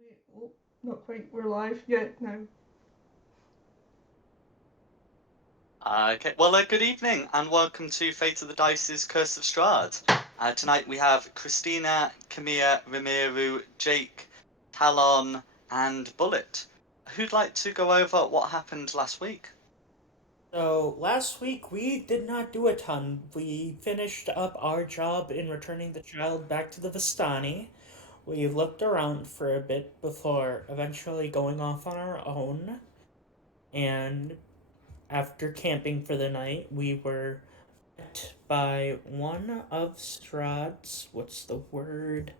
Wait, oh, not quite. We're live. Yeah, now. Okay, well, good evening and welcome to Fate of the Dice's Curse of Strahd. Tonight we have Christina, Camilla, Ramiru, Jake, Talon, and Bullet. Who'd like to go over what happened last week? So last week we did not do a ton. We finished up our job in returning the child back to the Vistani. We looked around for a bit before eventually going off on our own. And after camping for the night, we were met by one of Strahd's. What's the word?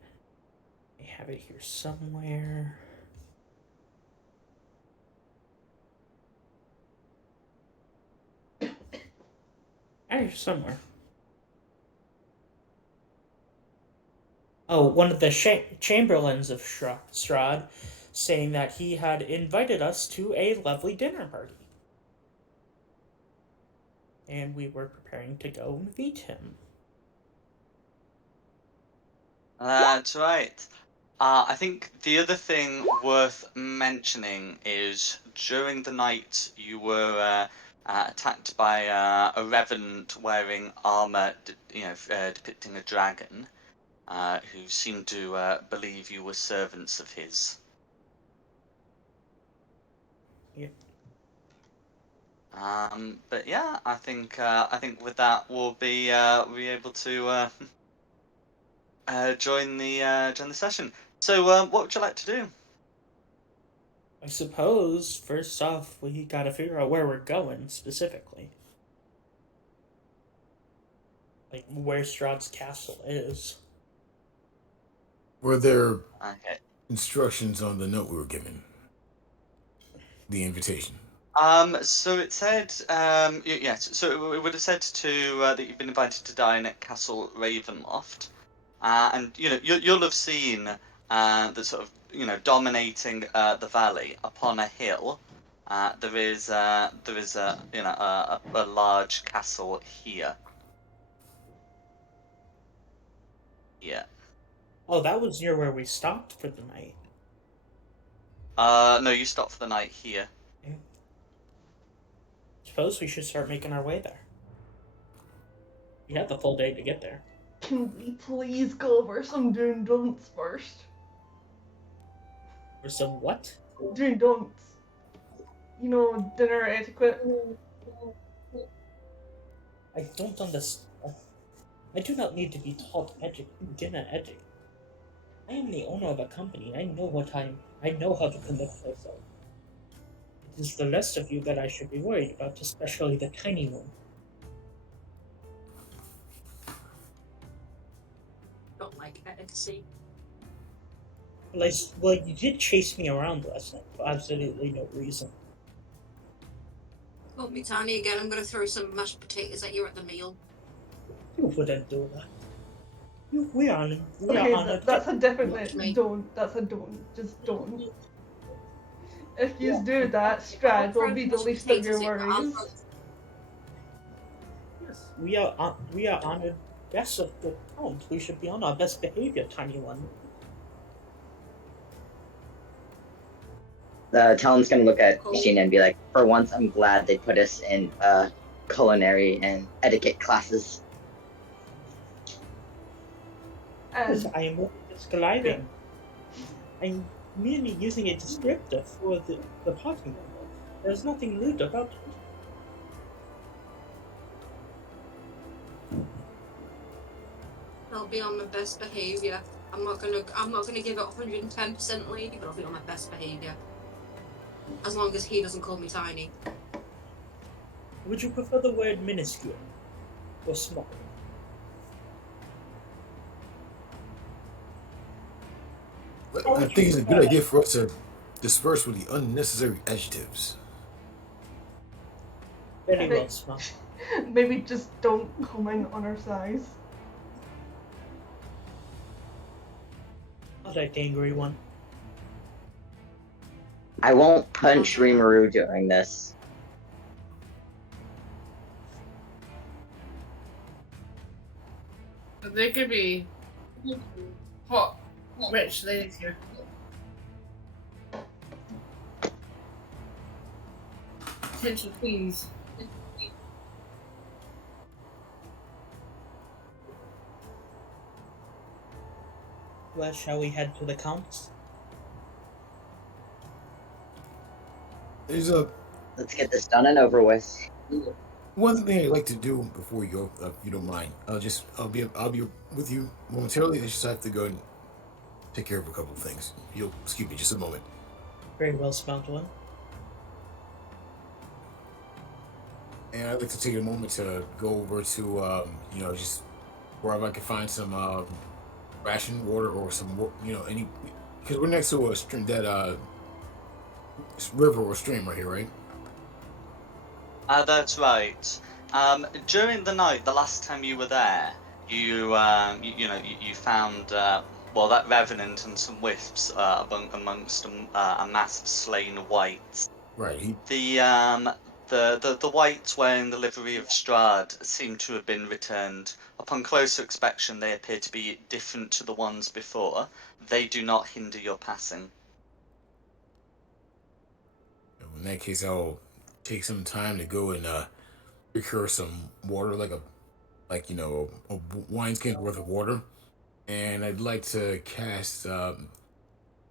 I have it here somewhere. Here somewhere. Oh, one of the chamberlains of Straud, saying that he had invited us to a lovely dinner party. And we were preparing to go meet him. That's right. I think the other thing worth mentioning is during the night you were attacked by a revenant wearing armor, depicting a dragon. Who seemed to believe you were servants of his. Yeah. But yeah, I think with that we'll be able to join the session. So what would you like to do? I suppose, first off, we gotta figure out where we're going specifically. Like, where Strahd's castle is. Were there Okay. instructions on the note we were given? The invitation. So it said, yes. So it would have said to that you've been invited to dine at Castle Ravenloft, and you'll have seen the sort of dominating the valley upon a hill. There is a large castle here. Yeah. Oh, that was near where we stopped for the night. No, you stop for the night here. I suppose we should start making our way there. We have the full day to get there. Can we please go over some do and don'ts first? For some what? Do and don'ts. You know, dinner etiquette. I don't understand. I do not need to be taught dinner etiquette. I am the owner of a company. I know how to conduct myself. It is the rest of you that I should be worried about, especially the tiny one. Don't like etiquette. Well, you did chase me around last night for absolutely no reason. Call me Tiny again. I'm going to throw some mashed potatoes at you at the meal. You wouldn't do that. We are on That's a definite Watch me. don't. That's a don't. Just don't. If you do that, Strad will be the least of your worries. Yes, we are honored guests of the count. We should be on our best behavior, tiny one. Talon's gonna look at Christina and be like, for once, I'm glad they put us in culinary and etiquette classes. Yes, I am describing. I'm merely using a descriptor for the party member. There's nothing rude about it. I'll be on my best behavior. I'm not gonna give it 110% lead, but I'll be on my best behavior. As long as he doesn't call me Tiny. Would you prefer the word minuscule or small? I think it's a good idea for us to disperse with the unnecessary adjectives. Very well, small. Maybe just don't comment on our size. Alright, angry one. I won't punch Rimuru during this. They could be hot, rich ladies here. potential queens. Well, shall we head to the Count's? There's a Let's get this done and over with. one thing I'd like to do before we go, if you don't mind. I'll be with you momentarily. I just have to go and take care of a couple of things. You'll excuse me just a moment. Very well spelled one. And I'd like to take a moment to go over to just wherever I can find some ration water or some any because we're next to a stream that river or stream right here, right? That's right. During the night, the last time you were there, you found well that revenant and some wisps amongst a mass of slain whites. Right. The whites wearing the livery of Straud seem to have been returned. Upon closer inspection, they appear to be different to the ones before. They do not hinder your passing. In that case, I'll take some time to go and procure some water, a wineskin worth of water, and I'd like to cast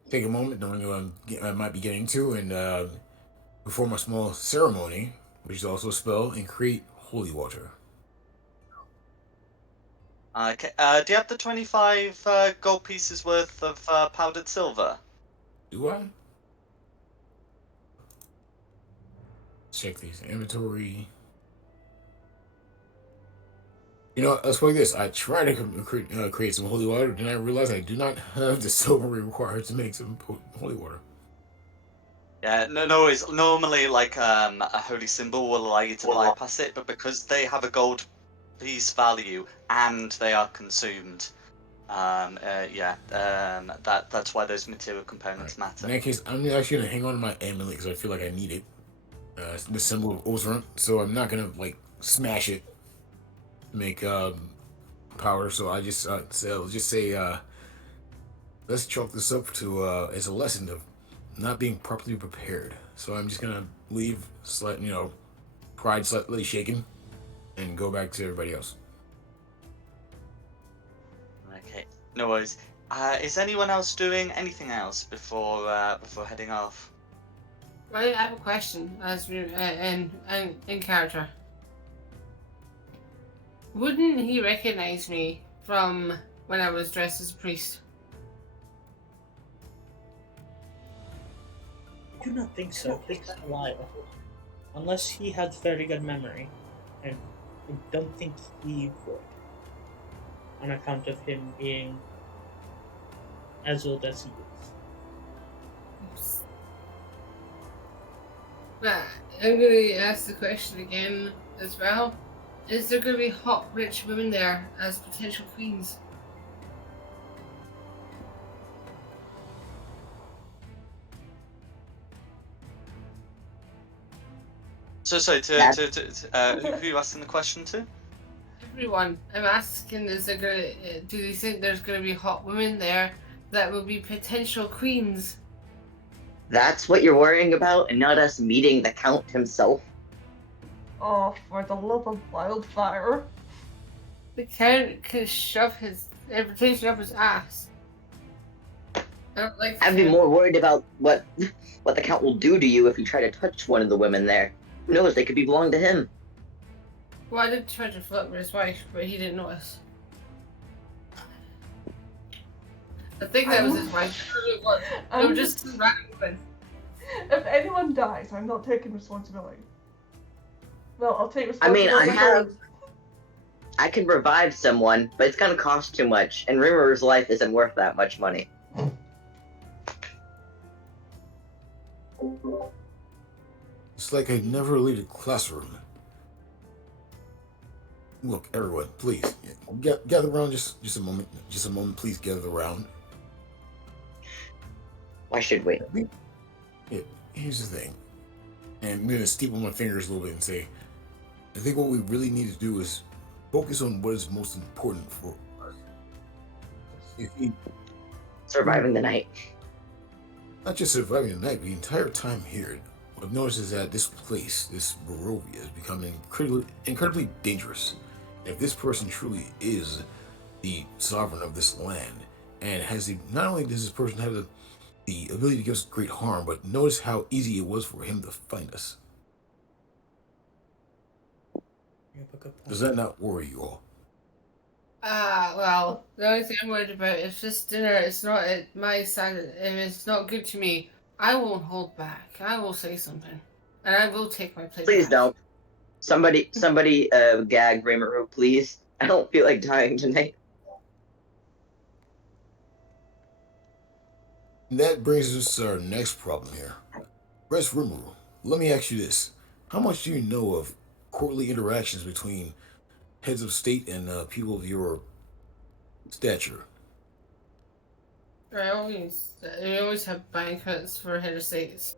take a moment, knowing what I might be getting to, and perform a small ceremony, which is also a spell, and create holy water. Okay. Do you have the 25 gold pieces worth of powdered silver? Do I? Check these inventory. Let's play this. I try to create some holy water, then I realize I do not have the silver required to make some holy water. Yeah, no worries. Normally, like a holy symbol will allow you to bypass it, but because they have a gold piece value and they are consumed, that's why those material components matter. In that case, I'm actually gonna hang on to my amulet because I feel like I need it. The symbol of Ozeron, so I'm not gonna smash it to make powder. So I just say let's chalk this up to as a lesson of not being properly prepared. So I'm just gonna leave, pride slightly shaken, and go back to everybody else. Okay, no worries. Is anyone else doing anything else before heading off? Well, I have a question as we in character. Wouldn't he recognize me from when I was dressed as a priest? I do not think so. It takes a while. Unless he has very good memory. And I don't think he would. On account of him being as old as he is. But I'm going to ask the question again as well. Is there going to be hot, rich women there as potential queens? So sorry, who are you asking the question to? Everyone. I'm asking, do you think there's going to be hot women there that will be potential queens? That's what you're worrying about, and not us meeting the Count himself? Oh, for the love of wildfire. The Count can shove his invitation up his ass. I don't like I'd be more worried about what the Count will do to you if you try to touch one of the women there. Who knows, they could be belong to him. Well, I did try to flirt with his wife, but he didn't notice. I think that was his wife. I'm just some random woman. If anyone dies, I'm not taking responsibility. Well, I'll take responsibility. I can revive someone, but it's gonna cost too much, and Rimmer's life isn't worth that much money. It's like I never leave the classroom. Look, everyone, please gather around. Just a moment. Just a moment, please gather around. Why should we? Yeah, here's the thing, and I'm gonna steeple my fingers a little bit and say, I think what we really need to do is focus on what is most important for us. Surviving the night. Not just surviving the night, but the entire time here. what I've noticed is that this place, this Barovia, is becoming incredibly dangerous. If this person truly is the sovereign of this land, and not only does this person have the ability to give us great harm, but notice how easy it was for him to find us. You have a good point. Does that not worry you all? Well, the only thing I'm worried about is this dinner. It's not at my side. If it's not good to me, I won't hold back. I will say something, and I will take my plate Please back. don't. Somebody, gag Rimuru, please. I don't feel like dying tonight. And that brings us to our next problem here. Res Rimuru, let me ask you this. How much do you know of courtly interactions between heads of state and people of your stature? We always have banquets for head of states.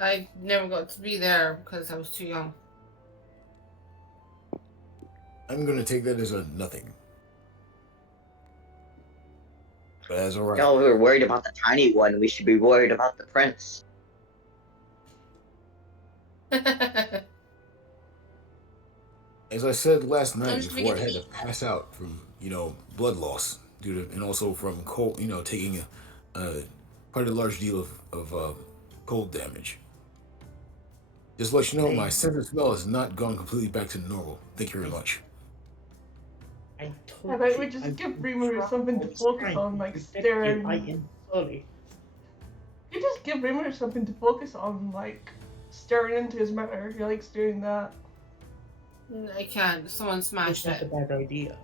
I never got to be there because I was too young. I'm going to take that as a nothing. But that's all right. Y'all were worried about the tiny one. We should be worried about the prince. As I said last night just before I forget- had to pass out from, blood loss and also from cold, taking quite a large deal of cold damage. Just to let you know, my sense of smell has not gone completely back to normal. Thank you very much. I told How about you, we just I've give been Rimuru something to trying focus on, like to protect staring. you, I am sorry. You just give Rimuru something to focus on, like staring into his mirror. He likes doing that. I can't. Someone It's smashed not a it. bad idea.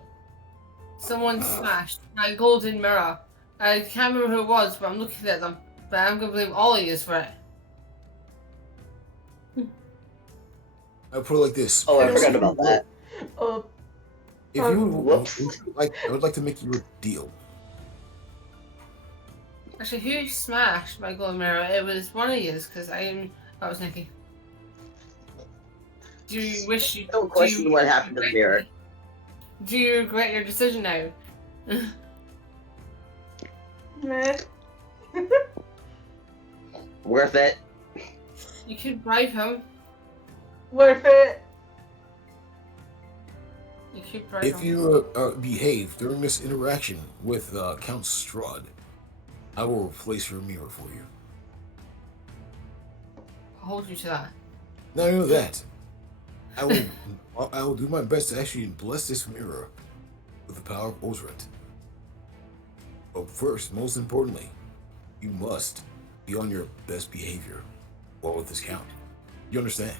Someone smashed my golden mirror. I can't remember who it was, but I'm looking at them. But I'm gonna blame Ollie for it. I'll put it like this. Oh, I I forgot don't- about that. If you Whoops. I would like to make you a deal. Actually, who smashed my golden mirror? It was one of yous, because I was Nikki. Do you wish you? Don't question what happened to the mirror. Do you regret your decision now? Meh. Worth it. You could bribe him. Worth it. You could bribe If him. you behave during this interaction with Count Straud, I will replace your mirror for you. I'll hold you to that. Not only that, I will do my best to actually bless this mirror with the power of Ozret. But first, most importantly, you must be on your best behavior while with this count. You understand?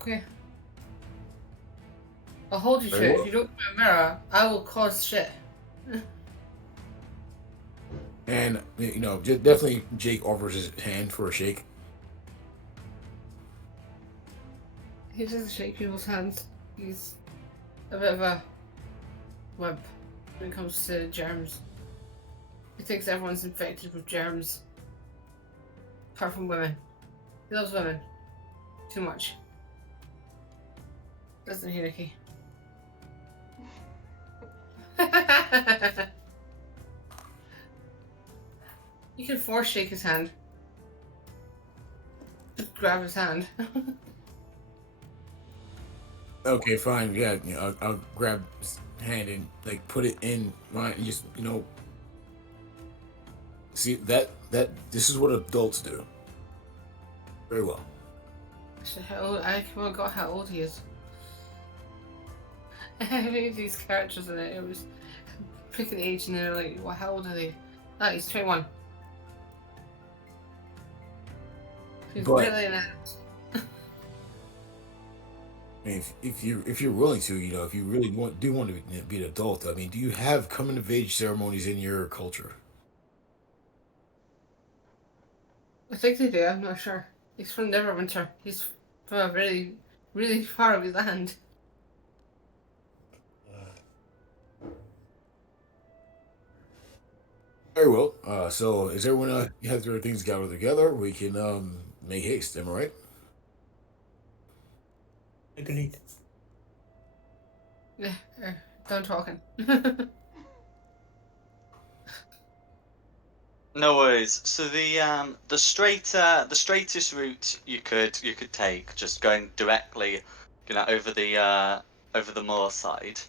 Okay. I'll hold you to Very it. well. If you don't give me a mirror, I will cause shit. And definitely Jake offers his hand for a shake. He doesn't shake people's hands. He's a bit of a wimp when it comes to germs. He thinks everyone's infected with germs. Apart from women. He loves women. Too much. Doesn't he, Nikki? You can force shake his hand. Just grab his hand. Okay, fine. Yeah, I'll grab his hand and put it in mine. And just see that this is what adults do. Very well. I forgot how old he is. I made these characters in it. It was picking age, and they're like, "Well, how old are they?" Ah, he's 21. He's But- really an I mean, if you're willing to, if you really want to be an adult, I mean, do you have coming of age ceremonies in your culture? I think they do. I'm not sure. He's from Neverwinter. He's from a really, really far away land. Very well. So is everyone has their things gathered together? We can make haste. Am I right? Agreed. Yeah, done talking. No worries. So the straightest route you could take, just going directly, over the moor side,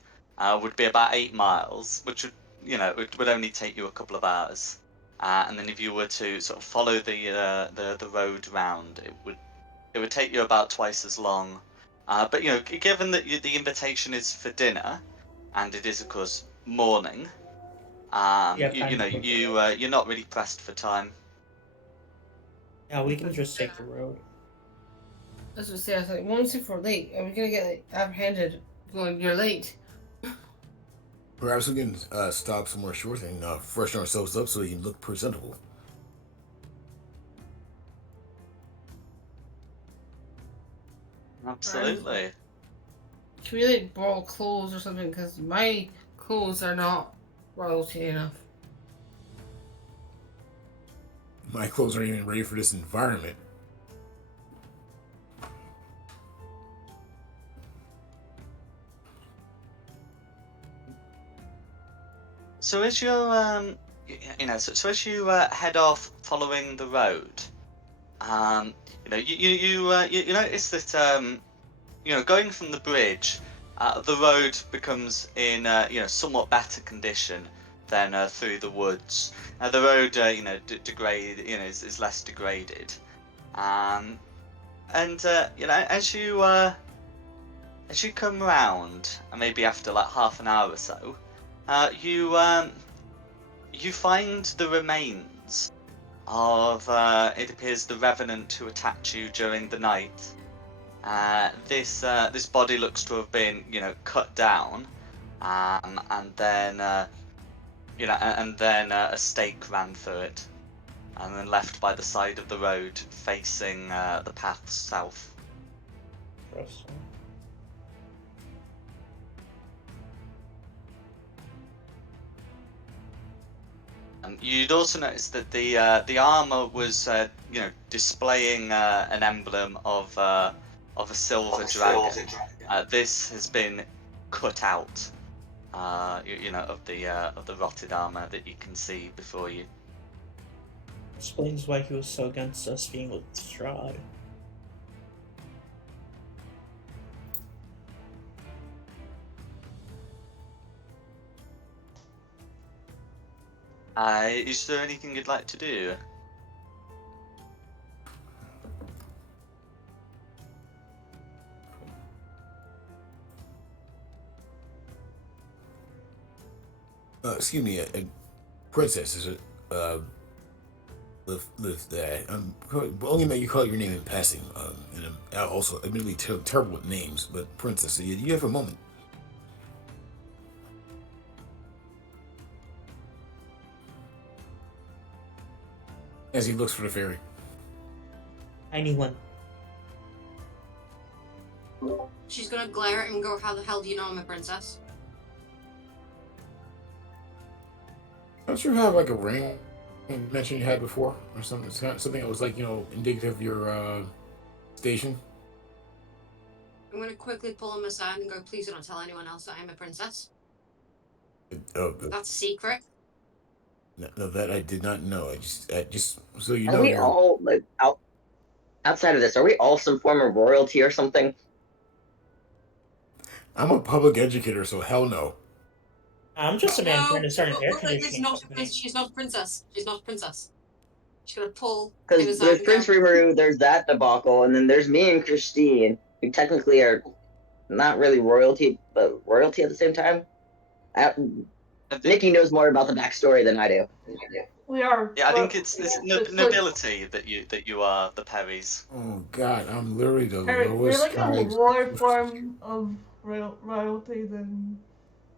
would be about 8 miles, which would only take you a couple of hours. And then if you were to sort of follow the road round, it would take you about twice as long. But given that the invitation is for dinner, and it is of course morning, You have time to take the road. you're not really pressed for time. Yeah, we can just take the road. That's what I say. I was like, once if we're late, are we gonna get like apprehended? Going, you're late. Perhaps we can stop somewhere short and freshen ourselves up so we can look presentable. Absolutely. Can we like borrow clothes or something? Because my clothes are not royalty enough. My clothes aren't even ready for this environment. So as so as you head off following the road, you notice that going from the bridge, the road becomes in somewhat better condition than through the woods. The road is less degraded, and as you come round, and maybe after like half an hour or so, you find the remains of it appears the revenant who attacked you during the night. This body looks to have been cut down, and then a stake ran through it, and then left by the side of the road facing the path south. Interesting. You'd also notice that the armor was displaying an emblem of a silver dragon. This has been cut out, of the rotted armor that you can see before you. Explains why he was so against us being with Straud. Is there anything you'd like to do? Excuse me, princess, is it? Live there. Only may you call your name in passing. And I'm also admittedly terrible with names, but princess, do you have a moment? As he looks for the fairy. Anyone. She's gonna glare at him and go, "How the hell do you know I'm a princess?" Don't you have like a ring you mentioned you had before, or something? It's kind of something that was like indicative of your station. I'm gonna quickly pull him aside and go, "Please don't tell anyone else that I'm a princess. That's a secret." No, that I did not know. I just so you Are know, we you're. all like outside of this? Are we all some form of royalty or something? I'm a public educator, so hell no. I'm just a man trying to start an air it's conditioning not. company. She's not a princess. She's not a princess. She's gonna pull him Because aside there's and Prince go, Rimuru, there's that debacle, and then there's me and Christine, who technically are not really royalty, but royalty at the same time. Nikki knows more about the backstory than I do. We are. Yeah, I but think it's this it's nobility that you are the Perrys. Oh God, I'm literally the we're lowest like a kind. lower form of royalty than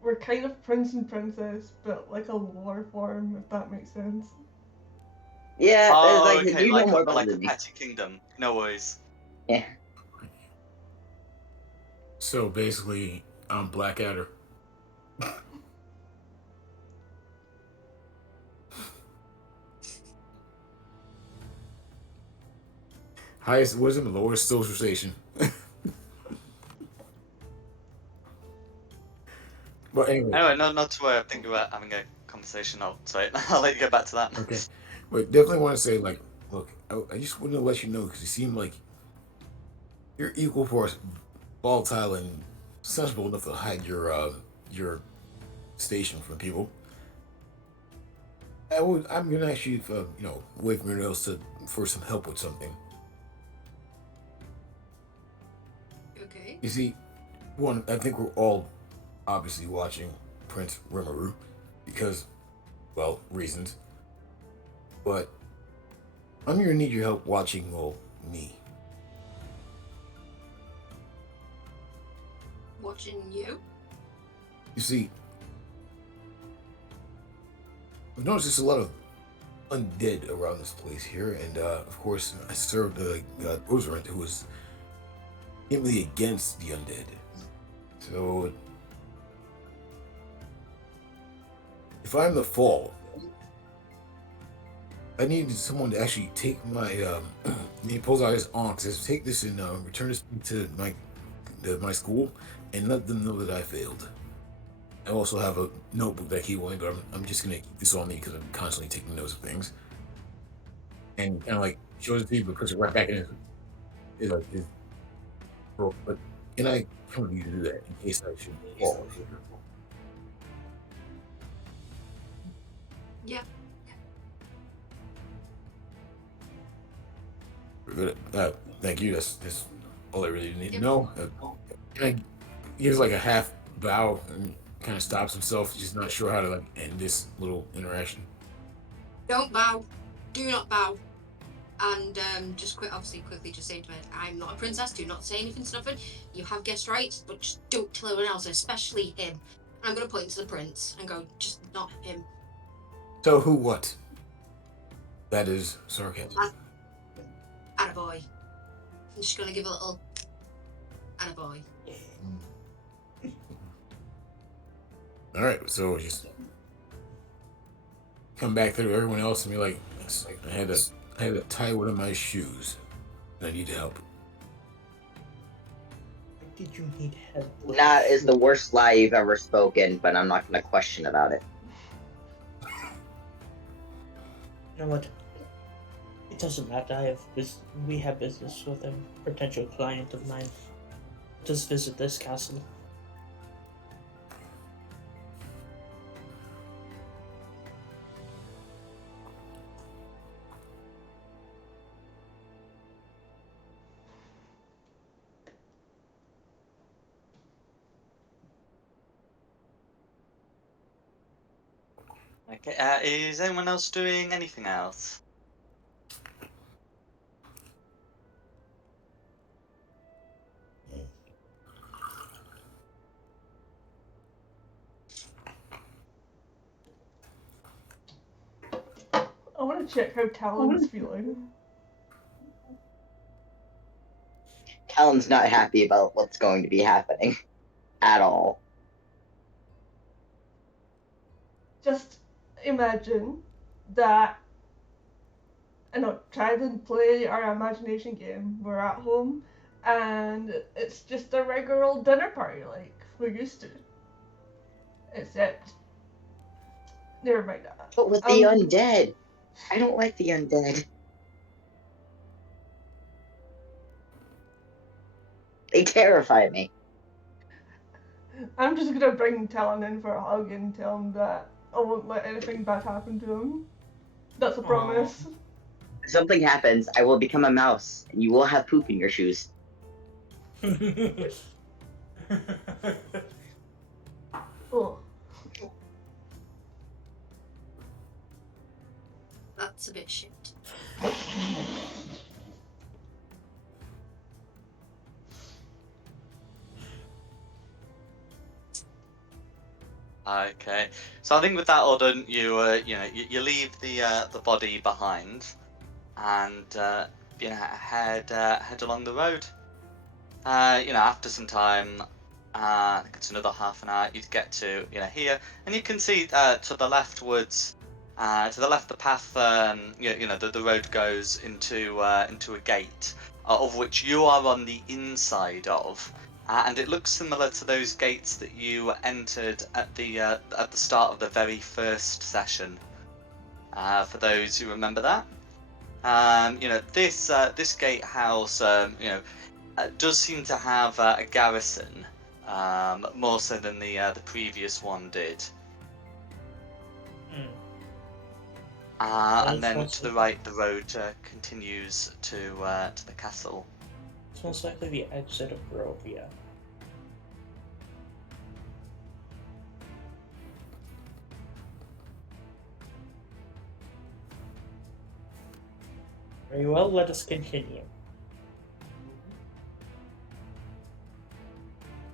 we're kind of prince and princess, but like a lower form, if that makes sense. Yeah, Oh, like okay, you know more about like it a than me. petty kingdom. No worries. Yeah. So basically, I'm Blackadder. Highest wisdom, lowest social station. But anyway. Anyway, not to worry. I think we're having a conversation. I'll let you get back to that. Okay. But definitely want to say, like, look, I just want to let you know because you seem like you're equal for volatile and sensible enough to hide your station from people. I'm gonna ask you if wait for else to for some help with something. Okay. You see, one, I think we're all obviously watching Prince Rimuru because, well, reasons. But I'm gonna need your help watching, well, me. Watching you? You see, I've noticed there's a lot of undead around this place here, and of course, I served Ozarent, who was vehemently against the undead. So, if I'm the fall, I need someone to actually take my. He pulls out his arm, says, "Take this and return this to my school, and let them know that I failed." I also have a notebook that he wanted, but I'm just gonna keep this on me because I'm constantly taking notes of things. And kind of like shows it to you, but puts it right back in his book. But can I come with you to do that in case I should fall? Yeah. Good. Thank you. That's all I really need to Yep. know. Can I he gives like a half bow and kind of stops himself, just not sure how to like end this little interaction. Don't bow. Do not bow. And just quickly just say to her, I'm not a princess, do not say anything to nothing. You have guest rights, but just don't tell anyone else, especially him. And I'm going to point to the prince and go, just not him. So who what? That is sarcasm. Attaboy. I'm just going to give a little attaboy. All right, so just come back through everyone else and be like, I had to tie one of my shoes. And I need help. Did you need help? That is the worst lie you've ever spoken, but I'm not going to question about it. You know what? It doesn't matter. We have business with a potential client of mine. Just visit this castle. Okay. Is anyone else doing anything else? I want to check how Talon's feeling. Talon's not happy about what's going to be happening at all. Just imagine that, try to play our imagination game. We're at home and it's just a regular old dinner party like we're used to. Except, never mind that. But with the undead, I don't like the undead. They terrify me. I'm just gonna bring Talon in for a hug and tell him that I won't let anything bad happen to him. That's a promise. If something happens, I will become a mouse, and you will have poop in your shoes. Oh. That's a bit shit. Okay, so I think with that order, you leave the body behind, and head along the road. After some time, I think it's another half an hour, you'd get to here, and you can see to the leftwards, to the left the path, the road goes into a gate, of which you are on the inside of. And it looks similar to those gates that you entered at the start of the very first session. for those who remember that. This gatehouse, does seem to have a garrison, more so than the previous one did. And then to the right, the road continues to the castle. It's most likely the exit of Barovia. Very well, let us continue.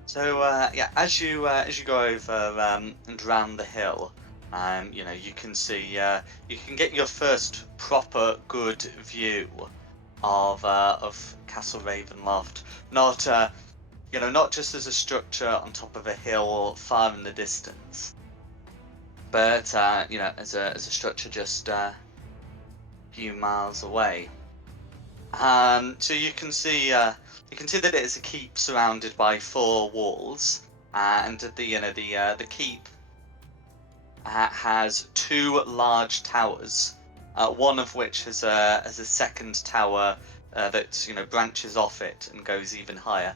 So as you go over and round the hill, you can see you can get your first proper good view of Castle Ravenloft. Not just as a structure on top of a hill far in the distance, but as a structure just a few miles away. So you can see that it is a keep surrounded by 4 walls, and the keep has 2 large towers, one of which has a second tower that branches off it and goes even higher.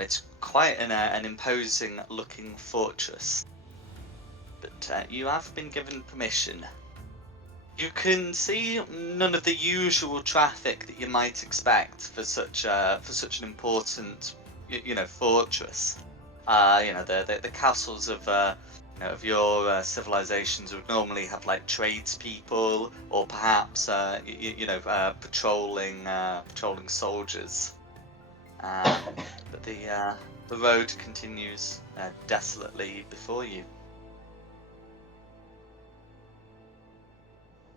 It's quite an imposing looking fortress, but you have been given permission. You can see none of the usual traffic that you might expect for such an important fortress. The castles of your civilizations would normally have like tradespeople or perhaps patrolling soldiers. But the road continues desolately before you.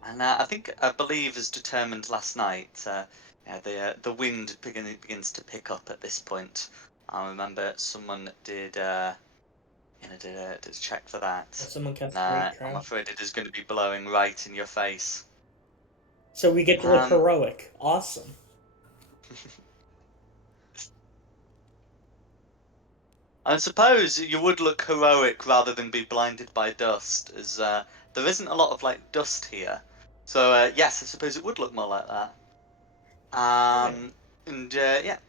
And I believe, as determined last night, the wind begins to pick up at this point. I remember someone did check for that. Someone cast I'm afraid it is going to be blowing right in your face. So we get to look heroic. Awesome. I suppose you would look heroic rather than be blinded by dust, as there isn't a lot of like dust here. So yes, I suppose it would look more like that. And yeah,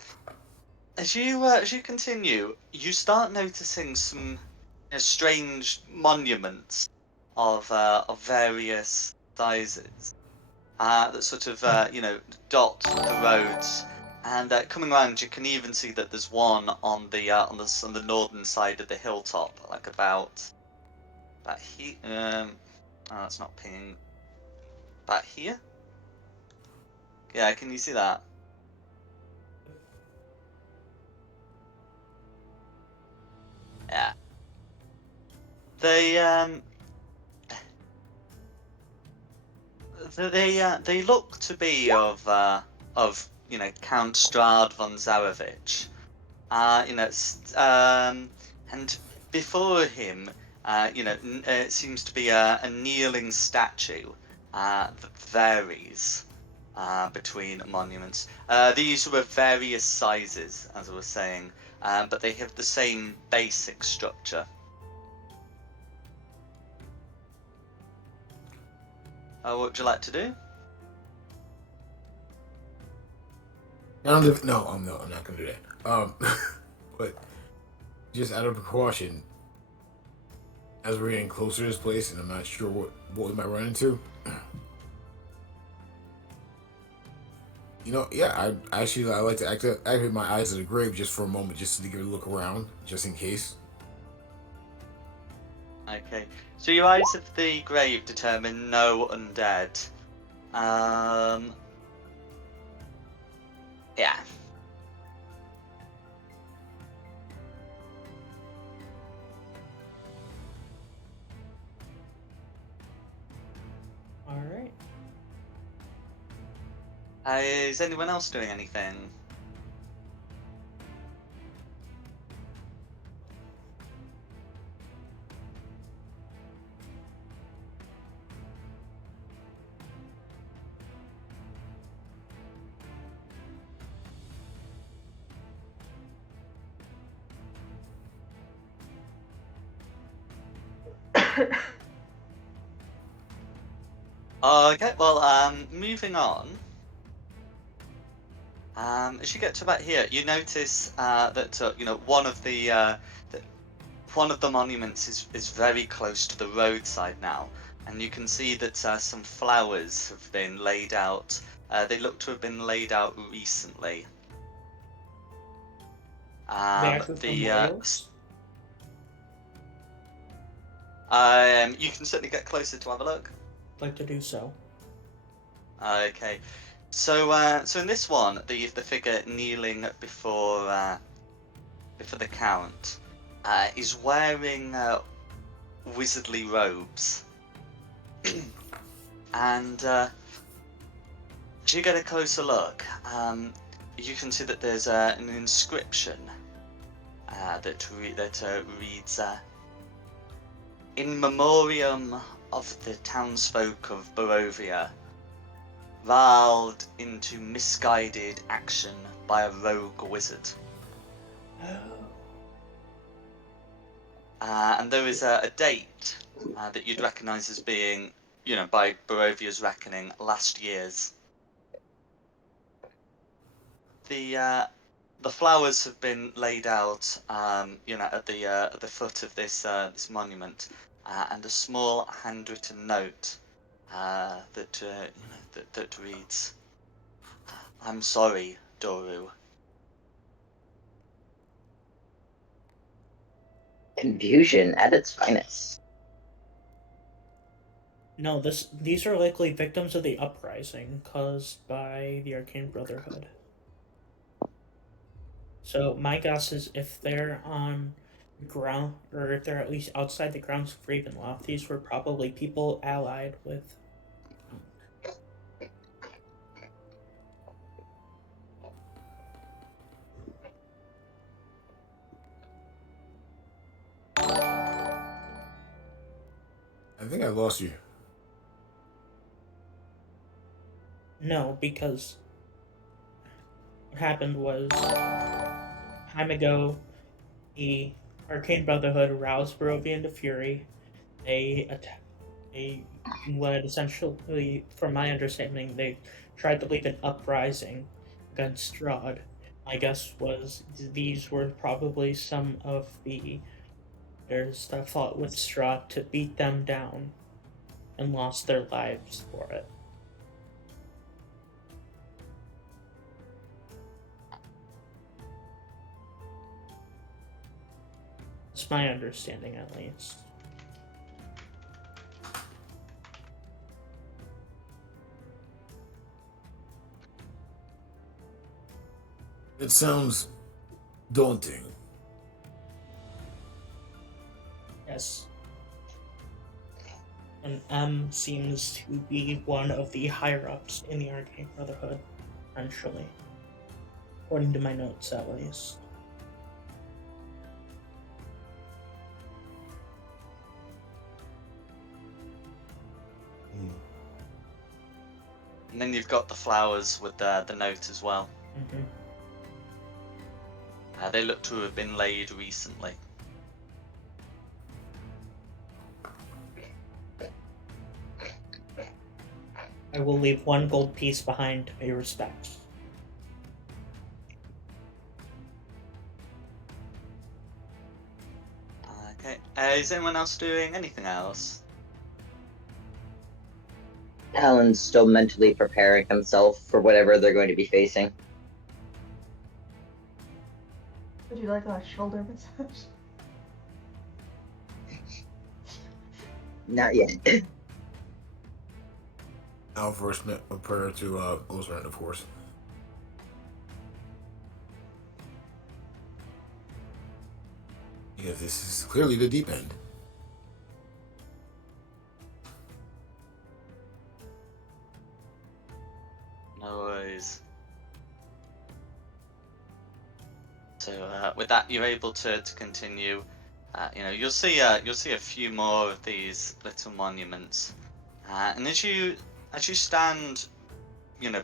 as you continue, you start noticing some strange monuments of various sizes that sort of dot the roads. And coming around, you can even see that there's one on the northern side of the hilltop, like about here. Oh, that's not pinging. About here. Yeah, can you see that? Yeah. They look to be of Count Straud von Zarevich. And before him, it seems to be a kneeling statue that varies between monuments. These were various sizes, as I was saying, but they have the same basic structure. What would you like to do? No, I'm not gonna do that. But just out of precaution, as we're getting closer to this place, and I'm not sure what we might run into. Yeah, I like to activate my eyes of the grave just for a moment, just to give a look around, just in case. Okay, so your eyes of the grave determine no undead. Yeah. All right. Is anyone else doing anything? Okay, well, moving on. As you get to about here, you notice that one of the monuments is very close to the roadside now, and you can see that some flowers have been laid out. They look to have been laid out recently. They act as The memorials. You can certainly get closer to have a look. I'd like to do so. Okay, so in this one, the figure kneeling before the count is wearing wizardly robes, and as you get a closer look, you can see that there's an inscription that reads "In memoriam of the townsfolk of Barovia, lulled into misguided action by a rogue wizard." And there is a date that you'd recognise as being, by Barovia's reckoning, last year's. The flowers have been laid out, at the foot of this monument, and a small handwritten note that reads, "I'm sorry, Doru." Confusion at its finest. No, these are likely victims of the uprising caused by the Arcane Brotherhood. So my guess is if they're on the ground, or if they're at least outside the grounds of Ravenloft, these were probably people allied with. I think I lost you. No, because what happened was time ago, the Arcane Brotherhood roused Barovia into fury. They led, essentially, from my understanding, they tried to lead an uprising against Straud. My guess was these were probably some of the leaders that fought with Straud to beat them down and lost their lives for it. That's my understanding, at least. It sounds daunting. Yes. And M seems to be one of the higher ups in the Arcane Brotherhood, essentially. According to my notes, at least. And then you've got the flowers with the note as well. Mm-hmm. They look to have been laid recently. I will leave one gold piece behind to pay respects. Okay. Is anyone else doing anything else? Alan's still mentally preparing himself for whatever they're going to be facing. Would you like a shoulder massage? Not yet. Our first a prayer to Ozran, of course. Because this is clearly the deep end. No worries. So with that, you're able to continue. You'll see a few more of these little monuments, and as you stand,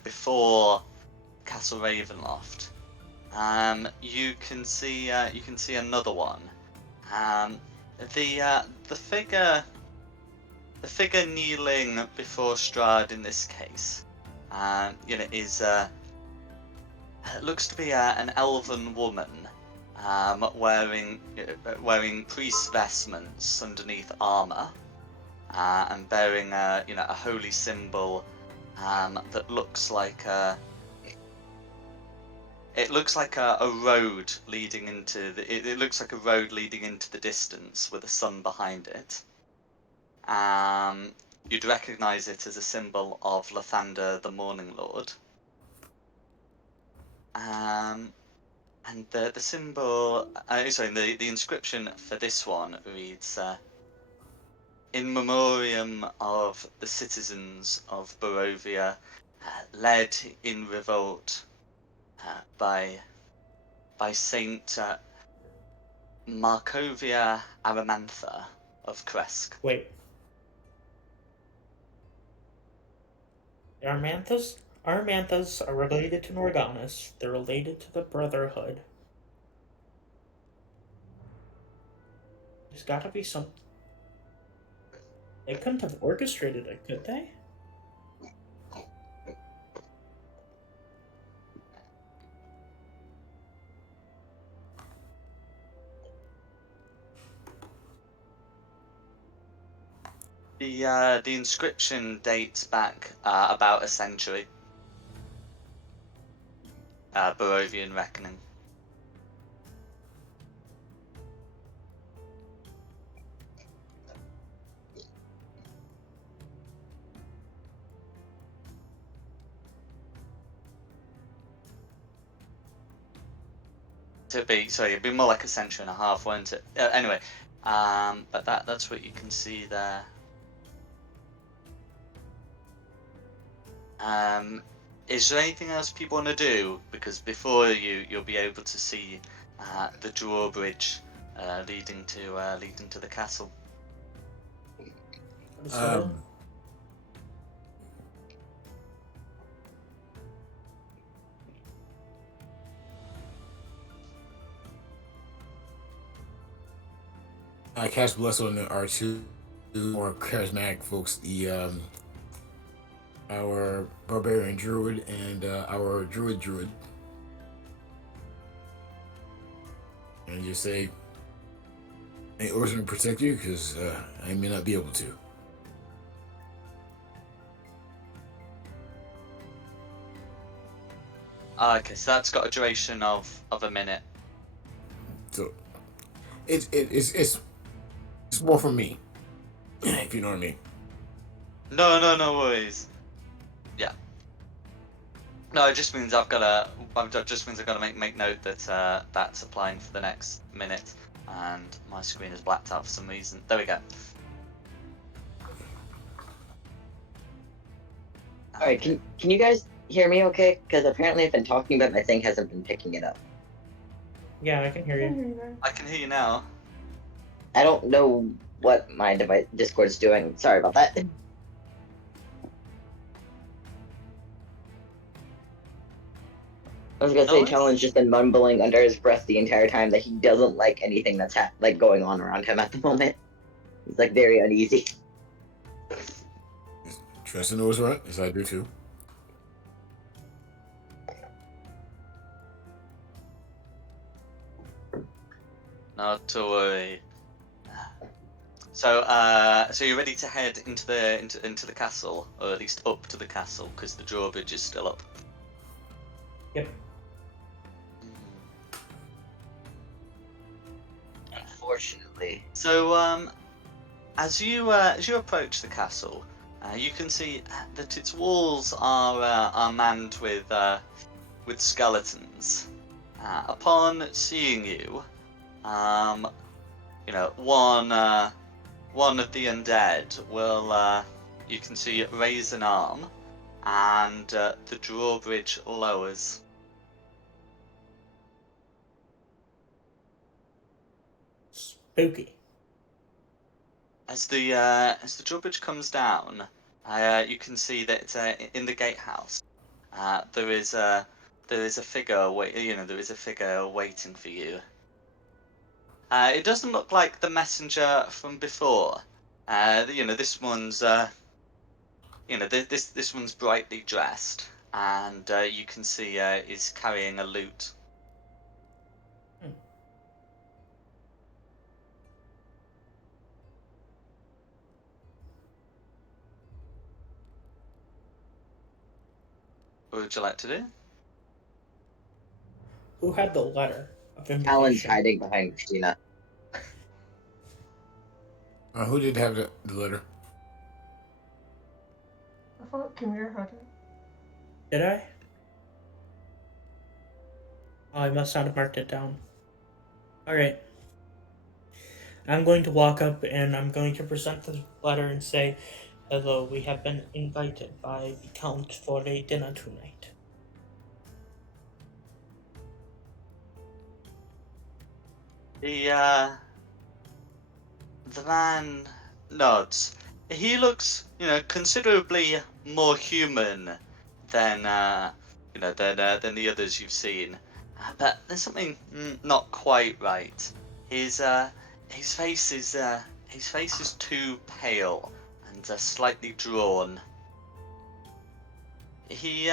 before Castle Ravenloft, you can see another one. The figure the figure kneeling before Strahd in this case, is looks to be an elven woman, wearing priest vestments underneath armor, and bearing a holy symbol that looks like a. It looks like a road leading into the. It looks like a road leading into the distance with a sun behind it. You'd recognise it as a symbol of Lathander, the Morning Lord. And the symbol, the inscription for this one reads, "In memoriam of the citizens of Barovia, led in revolt by Saint Markovia Aramantha of Kresk." Wait. Armanthas are related to Norganis. They're related to the Brotherhood. There's gotta be some. They couldn't have orchestrated it, could they? The inscription dates back about a century. Barovian reckoning. It'd be more like a century and a half, won't it? Anyway, but that's what you can see there. Is there anything else people want to do? Because before you'll be able to see the drawbridge leading to the castle. I cast Bless on our two more charismatic folks, our barbarian druid and our druid. And just say, "May Orson protect you, because I may not be able to." Okay, so that's got a duration of a minute. So it's more for me, if you know what I mean. No worries. Yeah. No, it just means I've got to make note that that's applying for the next minute, and my screen is blacked out for some reason. There we go. Alright, can you guys hear me okay? Because apparently I've been talking, but my thing hasn't been picking it up. Yeah, I can hear you. I can hear you now. I don't know what my Discord's doing. Sorry about that. I was gonna say, Talon's just been mumbling under his breath the entire time that he doesn't like anything that's going on around him at the moment. He's like very uneasy. Tressa knows right, as I do too. Not to worry. So, so you're ready to head into the castle, or at least up to the castle, because the drawbridge is still up. Yep. Unfortunately. So, as you approach the castle, you can see that its walls are manned with skeletons. Upon seeing you, one of the undead will, you can see, raise an arm, and the drawbridge lowers. Spooky. As the drawbridge comes down, you can see that in the gatehouse, there is a figure. There is a figure waiting for you. It doesn't look like the messenger from before. This one's this one's brightly dressed, and you can see is carrying a lute. What would you like to do? Who had the letter of Alan's invitation? hiding behind Christina. Who did have the letter? I thought Kamir had it. Did I? Oh, I must not have marked it down. Alright. I'm going to walk up and I'm going to present the letter and say, hello, we have been invited by the Count for a dinner tonight. The man nods. He looks, considerably more human than than the others you've seen. But there's something not quite right. His face is too pale and slightly drawn. He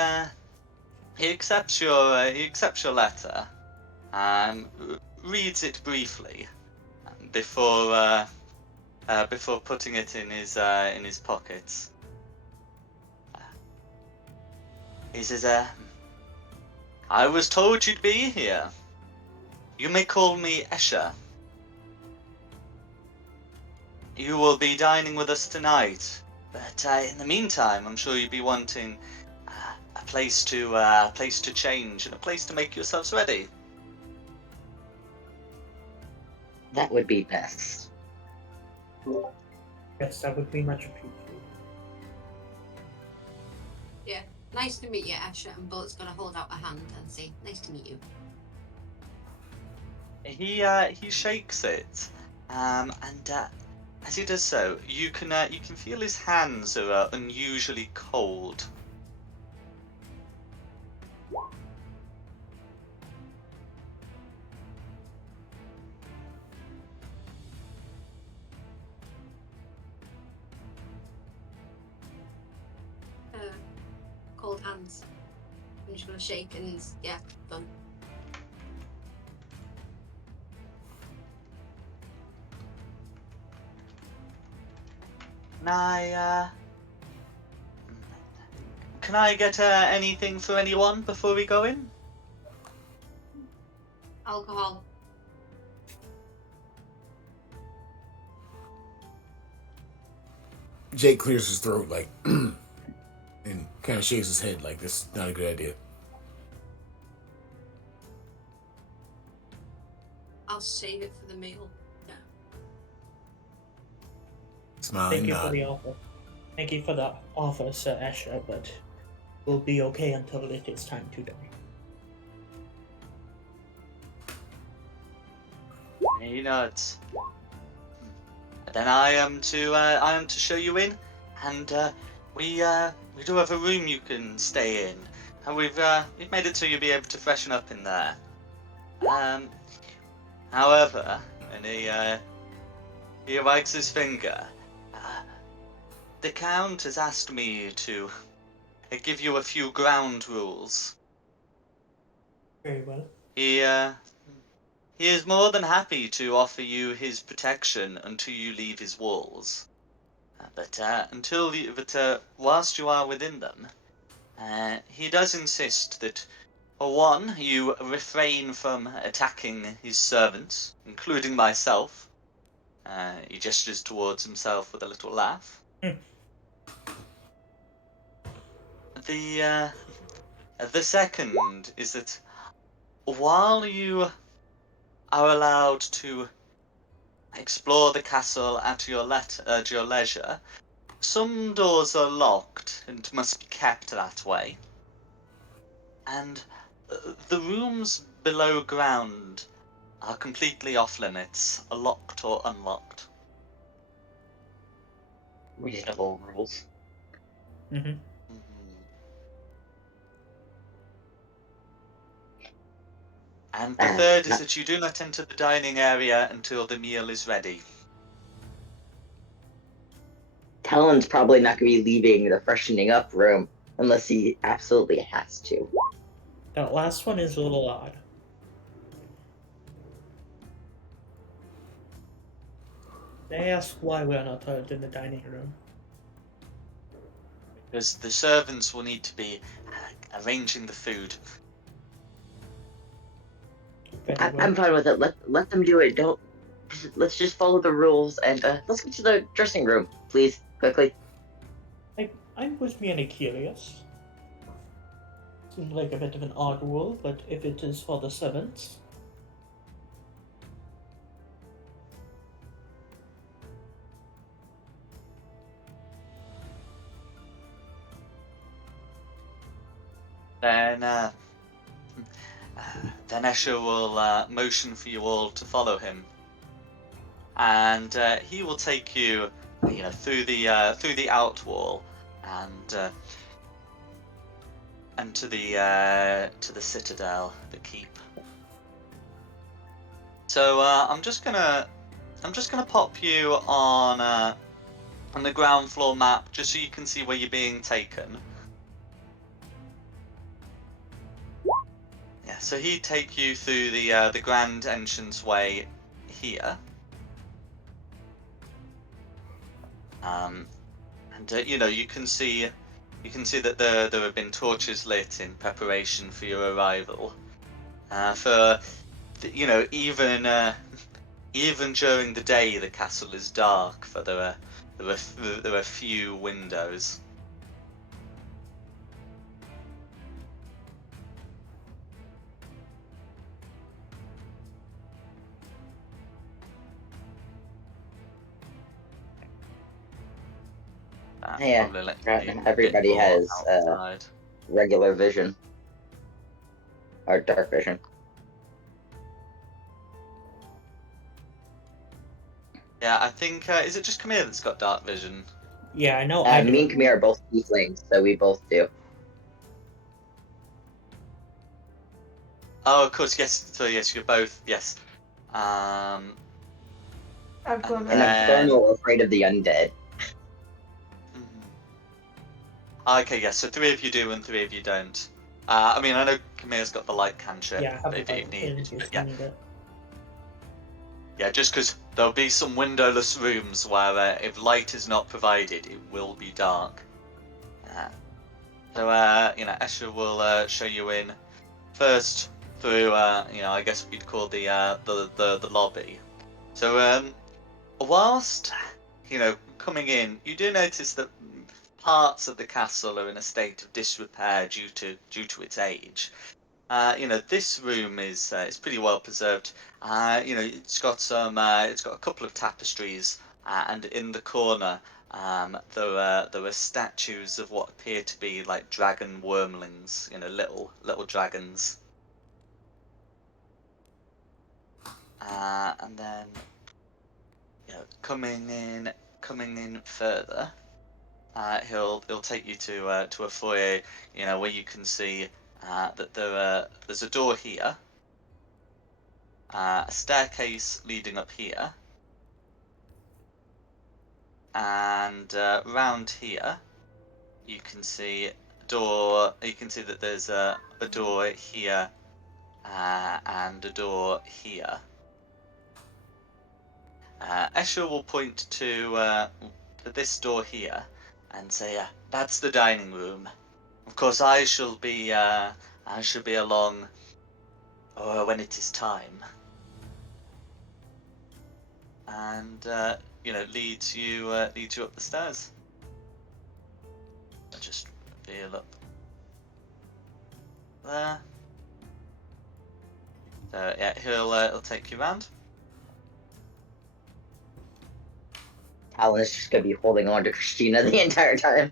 accepts your letter, reads it briefly before putting it in his pockets. He says, I was told you'd be here. You may call me Escher. You will be dining with us tonight, but in the meantime, I'm sure you'd be wanting a place to change and a place to make yourselves ready. That would be best. Yes, that would be much appreciated. Yeah. Nice to meet you, Asher. And Bullet's gonna hold out a hand and say, nice to meet you. He shakes it, and as he does so, you can feel his hands are unusually cold. Cold hands. I'm just gonna shake and yeah, done. Can I get anything for anyone before we go in? Alcohol. Jake clears his throat like, and kind of shakes his head like this is not a good idea. I'll save it for the meal. Yeah. Smile Thank and you for nod. the offer. Thank you for the offer, Sir Escher, but we'll be okay until it is time to die. He nods. Then I am to show you in, and we do have a room you can stay in, and we've made it so you'll be able to freshen up in there. However, and he wags his finger. The Count has asked me to give you a few ground rules. Very well. He is more than happy to offer you his protection until you leave his walls. But whilst you are within them, he does insist that, for one, you refrain from attacking his servants, including myself. He gestures towards himself with a little laugh. The second is that while you are allowed to explore the castle at your leisure, some doors are locked and must be kept that way. And the rooms below ground are completely off limits, locked or unlocked. Reasonable rules. Mm-hmm. And the third is that you do not enter the dining area until the meal is ready. Talon's probably not going to be leaving the freshening up room unless he absolutely has to. That last one is a little odd. May I ask why we are not in the dining room? Because the servants will need to be arranging the food. Very well. I'm fine with it. Let them do it. Don't. Let's just follow the rules and let's get to the dressing room, please, quickly. I was merely curious. Seems like a bit of an odd rule, but if it is for the servants. Then Escher will motion for you all to follow him, and he will take you, through the outwall, and to the citadel, the keep. So I'm just gonna pop you on the ground floor map, just so you can see where you're being taken. Yeah, so he'd take you through the grand entranceway here. And you can see that there have been torches lit in preparation for your arrival. Even during the day, the castle is dark, for there are few windows. Yeah, everybody has regular vision or dark vision. Yeah, I think is it just Camille that's got dark vision? Yeah, I know. Me and Camille are both tieflings, so we both do. Oh, of course, yes. So yes, you're both yes. I've gone And I'm far more afraid of the undead. Okay, yes. So 3 of you do and 3 of you don't. I mean, I know Camille's got the light cantrip. Yeah, I have if it needed, in case yeah. we need it. Yeah, just because there'll be some windowless rooms where if light is not provided, it will be dark. So Escher will show you in first through I guess we'd call the lobby. So whilst coming in, you do notice that parts of the castle are in a state of disrepair due to its age. This room is pretty well preserved. It's got a couple of tapestries, and in the corner there are statues of what appear to be like dragon wormlings, little dragons. And then coming in further, he'll take you to a foyer, where you can see that there's a door here, a staircase leading up here, and round here you can see a door. You can see that there's a door here and a door here. Escher will point to this door here and say, "That's the dining room. Of course, I shall be along when it is time." And leads you up the stairs. I'll just reveal up there. So yeah, he'll take you round. Talon is just gonna be holding on to Christina the entire time.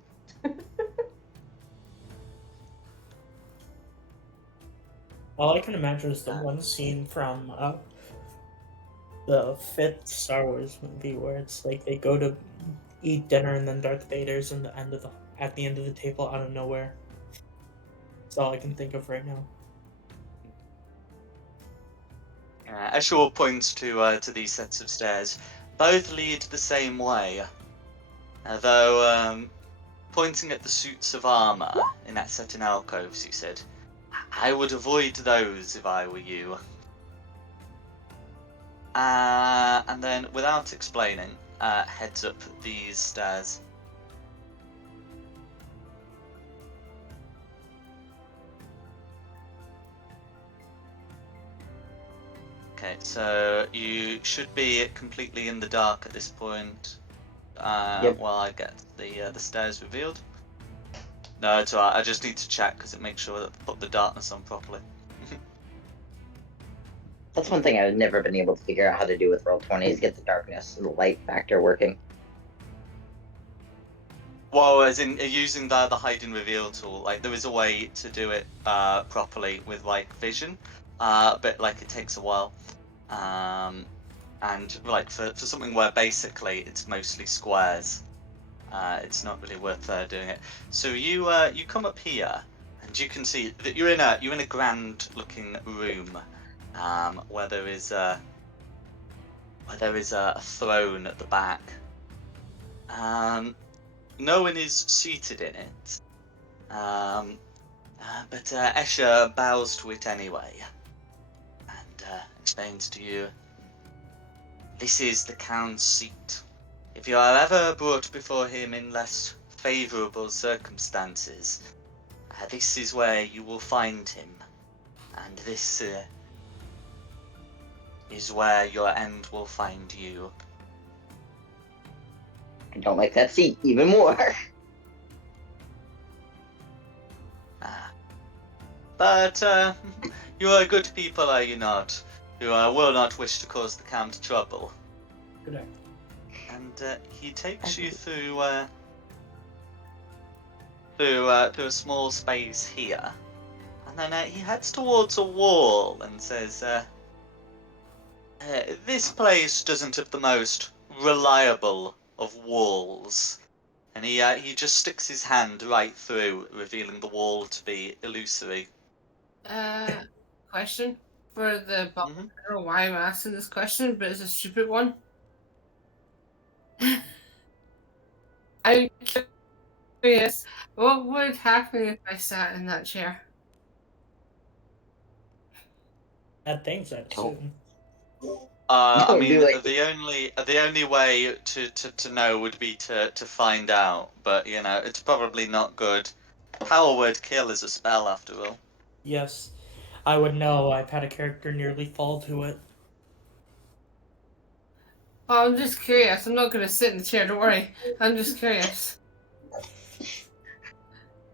All I can imagine is the one scene from the 5th Star Wars movie where it's like they go to eat dinner and then Darth Vader's at the end of the table out of nowhere. That's all I can think of right now. Escher points to these sets of stairs. Both lead the same way. Though, pointing at the suits of armor in that set in alcoves, he said, I would avoid those if I were you. And then, without explaining, heads up these stairs. Okay, so you should be completely in the dark at this point. Yep. While I get the stairs revealed. No, it's alright. I just need to check because it makes sure that I put the darkness on properly. That's one thing I've never been able to figure out how to do with Roll20 is get the darkness and the light factor working. Well, as in using the hide and reveal tool, like there is a way to do it properly with like vision, but like it takes a while. And like for something where basically it's mostly squares, it's not really worth doing it. So you come up here, and you can see that you're in a grand looking room, where there is a throne at the back. No one is seated in it, but Escher bows to it anyway, and explains to you, this is the Count's seat. If you are ever brought before him in less favourable circumstances, this is where you will find him, and this is where your end will find you. I don't like that seat even more. But you are good people, are you not? You will not wish to cause the Count trouble. Good day. And he takes you through a small space here, and then he heads towards a wall and says, "This place doesn't have the most reliable of walls." And he just sticks his hand right through, revealing the wall to be illusory. Question for the butler. Mhm. I don't know why I'm asking this question, but it's a stupid one. I'm curious, what would happen if I sat in that chair? Bad things, I assume. I Don't mean, do it. the only way to know would be to find out, but you know, it's probably not good. Power word kill is a spell after all. Yes, I would know. I've had a character nearly fall to it. Oh, I'm just curious. I'm not gonna sit in the chair, don't worry. I'm just curious.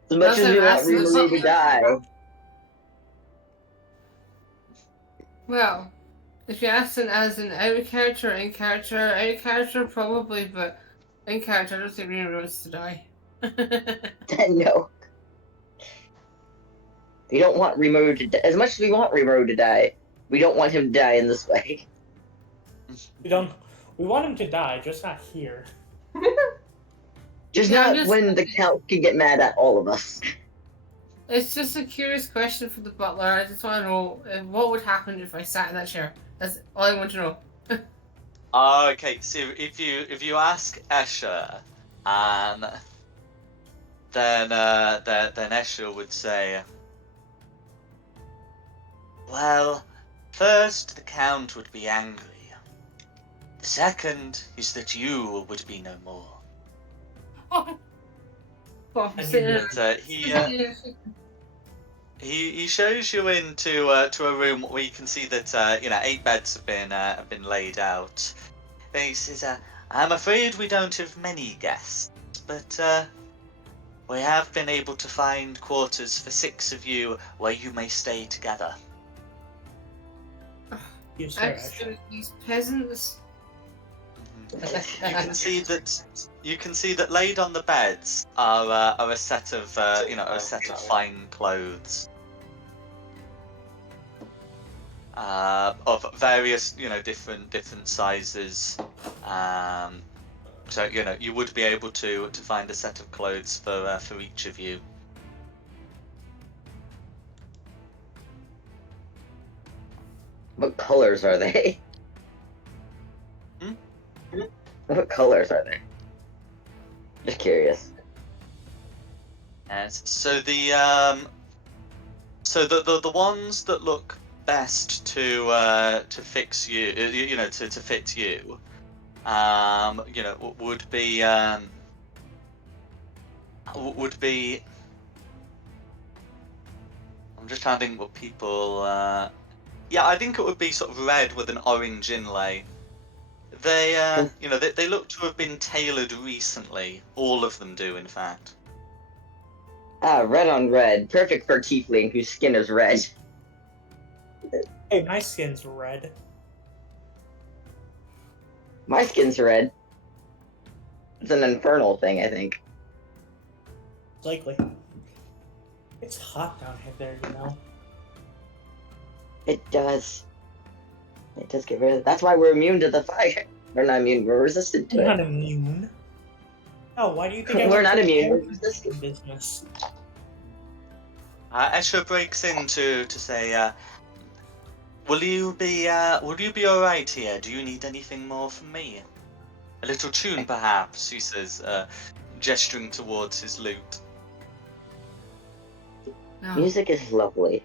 As much That's as why we I'm want asking the Rimuru to butler. die, Well, if you're asking as an out of character probably, but in character I don't think anyone wants to die. no. We don't want Rimuru to die. As much as we want Rimuru to die, we don't want him to die in this way. We want him to die, just not here. Just Yeah, not when the Count can get mad at all of us. It's just a curious question for the butler. I just want to know what would happen if I sat in that chair. That's all I want to know. Okay, so if you ask Escher, then Escher would say, well, first the Count would be angry. The second is that you would be no more. Well, And But he shows you into to a room where you can see that 8 beds have been laid out. And he says, "I'm afraid we don't have many guests, but we have been able to find quarters for 6 of you where you may stay together." Yes, sir. Actually, these peasants. You can see that laid on the beds are a set of fine clothes of various different sizes. So you would be able to find a set of clothes for each of you. What colors are they? What colors are they? Just curious. Yes. So the ones that look best to fix you, to fit you, would be would be. I'm just trying to think what people. Yeah, I think it would be sort of red with an orange inlay. They, they look to have been tailored recently. All of them do, in fact. Red on red. Perfect for a tiefling whose skin is red. Hey, my skin's red. My skin's red. It's an infernal thing, I think. Likely. It's hot down here there, you know. It does. It does get rid of. That's why we're immune to the fire. We're not immune. We're resistant to We're it. not immune. Oh, why do you think I We're went not to immune. the We're resistant. business? Escher breaks in to say, will you be all right here? Do you need anything more from me? A little tune, perhaps, he says, gesturing towards his lute. No. Music is lovely.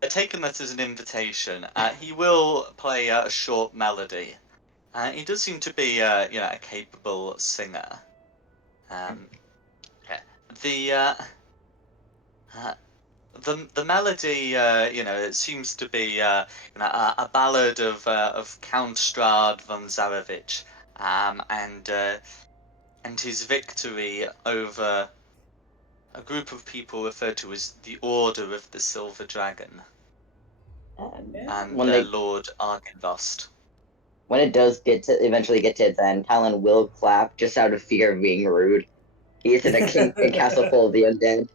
Taking that as an invitation, he will play a short melody. He does seem to be, a capable singer. The melody, it seems to be, a ballad of Count Straud von Zarevich, and his victory over a group of people referred to as the Order of the Silver Dragon, and When their they Lord Argynvost. when it does eventually get to its end, Talon will clap just out of fear of being rude. He is in a castle full of the undead.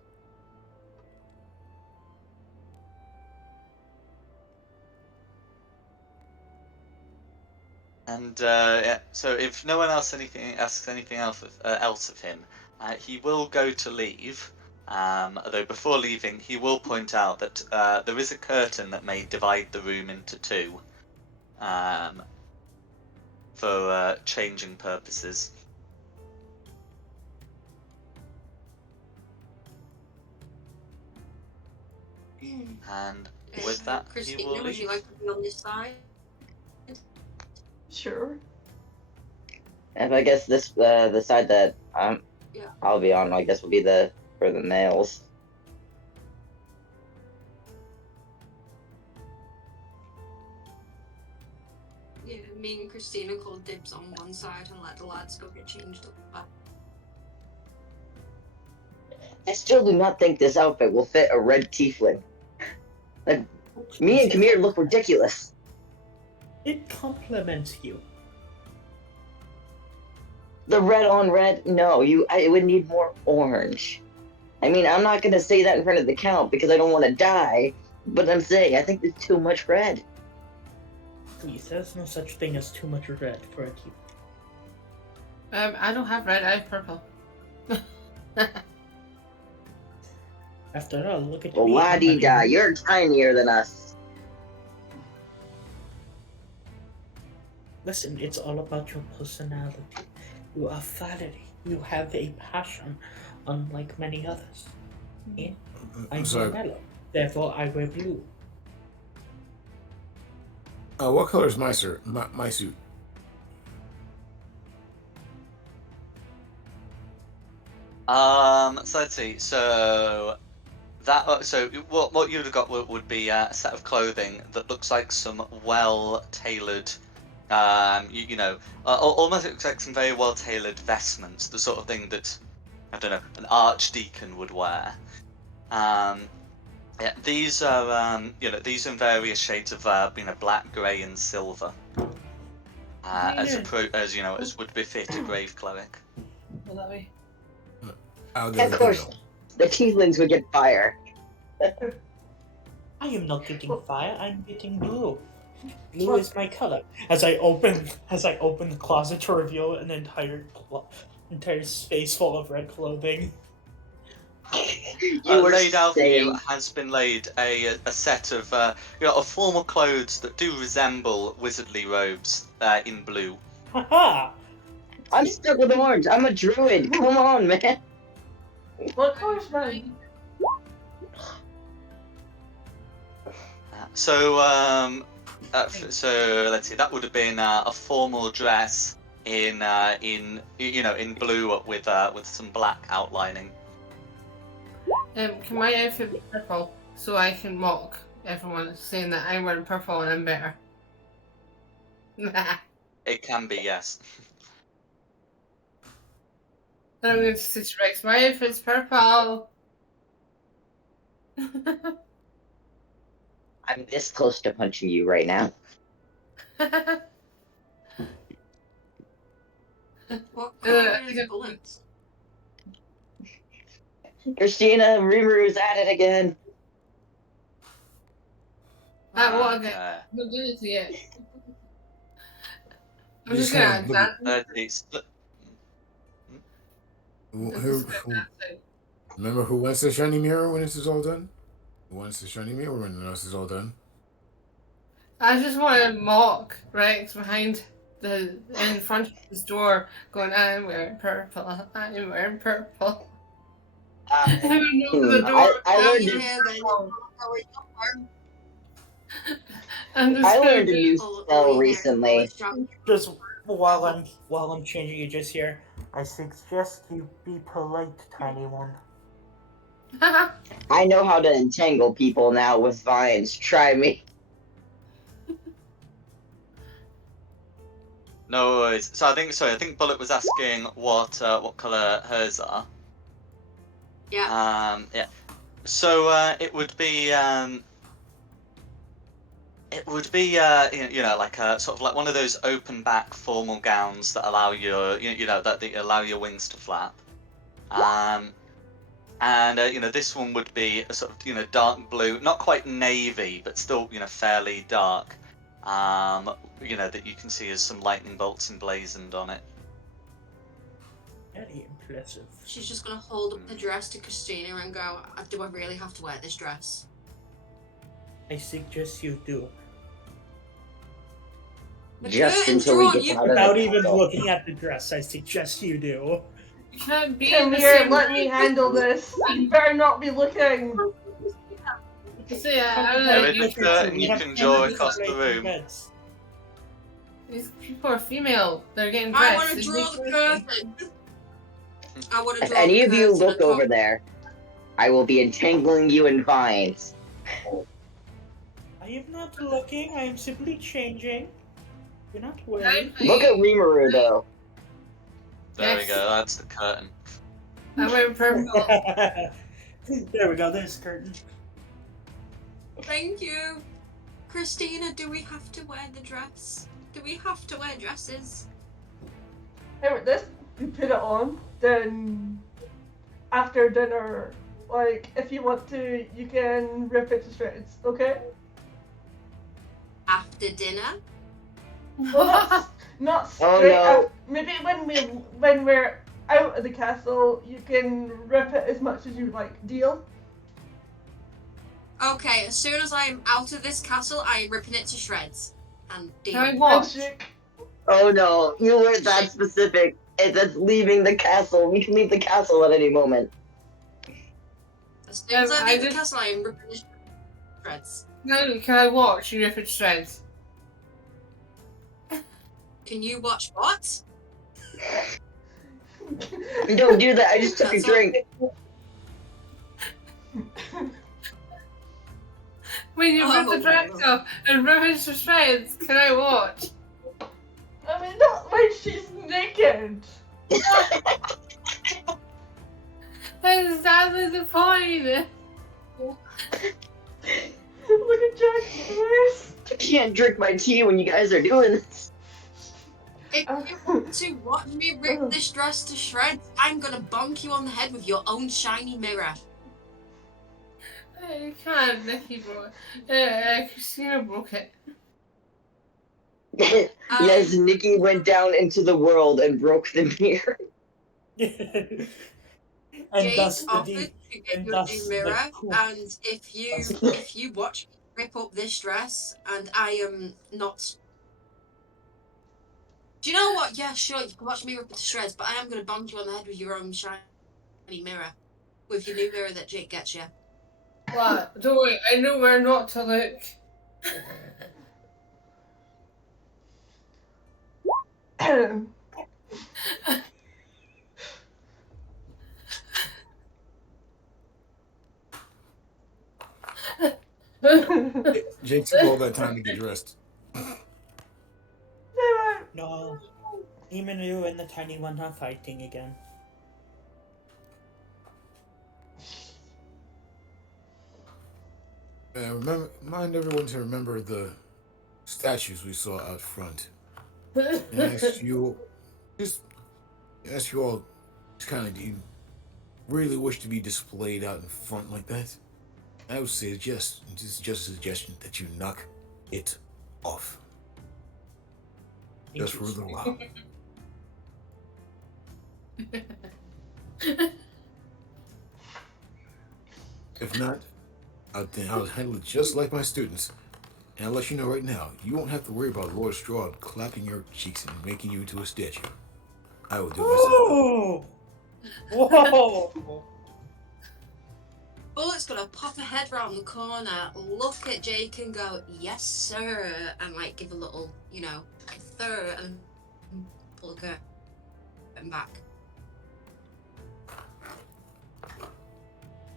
And so if no one else asks anything else of him, he will go to leave. Although before leaving, he will point out that there is a curtain that may divide the room into two, for changing purposes. And with that, he will Christina, would you leave. like to be on this side? Sure. And I guess this the side that Yeah. I'll be on, I guess, will be for the males. Yeah, me and Christina call dibs on one side and let the lads go get changed up. I still do not think this outfit will fit a red tiefling. Like, me and Kamir look ridiculous. It compliments you. The red on red, no, it would need more orange. I mean, I'm not gonna say that in front of the count because I don't want to die, but I'm saying I think there's too much red. Please, there's no such thing as too much red for a keep. I don't have red, I have purple. After all, look at Well, me. la-di-da, you're tinier than us. Listen, it's all about your personality. You are fiery. You have a passion, unlike many others. Yeah? I'm sorry. mellow, therefore I wear blue. What color is my suit? My suit. So let's see. So what you'd have got would be a set of clothing that looks like some well-tailored, almost looks like some very well-tailored vestments, the sort of thing that, I don't know, an archdeacon would wear. Yeah, these are these are in various shades of black, grey, and silver, as would befit a grave cleric. Will that be? Of course, the tieflings would get fire. I am not getting fire, I'm getting blue. Blue is my color. As I open the closet to reveal an entire space full of red clothing. You were laid out for you saying has been laid a set of of formal clothes that do resemble wizardly robes in blue. Haha! I'm stuck with orange. I'm a druid. Come on, man. What color's mine? So so let's see, that would have been a formal dress in in blue with some black outlining. Can my outfit be purple so I can mock everyone saying that I'm wearing purple and I'm better? It can be, yes. And I'm going to say to Rex, my outfit's purple. I'm this close to punching you right now. What colour is bullets? Christina, Rimuru's at it again. What again? Okay. I'm not doing it yet. I'm You just just gonna kind of look dance. remember who wants the shiny mirror when this is all done? Who wants the shiny mirror when this is all done? I just want to mock Rex behind in front of his door, going, "I'm wearing purple. I'm wearing purple." Even over the door. I learned You it. hear then? I'm just I gonna learned a be. new spell recently. Just while I'm changing you just here, I suggest you be polite, tiny one. I know how to entangle people now with vines. Try me. No worries. So I think Bullet was asking what colour hers are. Yeah. Yeah. So it would be like a sort of like one of those open back formal gowns that allow your that they allow your wings to flap. And this one would be a sort of dark blue, not quite navy, but still fairly dark. That you can see as some lightning bolts emblazoned on it. Very impressive. She's just gonna hold up the dress to Christina and go, "Do I really have to wear this dress?" I suggest you do. Just curtain's until we drawn, get you- out of Without the even castle. looking at the dress, I suggest you do. You can't be Come in the here, same let me handle this. You better not be looking. So yeah, There is a Look at curtain we you have can 10 draw different across the types of room. beds. these people are female. They're getting I dressed. want to They draw need the clothing. curtain. I want to If draw any the of you curtain look and over there, I will be entangling you in vines. I am not looking, I am simply changing. You're not worried. Look at Rimuru, though. There we Yes. go. That's the curtain. I'm wearing purple. There we go, there's curtain. Thank you. Christina, do we have to wear the dress? Do we have to wear dresses? Hey, with this, you put it on, then after dinner, like, if you want to, you can rip it to shreds, okay? After dinner? Well, not Oh, straight no. after. Maybe when we're out of the castle, you can rip it as much as you like. Deal? Okay, as soon as I'm out of this castle, I'm ripping it to shreds. And deal. Can I watch? Handshake. Oh no, you weren't that specific. That's leaving the castle. We can leave the castle at any moment. As soon as I I leave the just- castle, I'm ripping it to shreds. No, can I watch you rip it to shreds? Can you watch what? Don't do that. I just took a That's all. drink. When you rip Oh. the dress off and rip it to shreds, can I watch? I mean, not when she's naked. That's exactly the point. Look at Jack's face. I can't drink my tea when you guys are doing this. If you want to watch me rip this dress to shreds, I'm gonna bonk you on the head with your own shiny mirror. You can't, Nikki broke Christina broke it. Yes, Nikki went down into the world and broke the mirror. And Jade thus offered the to get and you a thus new the mirror, cool. and if you watch me rip up this dress, and I am not. Do you know what? Yeah, sure, you can watch me rip it to shreds, but I am gonna bang you on the head with your own shiny mirror, with your new mirror that Jake gets you. What? Don't worry, I know where not to look. Jake took all that time to get dressed. No, Emanuel and the tiny one are fighting again. Remind everyone to remember the statues we saw out front. And just ask you all, just kind of, do you really wish to be displayed out in front like that? I would say just a suggestion that you knock it off. Just for a little while. If not, I'll handle it just like my students. And I'll let you know right now, you won't have to worry about Lord Straud clapping your cheeks and making you into a statue. I will do it myself. Whoa! Bullet's gonna pop her head round the corner, look at Jake and go, "Yes, sir," and like give a little, third, and pull the curtain back.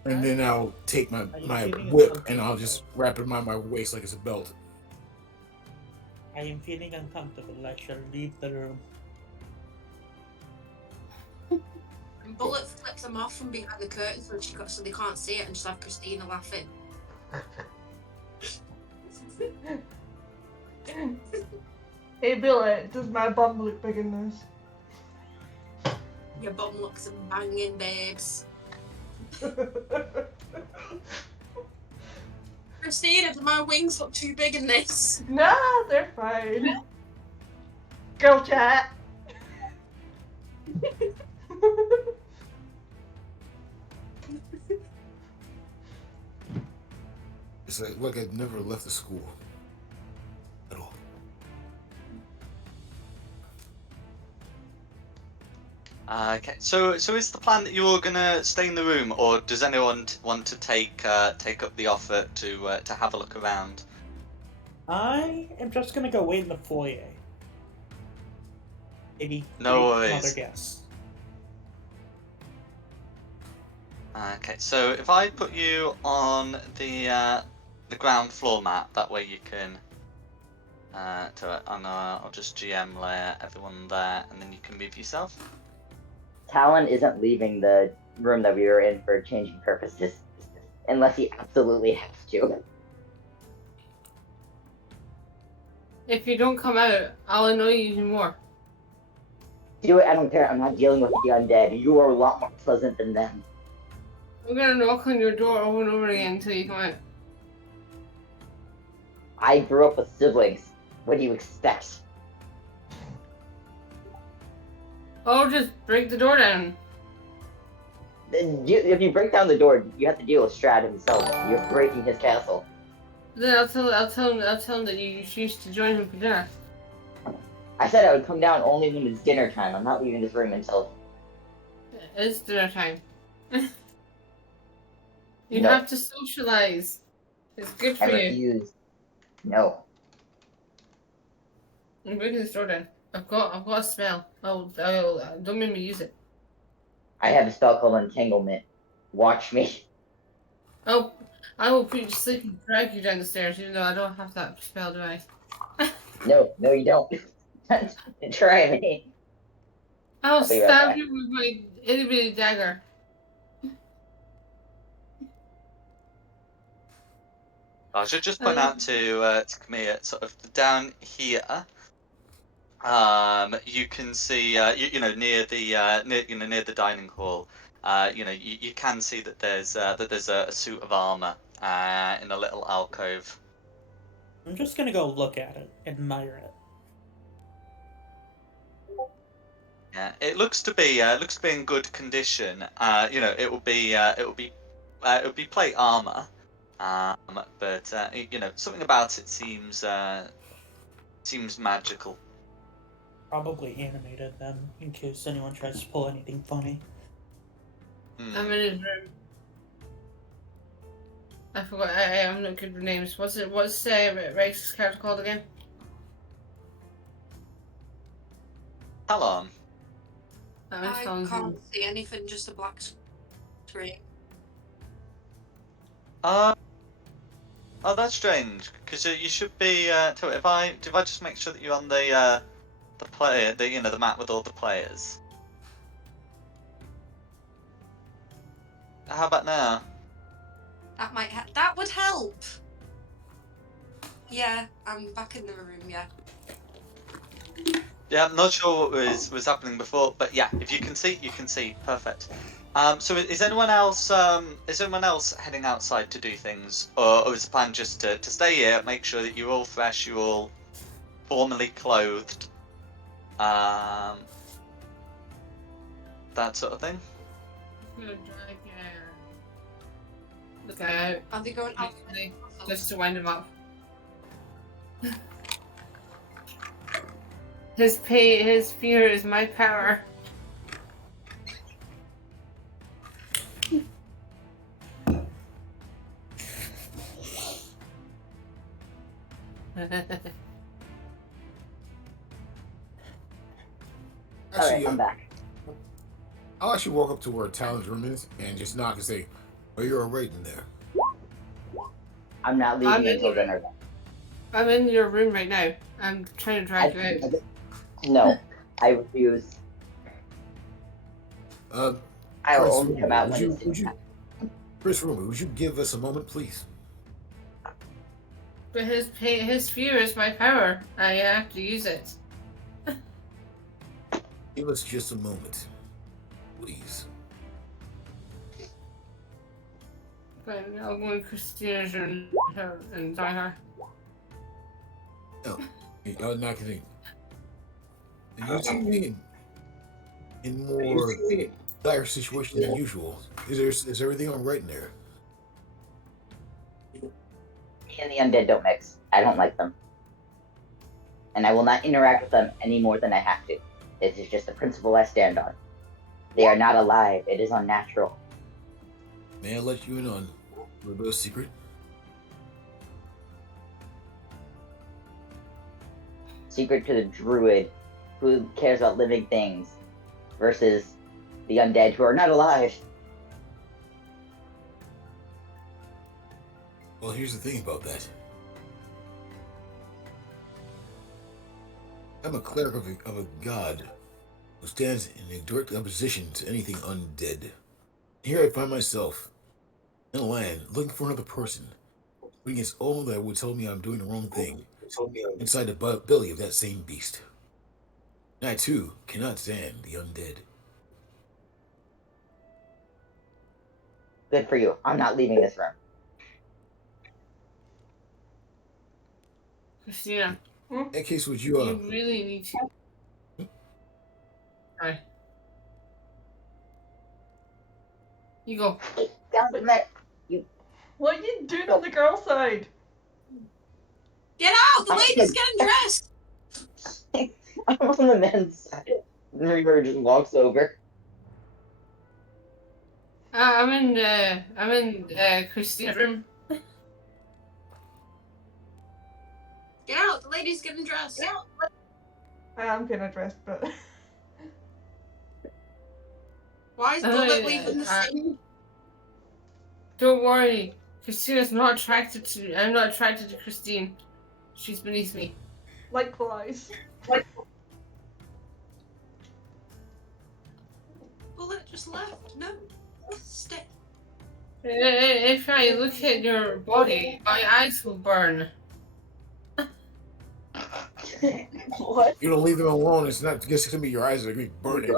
And then I'll take my feeling whip uncomfortable? and I'll just wrap it around my waist like it's a belt. I am feeling uncomfortable. I shall leave the room. And Bullet flips them off from behind the curtain so they can't see it, and just have Christina laughing. Hey Billy, does my bum look big in this? Your bum looks banging, babes. Christina, do my wings look too big in this? Nah, they're fine. Girl chat. It's like I'd never left the school. At all. Okay, so is the plan that you're gonna stay in the room, or does anyone want to take up the offer to have a look around? I am just gonna go wait in the foyer. Maybe No greet worries. another guest. Okay, so if I put you on the ground floor map, that way you can. I'll just GM layer everyone there, and then you can move yourself. Talon isn't leaving the room that we were in for changing purposes, unless he absolutely has to. If you don't come out, I'll annoy you even more. Do it, I don't care. I'm not dealing with the undead. You are a lot more pleasant than them. I'm gonna knock on your door over and over again until you come out. I grew up with siblings. What do you expect? I'll just break the door down. If you break down the door, you have to deal with Straud himself. You're breaking his castle. Then I'll tell him that you used to join him for dinner. I said I would come down only when it's dinner time. I'm not leaving this room until... It's dinner time. You No. have to socialize. It's good for I you. refuse. No. I'm breaking this door down. I've got a spell. Don't make me use it. I have a spell called Entanglement. Watch me. Oh, I will put you to sleep and drag you down the stairs, even though I don't have that spell, do I? No, you don't. Try me. I'll I'll be right stab back. you with my itty bitty dagger. I should just point out to Camilla, sort of down here. You can see, near the dining hall. You can see that there's a suit of armor in a little alcove. I'm just gonna go look at it, admire it. Yeah, it looks to be in good condition. It will be plate armor. But something about it seems magical. Probably animated then, in case anyone tries to pull anything funny. I'm in his room. I forgot. I'm not good with names. What's Rex's character called again? Talon. I can't see anything, just a black screen. Oh, that's strange. Because you should be. If I just make sure that you're on the player, the map with all the players. How about now? That would help. Yeah, I'm back in the room. Yeah. Yeah, I'm not sure what was happening before, but yeah, if you can see, you can see. Perfect. So is anyone else heading outside to do things, or is the plan just to stay here, make sure that you're all fresh, you're all formally clothed, that sort of thing? Look out. Are they going out? Just to wind him up. His fear is my power. Alright, I'm back. I'll actually walk up to where Talon's room is and just knock and say, "Are you alright in there?" I'm not leaving until dinner. I'm in your room right now. I'm trying to drag you out. No, I refuse. I will only come out when it's dinner. Chris Rumi, would you give us a moment, please? But his fear is my power. I have to use it. Give us just a moment, please. But I'll go in Christina's room and die her. No, I'm not gonna. You seem to be in more dire situation than usual. Is everything all right in there? Me and the undead don't mix. I don't like them. And I will not interact with them any more than I have to. This is just a principle I stand on. They are not alive. It is unnatural. May I let you in on a little secret? Secret to the druid who cares about living things versus the undead who are not alive. Well, here's the thing about that. I'm a cleric of a god who stands in a direct opposition to anything undead. Here I find myself in a land looking for another person, but against all that would tell me I'm doing the wrong thing inside the belly of that same beast. And I too cannot stand the undead. Good for you. I'm not leaving this room. Christina. In that case, would you You really need to. Alright. You go. Down from there. What are you doing on the girl side? Get out! The lady's getting dressed! I'm on the men's side. Reaver just walks over. I'm in Christina's room. Get out! The lady's getting dressed. I am kind of dressed, but Why is Bullet leaving the scene? Don't worry. Christina's not attracted to. I'm not attracted to Christine. She's beneath me. likewise. Bullet just left. No. Stay. If I look at your body, my eyes will burn. What? don't leave them alone, it's not just gonna be your eyes that are gonna be burning.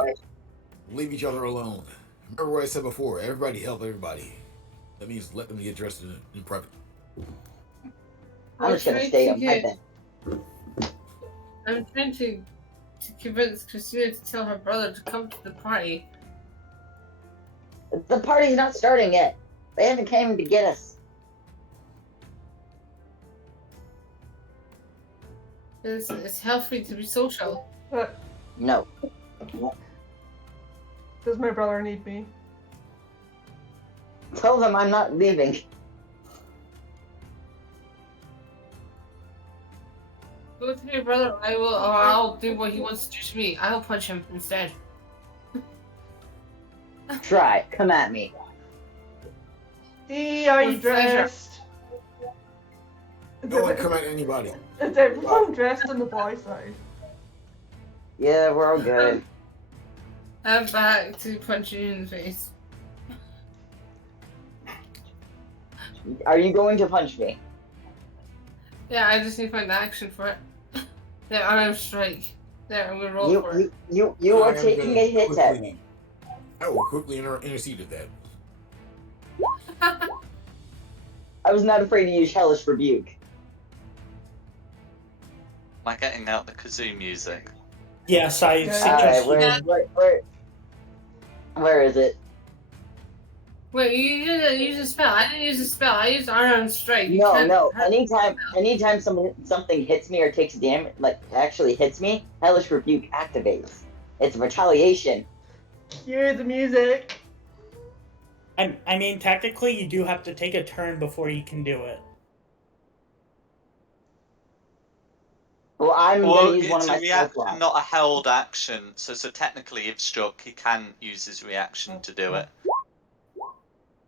Leave each other alone. Remember what I said before, everybody help everybody. That means let them get dressed in private. I'm just gonna stay on my bed. I'm trying to to convince Christina to tell her brother to come to the party. The party's not starting yet. They haven't came to get us. It's healthy to be social. No. Does my brother need me? Tell them I'm not leaving. Go to your brother. I'll do what he wants to do to me. I'll punch him instead. Try. Come at me. Dee, are you With pleasure. dressed? No one come at anybody. Is everyone dressed on the boy side? Yeah, we're all good. I'm back to punch you in the face. Are you going to punch me? Yeah, I just need to find the action for it. There, I'm strike. There, I'm gonna roll for it. You are taking a hit at me. I will quickly intercede at that. I was not afraid to use Hellish Rebuke. Am I getting out the kazoo music? Yes, I Yeah. suggest Alright, where is it? Wait, you use a spell. I didn't use a spell. I used unarmed strike. You No, can't- no. Anytime something hits me or takes damage, like actually hits me, Hellish Rebuke activates. It's retaliation. Cue the music. I mean, technically, you do have to take a turn before you can do it. Well, I'm Well, gonna use one of it's my a spell reaction, slots. not a held action. So technically, if struck, he can use his reaction to do it.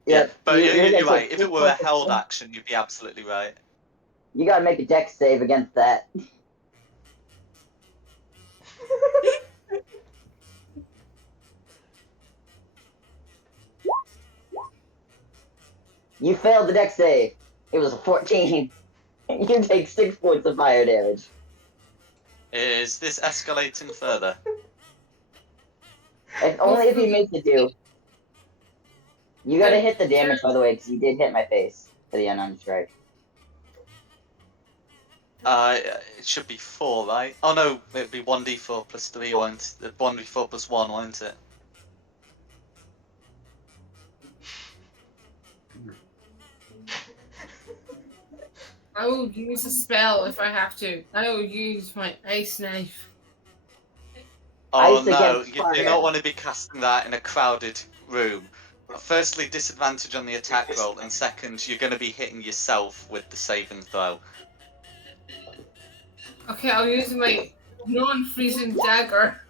Yeah, but you're gonna you're take right. If it 6 were a points of held damage. action, you'd be absolutely right. You gotta make a dex save against that. You failed the dex save. It was a 14. You take 6 points of fire damage. Is this escalating further? Only if he makes it do. You gotta hit the damage, by the way, because you did hit my face for the unarmed strike. It should be 4, right? Oh no, it'd be 1d4 plus 3, won't it? 1d4 plus 1, won't it? I will use a spell if I have to. I will use my ice knife. Oh Ice no, against you do fire. not want to be casting that in a crowded room. Firstly, disadvantage on the attack roll, and second, you're going to be hitting yourself with the saving throw. Okay, I'll use my non-freezing dagger.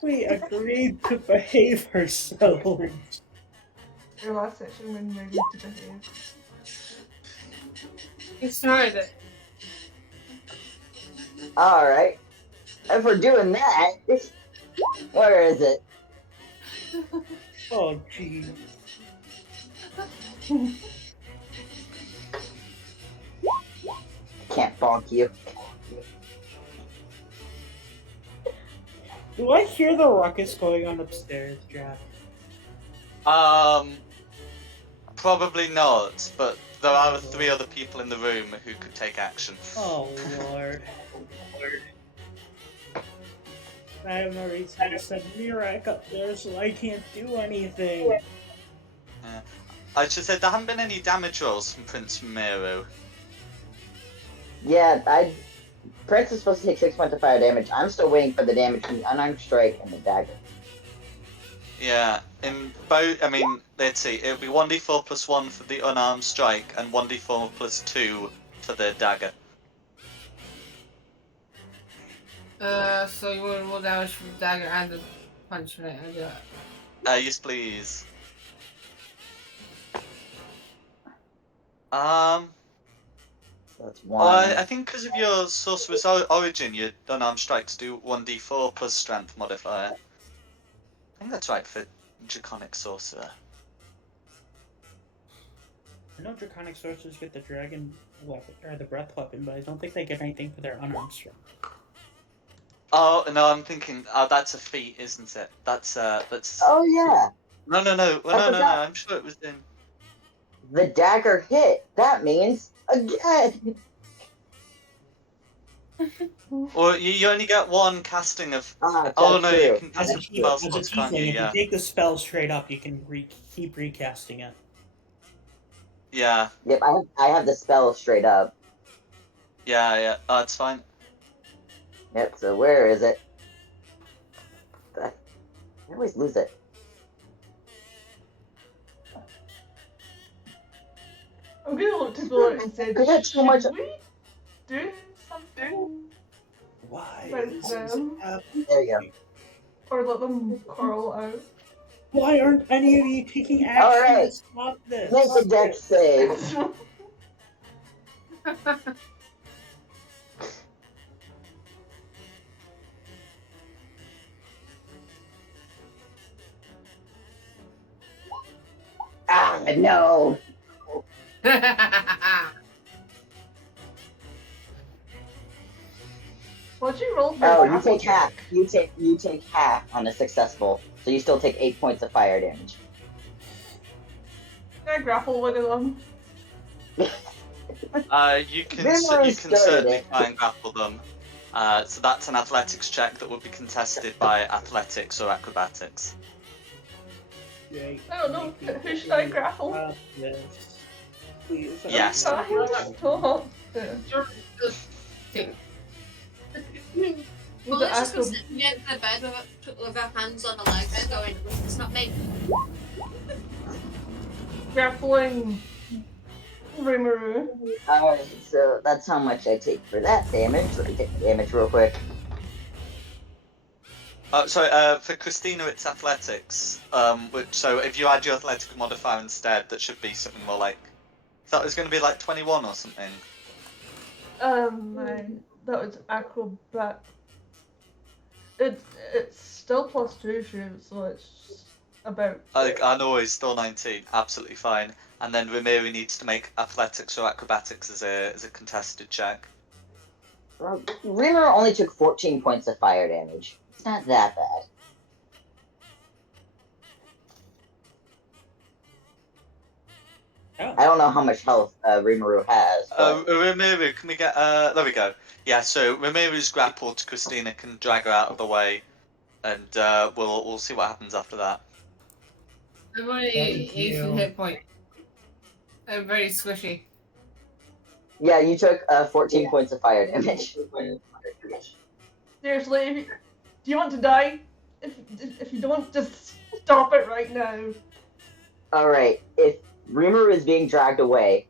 We agreed to behave ourselves. Your last section when you need to behave. You started it. Alright. If we're doing that, where is it? Oh, gee. Can't bonk you. Do I hear the ruckus going on upstairs, Jack? Probably not, but there are 3 other people in the room who could take action. Oh, Lord. I have no reason to send Mirak up there, so I can't do anything. I should say there haven't been any damage rolls from Prince Meru. Yeah, Prince is supposed to take 6 points of fire damage. I'm still waiting for the damage from the unarmed strike and the dagger. Yeah, in both, I mean, let's see, it would be 1d4 plus 1 for the unarmed strike and 1d4 plus 2 for the dagger. So you want more damage from the dagger and the punch, right? I do that. Yes, please. That's one. Well, I think because of your sorcerer's origin, your unarmed strikes do 1d4 plus strength modifier. I think that's right for Draconic Sorcerer. I know Draconic Sorcerers get the dragon weapon, or the breath weapon, but I don't think they get anything for their unarmed strike. Oh, no, I'm thinking, that's a feat, isn't it? That's... Oh, yeah. No, forgot. I'm sure it was in... The dagger hit. That means again. Or you only get one casting of. Ah, Oh that's no, you true. can As cast a, it That's from true. spell as a slots, can't you? tiefling, if you Yeah. take the spell straight up, you can keep recasting it. Yeah. Yep, I have the spell straight up. Yeah. Oh, that's fine. Yep. So where is it? I always lose it. I'm gonna look to Bullet and say, I got so much. should we do something Why about is this them? happening? There you go. Or let them quarrel out? Why aren't any of you taking All action right. to stop this? Make a dex save. Ah, no. What'd you roll for Oh, a you take grapple half. check? You take half on a successful, so you still take 8 points of fire damage. Can I grapple one of them? You can Rimmer you can started certainly it. try and grapple them. So that's an athletics check that would be contested by athletics or acrobatics. Jake, I don't know. make me Who should I grapple? stop this. Please. Yes. I'm trying to stop. You're the thing. Was Well, it it's just been acro- sitting against the bed with her hands on her legs going, it's not me. grappling Rimuru? Alright, so that's how much I take for that damage. Let me take the damage real quick. Sorry, for Christina it's athletics. So if you add your athletic modifier instead, that should be something more like. I thought it was going to be like 21 or something. That was acrobat. It's still +2 shoot, so it's about. I know it's still 19, absolutely fine. And then Ramiri needs to make athletics or acrobatics as a contested check. Well, Rimmer only took 14 points of fire damage. It's not that bad. Oh. I don't know how much health Rimuru has. But... Ramiri, can we get? There we go. Yeah, so Ramiri's grappled. Christina can drag her out of the way, and we'll see what happens after that. I'm only Thank 18 you. hit point. I'm very squishy. Yeah, you took 14 points of fire damage. Seriously, do you want to die? If you don't, just stop it right now. Alright, if Rimuru is being dragged away,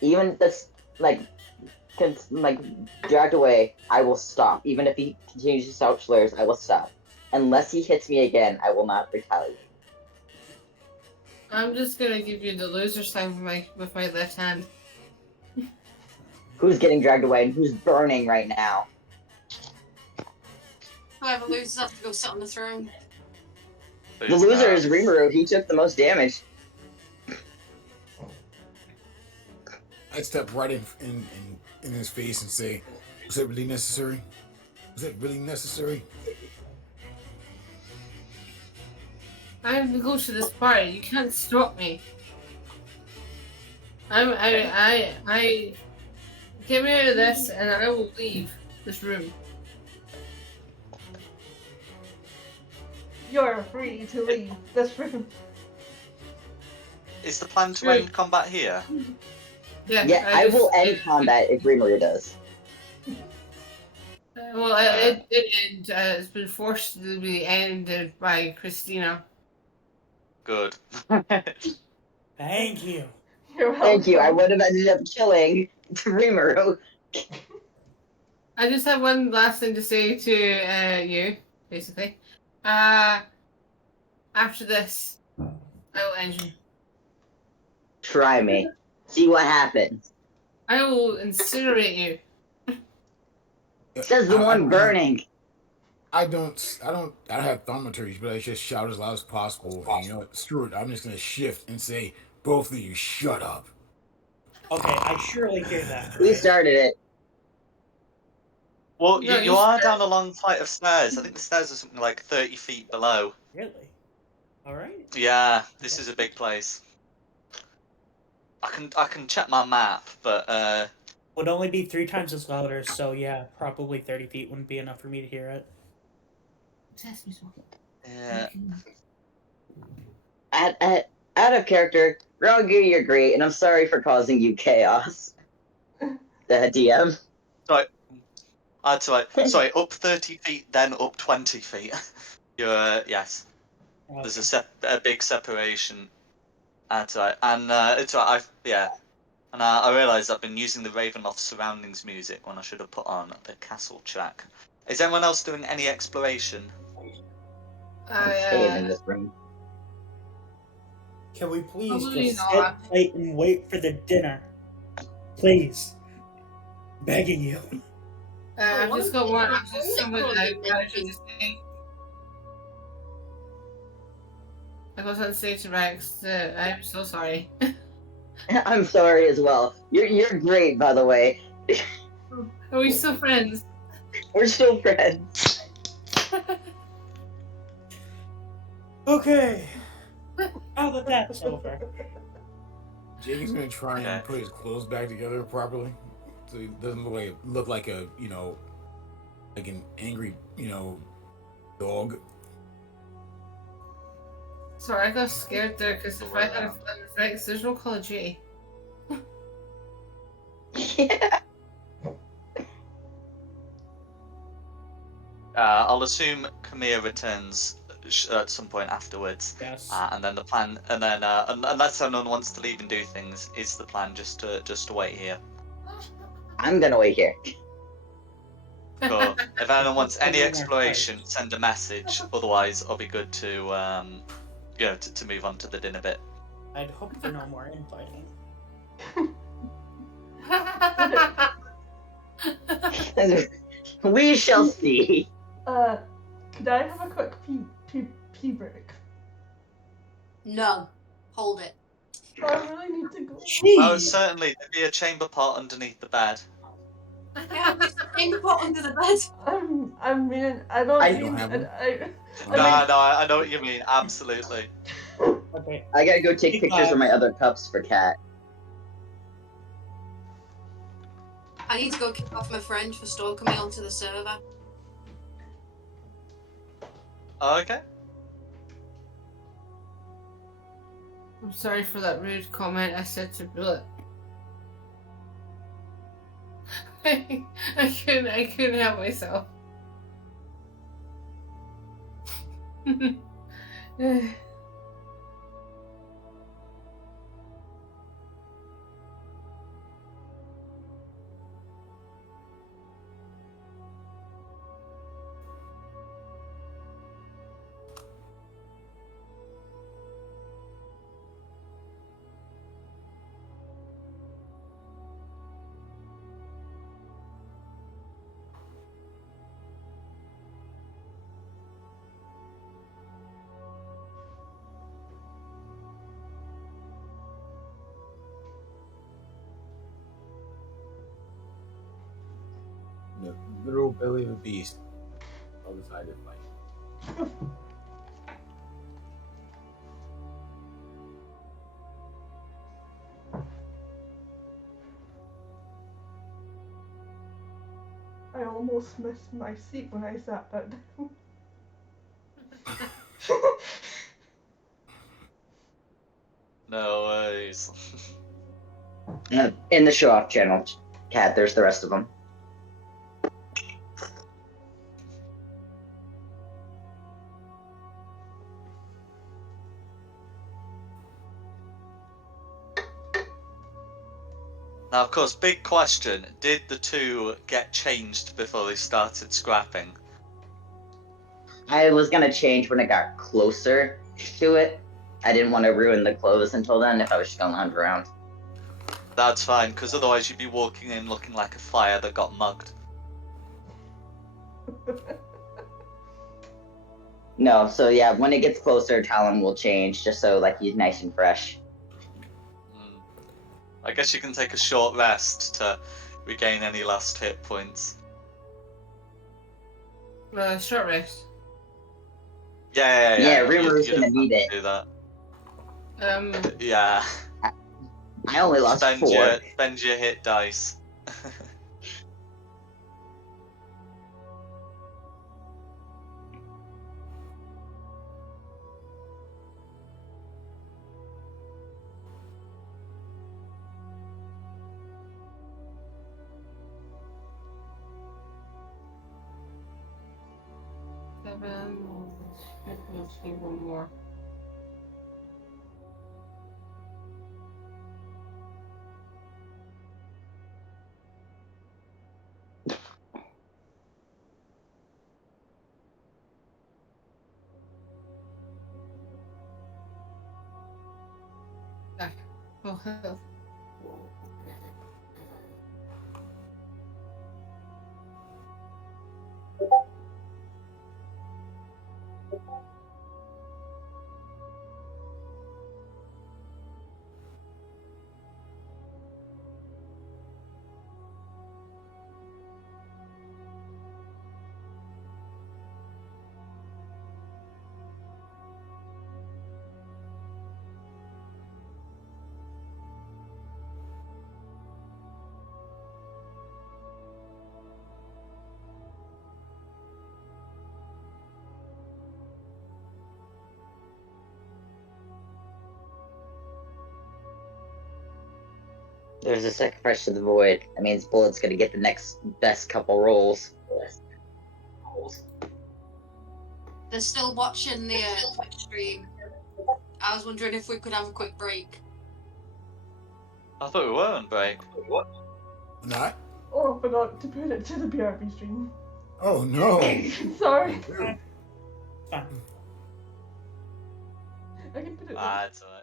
even if that's dragged away, I will stop. Even if he continues to shout slurs, I will stop. Unless he hits me again, I will not retaliate. I'm just gonna give you the loser sign with my left hand. Who's getting dragged away and who's burning right now? Whoever loses has to go sit on the throne. The loser is Rimuru. He took the most damage. I step right in his face and say, "Was that really necessary? Was that really necessary?" I have to go to this party. You can't stop me. I get me out of this, and I will leave this room. You're free to leave this room. Is the plan to Right. end combat here? Yeah, I will end combat if Rimuru does. Well, it did end. It's been forced to be ended by Christina. Good. Thank you. You're welcome. Thank you. I would have ended up killing Rimuru. I just have one last thing to say to you, basically. After this, I will end you. Try me. See what happens. I will incinerate you. Says the one burning. I don't have thaumaturgy, but I just shout as loud as possible. And you know what? Screw it. I'm just gonna shift and say, "Both of you, shut up." Okay, I surely hear that. We Right? started it. Well, No, you you are start- down a long flight of stairs. I think the stairs are something like 30 feet below. Really? All right. Yeah, this is a big place. I can check my map, but Would only be 3 times as louder, so yeah, probably 30 feet wouldn't be enough for me to hear it. Test me so. yeah. Out of character, Grogu, you're great, and I'm sorry for causing you chaos. The DM. Sorry, that's right. Sorry, up 30 feet, then up 20 feet. You're yes. There's a big separation. That's right, and it's right. And I realised I've been using the Ravenloft surroundings music when I should have put on the castle track. Is anyone else doing any exploration? I'm staying in this room. Can we please Probably just not. sit tight and wait for the dinner? Please. Begging you. I've just got one. I've One just that something probably I should just say. I got something to say to Rex. I'm so sorry. I'm sorry as well. You're great, by the way. Are we still friends? We're still friends. Okay. Now that that's over. Jake is gonna try and Okay. put his clothes back together properly, so he doesn't look like a like an angry dog. Sorry, I got scared there because if I had a fun with Rex, there's no Call of Duty. Yeah. I'll assume Camille returns at some point afterwards, Yes. and then the plan, and then unless anyone wants to leave and do things, is the plan just to wait here. I'm gonna wait here. Cool. If anyone wants any No more exploration, send a message. Otherwise, I'll be good to to move on to the dinner bit. I'd hope for no more infighting. We shall see. Could I have a quick pee break? No. Hold it. I really need to go. Oh, Jeez. certainly. There'd be a chamber pot underneath the bed. Yeah, there's a thing put under the bed. I mean, I don't I mean, don't have one. I know what you mean. Absolutely. Okay. I gotta go take pictures of my other cups for Cat. I need to go kick off my friend for stalking me onto the server. Okay. I'm sorry for that rude comment I said to Bullet. I couldn't help myself. The literal belly of a beast. All decided fight. I almost missed my seat when I sat back down. No worries. In the show off channel, Cat, there's the rest of them. Now, of course, big question: did the two get changed before they started scrapping? I was gonna change when it got closer to it. I didn't want to ruin the clothes until then if I was just gonna lounge around. That's fine, because otherwise you'd be walking in looking like a fire that got mugged. No, so yeah, when it gets closer, Talon will change just so like he's nice and fresh. I guess you can take a short rest to regain any last hit points. Short rest. Yeah. Yeah, Rimmer's you'd gonna have need to it. do that. Um, Yeah. I only lost spend 4. your hit dice. Let's do one more. Oh, hell. There's a sacrifice to the void. That means Bullet's gonna get the next best couple rolls. They're still watching the Twitch stream. I was wondering if we could have a quick break. I thought we were on break. Not? Oh, I forgot to put it to the BRB stream. Oh no. Sorry. Fine. I can put it It's alright.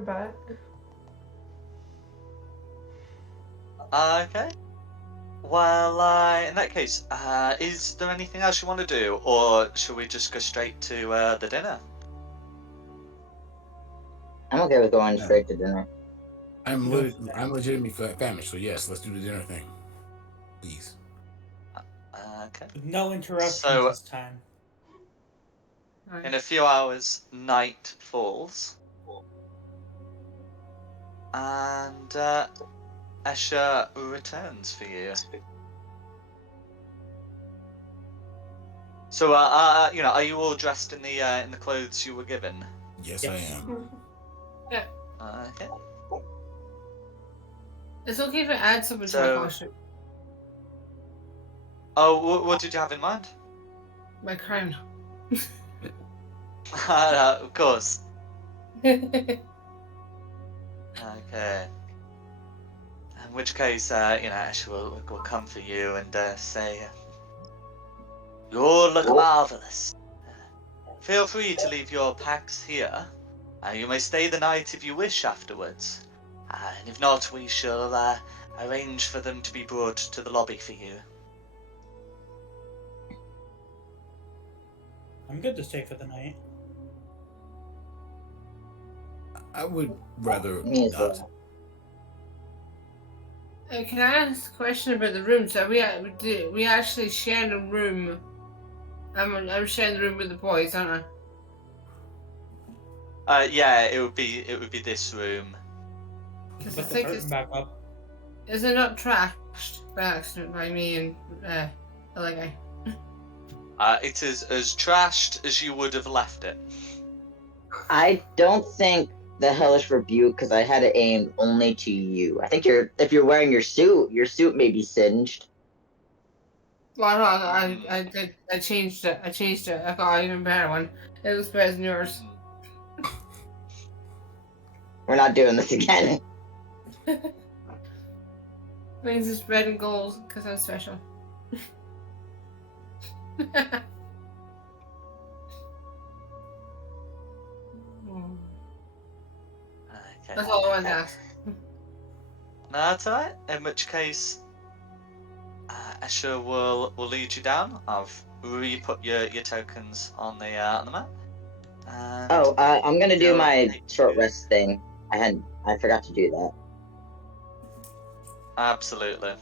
We're back. Okay. Well, in that case, is there anything else you want to do, or should we just go straight to the dinner? I'm okay with going straight to dinner. I'm legitimately famished, so yes, let's do the dinner thing, please. Okay. With no interruptions So, this time. in a few hours, night falls, and Escher returns for you. So, are you all dressed in the clothes you were given? Yes, I Yes. am. Yeah. Okay. It's okay if I add something to my So- costume. Oh, what did you have in mind? My crown. Of course. Okay. Okay. In which case, Escher will come for you and say, "You all look marvelous. Feel free to leave your packs here. You may stay the night if you wish afterwards. And if not, we shall arrange for them to be brought to the lobby for you." I'm good to stay for the night. I would rather Me as not. well. Can I ask a question about the room? So we actually sharing a room. I'm sharing the room with the boys, aren't I? Yeah, it would be this room. Because I Put the think curtain back up. is it not trashed by accident by me and the other guy? It is as trashed as you would have left it. I don't think the hellish rebuke, because I had it aimed only to you. I think if you're wearing your suit may be singed. Well, no, I changed it. I changed it. I got an even better one. It looks better than yours. We're not doing this again. Mine's just red and gold because I'm special. Okay. That's all I wanted to ask. No, that's alright. In which case, Escher will lead you down. I've re-put your tokens on the map. And Oh, I'm gonna do he'll my take short you- rest thing. I forgot to do that. Absolutely.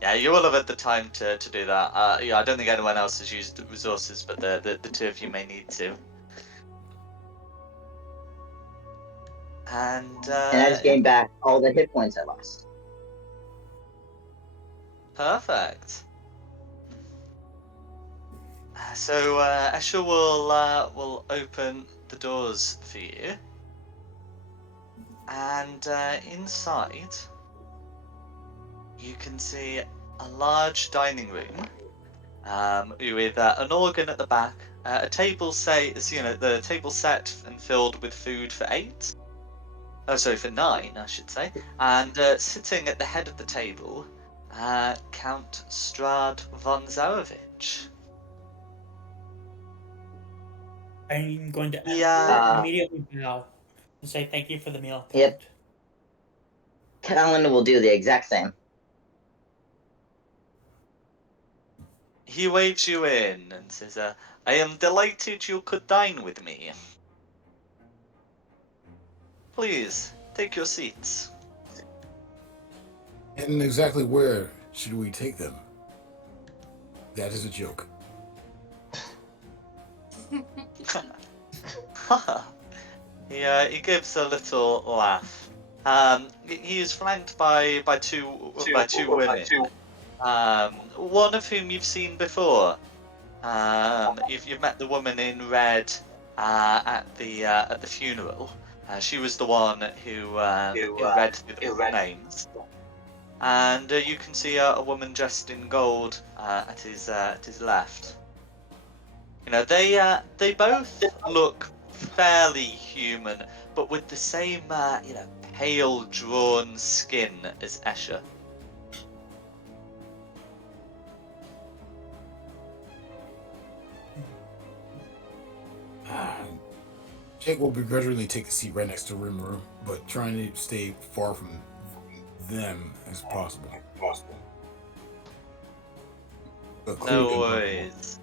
Yeah, you will have had the time to do that. I don't think anyone else has used the resources, but the two of you may need to. And And I just gained back all the hit points I lost. perfect. So Escher will open the doors for you, and inside you can see a large dining room with an organ at the back, a table the table set and filled with food for 8. Oh, sorry, for 9, I should say. And sitting at the head of the table, Count Straud von Zarevich. I'm going to Yeah. immediately bow and say thank you for the meal, Count. Yep. Talon will do the exact same. He waves you in and says, "I am delighted you could dine with me. Please, take your seats." And exactly where should we take them? That is a joke. He gives a little laugh. He is flanked by two women. One of whom you've seen before. You've met the woman in red at the funeral. She was the one who read through the names. And you can see a woman dressed in gold at his left. They both look fairly human, but with the same pale, drawn skin as Escher. Jake will begrudgingly take a seat right next to Rimuru, but trying to stay far from them as possible. No worries.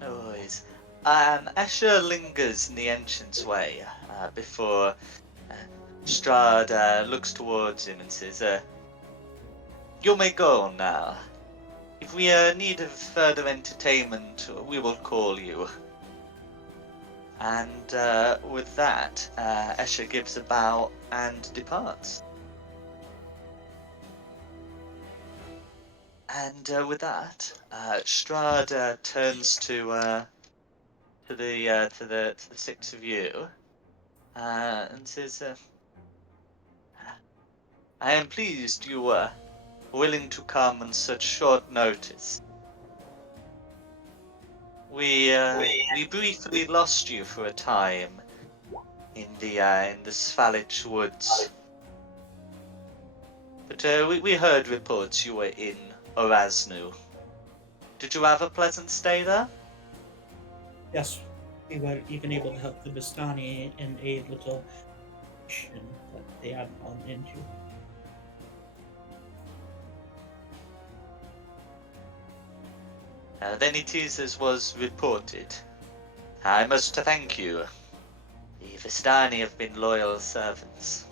No worries. Escher lingers in the entranceway before Straud looks towards him and says, "You may go now. If we need of further entertainment, we will call you." And with that, Escher gives a bow and departs. And with that, Straud turns to the six of you and says, "I am pleased you were willing to come on such short notice. We briefly lost you for a time in the Svalich woods, but we heard reports you were in Oraznu. Did you have a pleasant stay there?" Yes, we were even able to help the Vistani in a little mission that they had fallen into. Then it is as was reported. I must thank you. The Vistani have been loyal servants.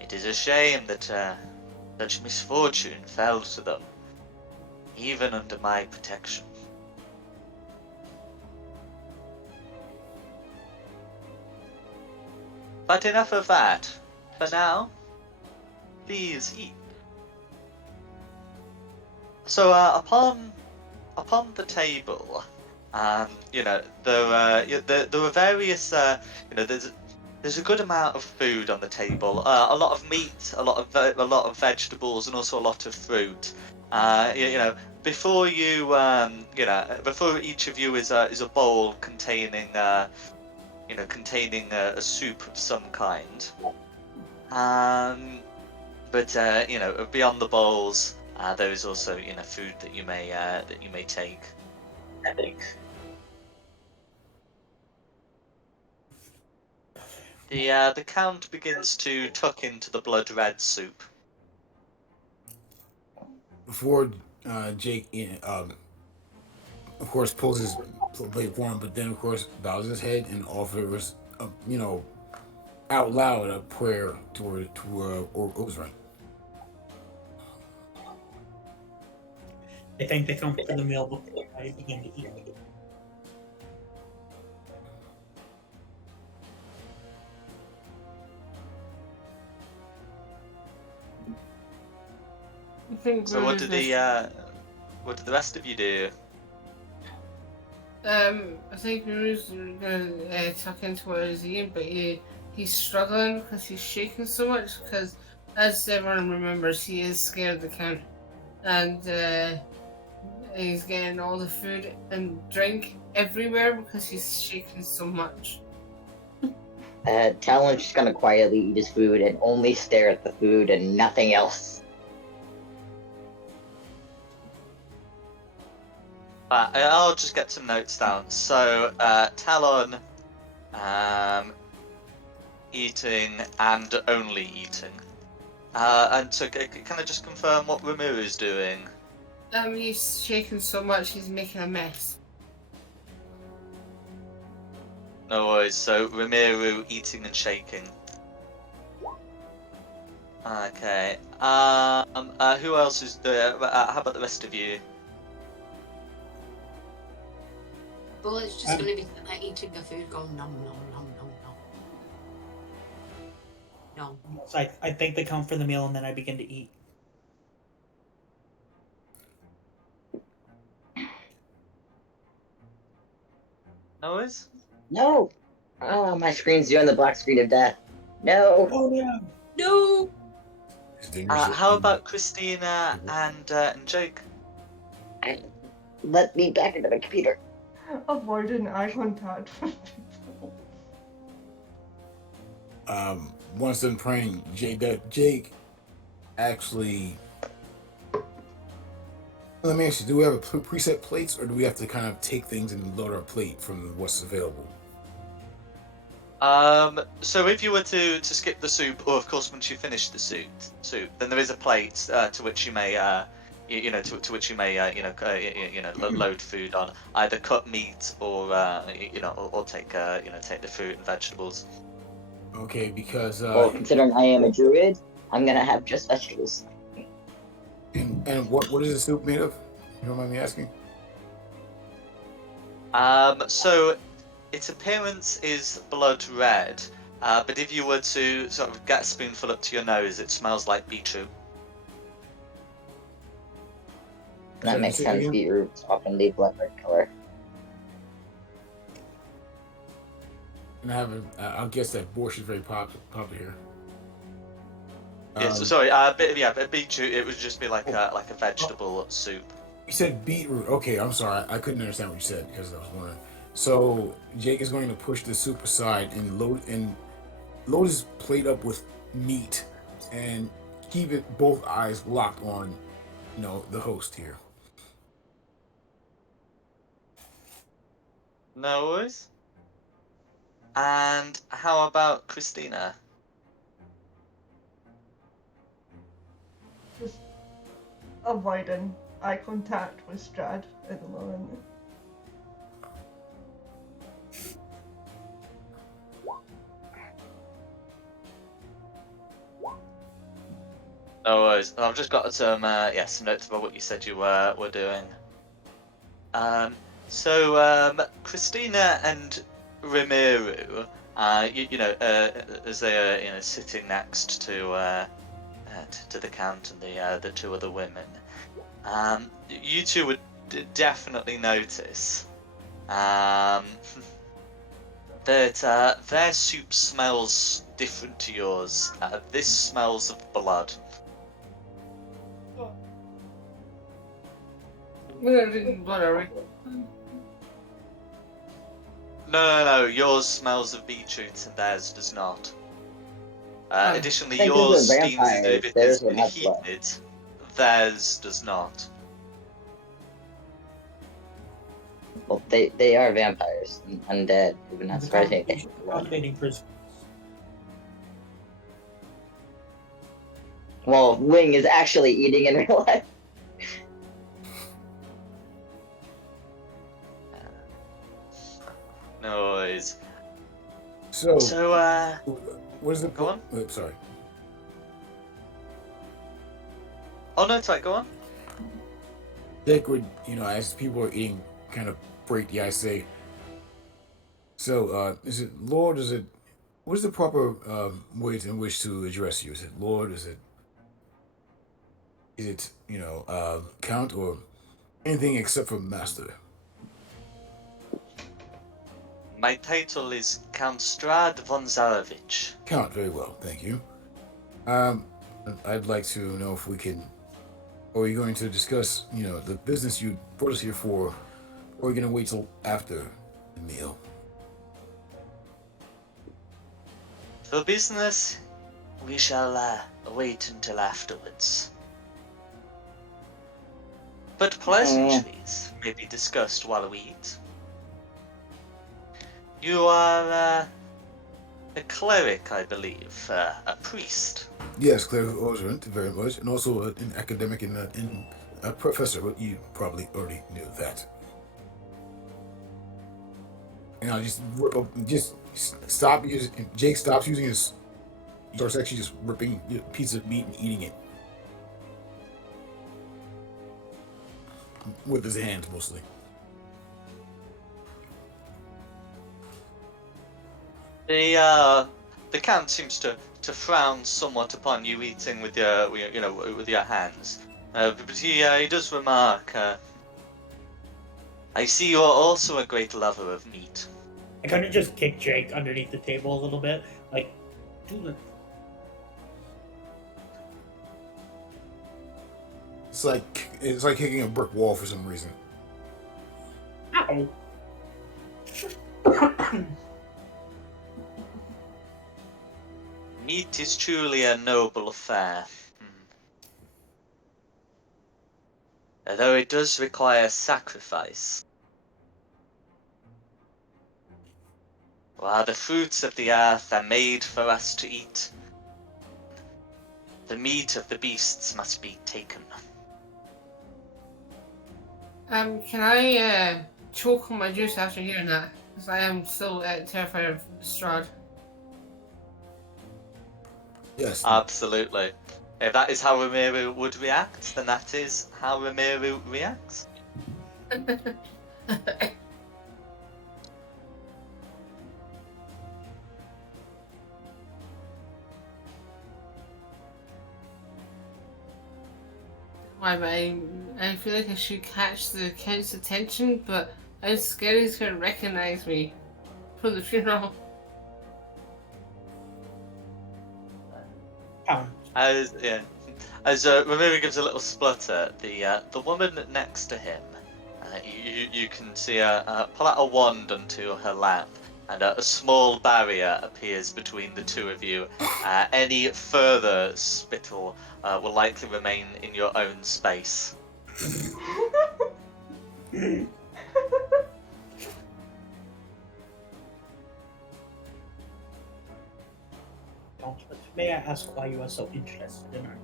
It is a shame that such misfortune fell to them, even under my protection. But enough of that. For now, please eat. So upon the table, there were various, there's a good amount of food on the table. A lot of meat, a lot of vegetables, and also a lot of fruit. Before before each of you is a bowl containing a soup of some kind. But beyond the bowls, there is also food that you may take. The count begins to tuck into the blood red soup. Before Jake, of course, pulls his plate for him, but then of course bows his head and offers, out loud a prayer to Ozran. I think they come for the meal before I begin to eat. I think So what did the rest of you do? I think Ruru's gonna tuck into what he's eating, but he's struggling because he's shaking so much. Because as everyone remembers, he is scared of the count, and he's getting all the food and drink everywhere because he's shaking so much. Talon's just gonna quietly eat his food and only stare at the food and nothing else. I'll just get some notes down. So Talon, eating and only eating. And so can I just confirm what Rimuru is doing? He's shaking so much he's making a mess. No worries. So Rimuru eating and shaking. Okay. Who else is there? How about the rest of you? Well, it's just going to be like eating the food, going nom nom nom nom nom. No. So I think they come for the meal and then I begin to eat. No worries. No! Oh, my screen's doing the black screen of death. No! Oh yeah. No! How about Christina and Jake? Let me back into the computer. Avoiding eye contact with people. Once done praying, Jake actually Let me ask you: do we have preset plates, or do we have to kind of take things and load our plate from what's available? So if you were to skip the soup, or of course once you finish the soup, then there is a plate to which you may to which you may load food on, either cut meat or or take take the fruit and vegetables. Okay, because Well, considering I am a druid, I'm gonna have just vegetables. and what is the soup made of? You don't mind me asking? So its appearance is blood red, but if you were to sort of get a spoonful up to your nose, it smells like beetroot. That makes Say it sense. again? Beetroots often leave blood red color. And I'll guess that borscht is very popular here. Yeah, so Um, sorry, but beetroot, it would just be like a vegetable soup. You said beetroot. Okay, I'm sorry. I couldn't understand what you said because I was wondering. So Jake is going to push the soup aside and load his plate up with meat and keep it both eyes locked on, the host here. No worries. And how about Christina? Just avoiding eye contact with Strad at the moment. No worries. I've just got some some notes about what you said you were doing. Christina and Rimuru, as they are sitting next to the count and the two other women, you two would definitely notice that their soup smells different to yours. This smells of blood. We're drinking blood, are we? No. Yours smells of beetroot and theirs does not. Additionally, I think these yours are steams as if vampires. it Theirs has would been have blood. heated. Theirs does not. Well, they are vampires and undead. It would not surprise me if they had blood. Calculating prisoners. Well, Wing is actually eating in real life. No worries. So, So, what is the go on. Oh, sorry. Oh no, sorry, go on. Jake would, as people are eating, kind of break the ice, say, so, is it Lord? What is the proper way in which to address you? Is it Lord? Is it, Count, or anything except for Master? My title is Count Straud von Zarevich. Count, very well, thank you. I'd like to know if we can. Are we going to discuss, the business you brought us here for, or are we going to wait till after the meal? For business, we shall wait until afterwards. But pleasantries may be discussed while we eat. You are a cleric, I believe, a priest. Yes, Claire Ogerant, very much, and also an academic and a professor, but you probably already knew that. And I just stop using. Jake stops using his. Starts actually just ripping a piece of meat and eating it with his hands mostly. The count seems to frown somewhat upon you eating with your hands, but he does remark. I see you're also a great lover of meat. I kind of just kick Jake underneath the table a little bit, like, do it. It's like kicking a brick wall for some reason. Ow. Meat is truly a noble affair. Although it does require sacrifice. While the fruits of the earth are made for us to eat, the meat of the beasts must be taken. Can I choke on my juice after hearing that? Because I am still terrified of Straud. Yes. Absolutely. If that is how Ramiru would react, then that is how Ramiru reacts. Why, but I feel like I should catch the Count's attention, but I'm scared he's gonna recognize me from the funeral. As Ramiru gives a little splutter, the woman next to him, you can see her pull out a wand onto her lap, and a small barrier appears between the two of you. Any further spittle will likely remain in your own space. But may I ask why you are so interested in her?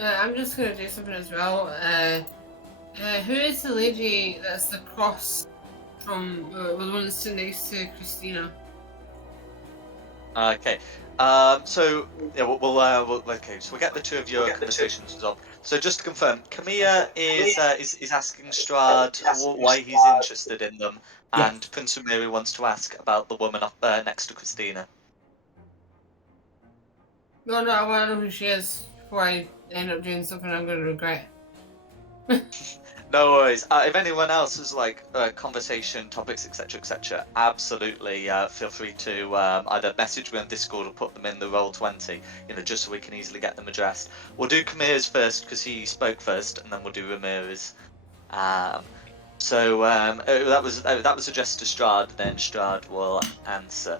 I'm just gonna do something as well. Who is the lady that's the cross from the one that's sitting next to Christina? Okay. So yeah, okay. So we'll get the two of your conversations resolved. So just to confirm, Camilla is asking Strahd why he's interested in them, and Yes. Prince Ramirez wants to ask about the woman up next to Christina. No, I want to know who she is before I end up doing something I'm gonna regret. No worries. If anyone else has like conversation topics, etc., absolutely feel free to either message me on Discord or put them in the Roll20. Just so we can easily get them addressed. We'll do Kamir's first because he spoke first, and then we'll do Ramirez. So that was addressed to Strahd. Then Strahd will answer.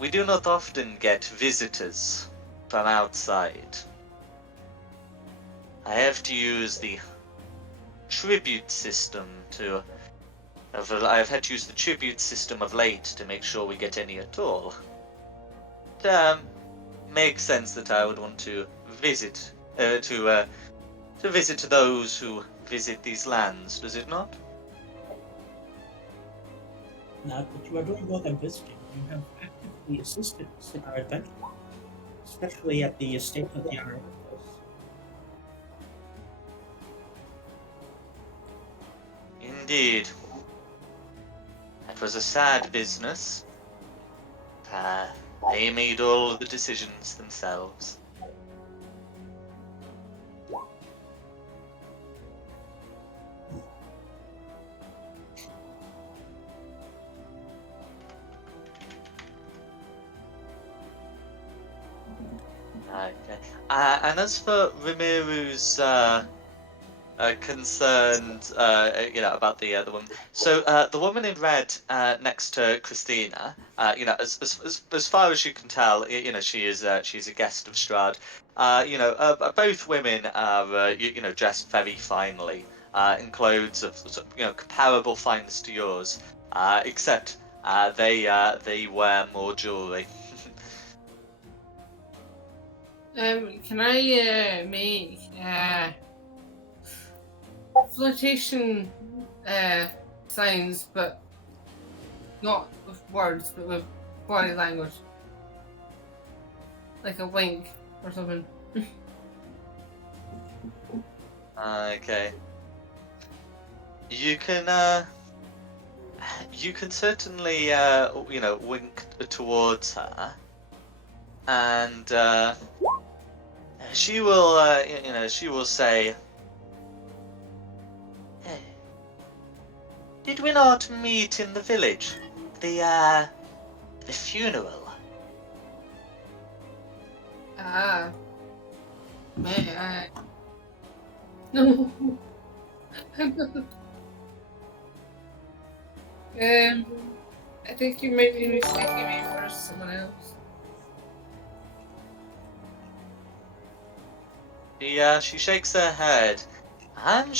We do not often get visitors from outside. I have to use the tribute system I've had to use the tribute system of late to make sure we get any at all. It makes sense that I would want to visit to visit those who visit these lands, does it not? Now that you are doing more than visiting, you have actively assisted us in our adventure, especially at the estate of the Arabs. Indeed. It was a sad business. They made all the decisions themselves. Okay. And as for Ramiru's concerned, about the woman. So the woman in red next to Christina, as far as you can tell, she's a guest of Strahd. Both women are dressed very finely in clothes of comparable fineness to yours, except they wear more jewelry. Can I make flirtation signs, but not with words, but with body language, like a wink or something? Okay. You can certainly wink towards her, and she will say, "Hey, did we not meet in the village? The funeral." Man, no. I think you might be mistaking me for someone else. She shakes her head. I am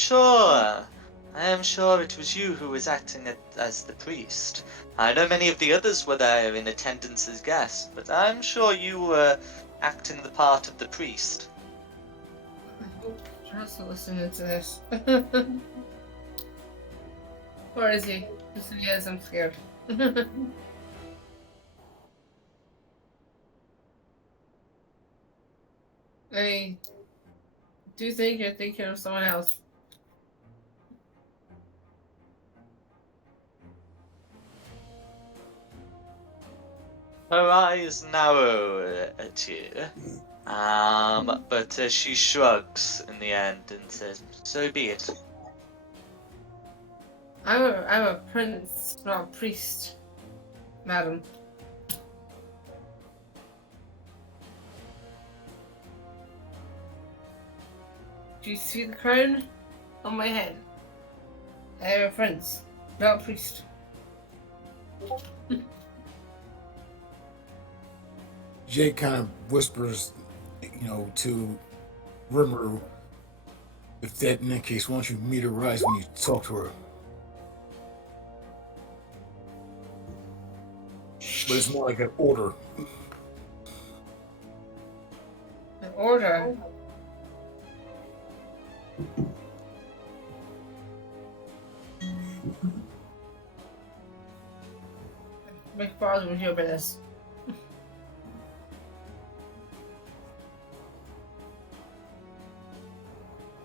sure it was you who was acting as the priest. I know many of the others were there in attendance as guests, but I'm sure you were acting the part of the priest. I hope Straud's not listening to this. Or is he? If he is, I'm scared. I do think you're thinking of someone else. Her eyes narrow at you, but she shrugs in the end and says, "So be it." I'm a prince, not a priest, madam. Do you see the crown on my head? I am a prince, not a priest. Jake kind of whispers, to Rimuru, if that in that case, why don't you meet her eyes when you talk to her? But it's more like an order. An order? My father would hear about this.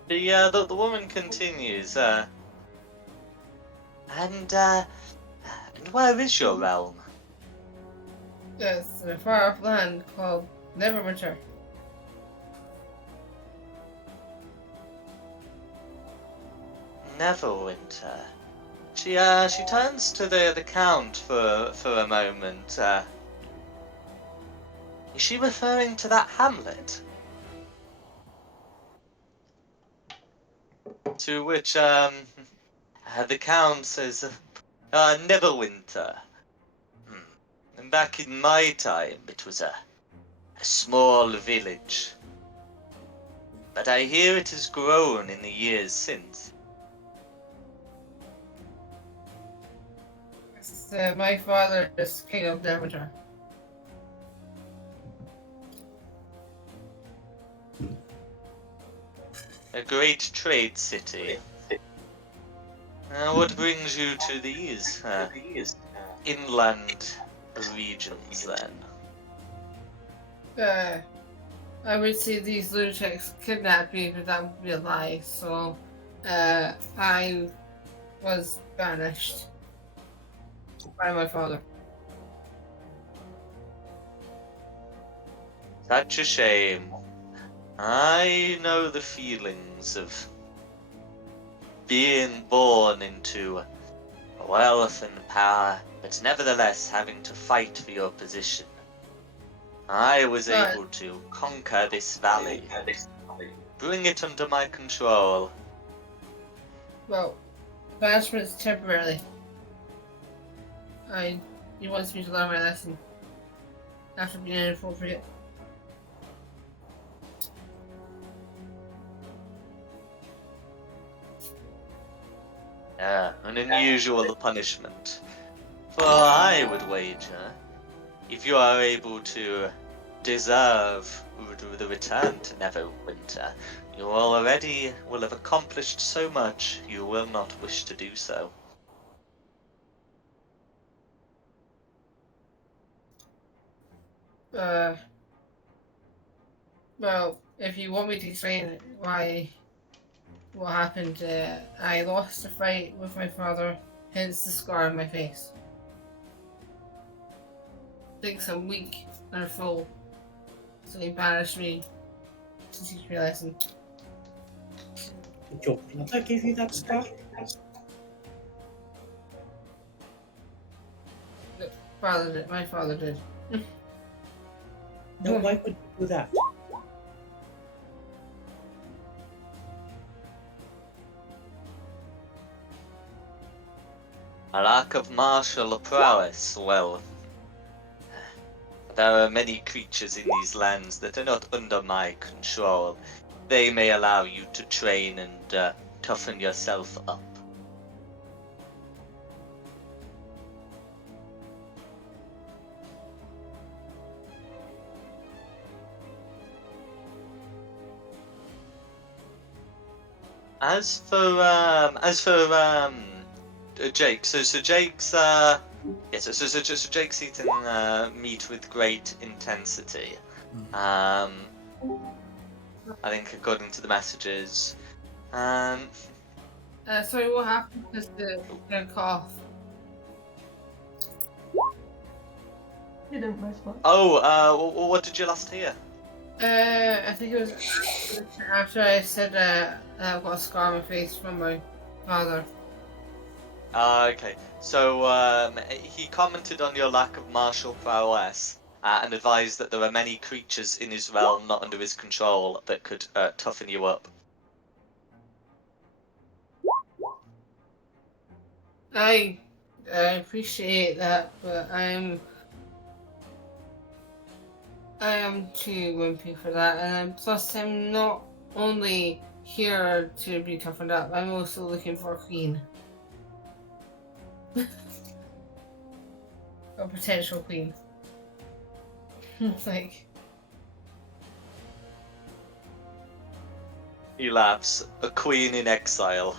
The woman continues, and where is your realm? Yes, in a far off land called Neverwinter. Neverwinter. She turns to the Count for a moment. Is she referring to that hamlet? To which the Count says, Neverwinter. And back in my time, it was a small village. But I hear it has grown in the years since. My father is king of Neverwinter. A great trade city. What brings you to these inland regions then? I would say these lunatics kidnapped me, but that would be a lie. So, I was banished by my father. Such a shame. I know the feelings of being born into wealth and power, but nevertheless having to fight for your position. I was able to conquer this valley, bring it under my control. Well, banishment is temporarily. He wants me to learn my lesson after being inappropriate. An unusual punishment. For I would wager, if you are able to deserve the return to Neverwinter, you already will have accomplished so much you will not wish to do so. Well, if you want me to explain what happened, I lost a fight with my father, hence the scar on my face. Thinks I'm weak and a fool, so he banished me to teach me a lesson. Did your brother give you that scar? My father did. No, why would you do that? A lack of martial prowess, well, there are many creatures in these lands that are not under my control. they may allow you to train and toughen yourself up. As for Jake, so Jake's Jake's eating meat with great intensity. I think according to the messages. Sorry, what happened? Because the cough. You didn't miss much. What did you last hear? I think it was after I said I've got a scar on my face from my father. Okay. So he commented on your lack of martial prowess and advised that there are many creatures in his realm not under his control that could toughen you up. I appreciate that, but I am too wimpy for that, and plus I'm not only here to be toughened up, I'm also looking for a queen. A potential queen. Like, He laughs. A queen in exile.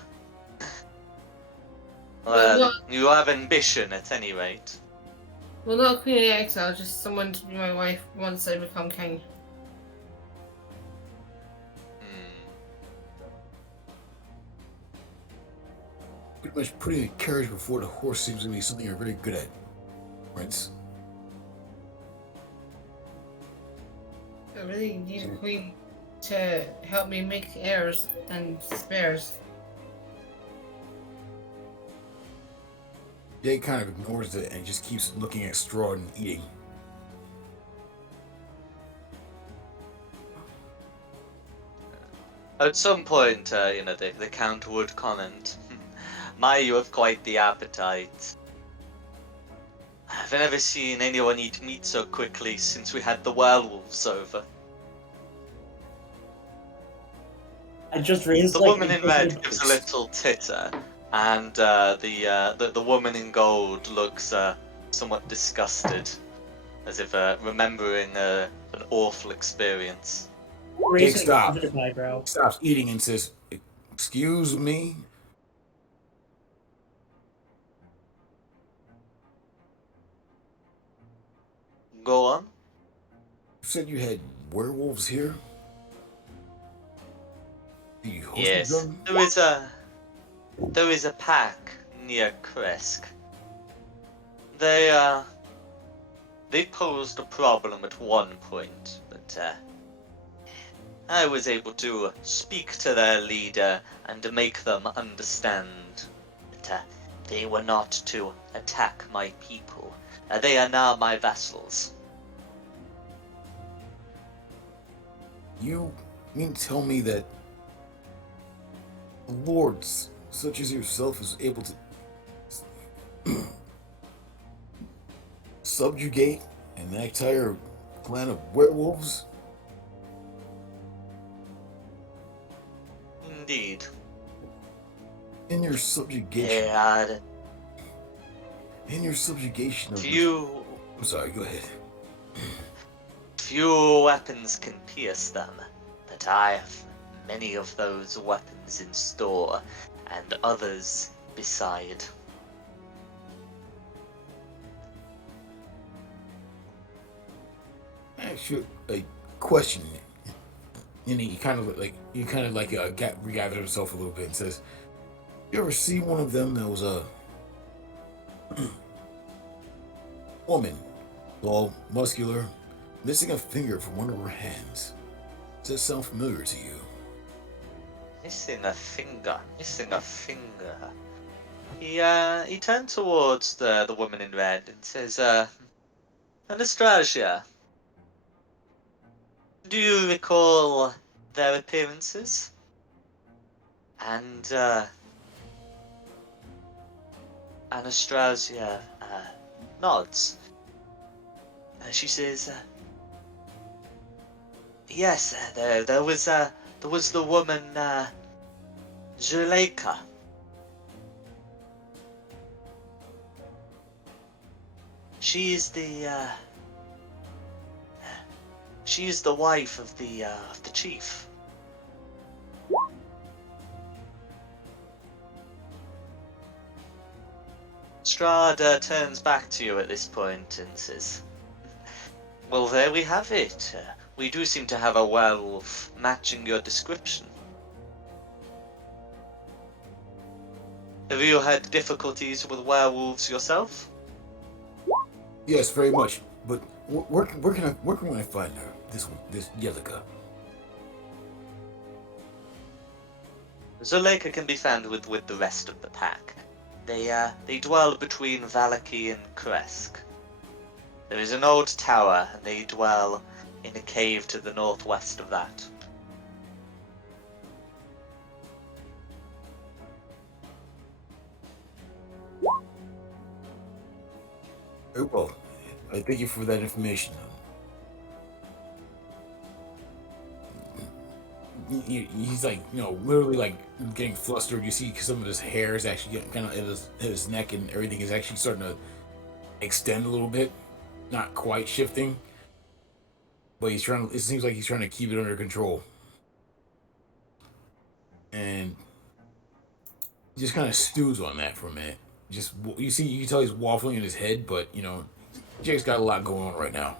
Well, You have ambition at any rate. well, not a queen in exile, just someone to be my wife once I become king. Pretty much putting a carriage before the horse seems to be something you're very good at, Prince. I really need a queen to help me make heirs and spares. Jake kind of ignores it and just keeps looking at Straud and eating. At some point, the Count would comment, "My, you have quite the appetite. I've never seen anyone eat meat so quickly since we had the werewolves over." I just raised The woman in red gives a little titter, and the woman in gold looks somewhat disgusted, as if remembering an awful experience. Jake stops eating and says, "Excuse me?" Go on. You said you had werewolves here? You hosted Yes, them? there is a pack near Kresk. They posed a problem at one point, but I was able to speak to their leader and make them understand that they were not to attack my people. They are now my vassals. You mean to tell me that lords such as yourself is able to subjugate an entire clan of werewolves? Indeed. In your subjugation. Yeah. In your subjugation of I'm sorry, go ahead. Few weapons can pierce them, but I have many of those weapons in store, and others beside. Actually, a question. And he kind of regathered himself a little bit and says, "You ever see one of them that was a woman, tall, muscular, missing a finger from one of her hands? Does that sound familiar to you?" Missing a finger. He turned towards the woman in red and says, Anastasia, do you recall their appearances? And Anastasia nods. She says, "Yes, there was there was the woman, Zuleika. She's the wife of the chief. Straud turns back to you at this point and says, "Well, there we have it. We do seem to have a werewolf matching your description. Have you had difficulties with werewolves yourself?" Yes, very much. But where can I find her? This Yelika. Zuleika can be found with the rest of the pack. They dwell between Valaki and Kresk. There is an old tower, and they dwell in a cave to the northwest of that. Very well. I thank you for that information. He's like, literally like getting flustered. You see some of his hair is actually getting kind of in his neck, and everything is actually starting to extend a little bit. Not quite shifting, but he's trying. It seems like he's trying to keep it under control, and he just kind of stews on that for a minute. Just you can tell he's waffling in his head, but Jake's got a lot going on right now.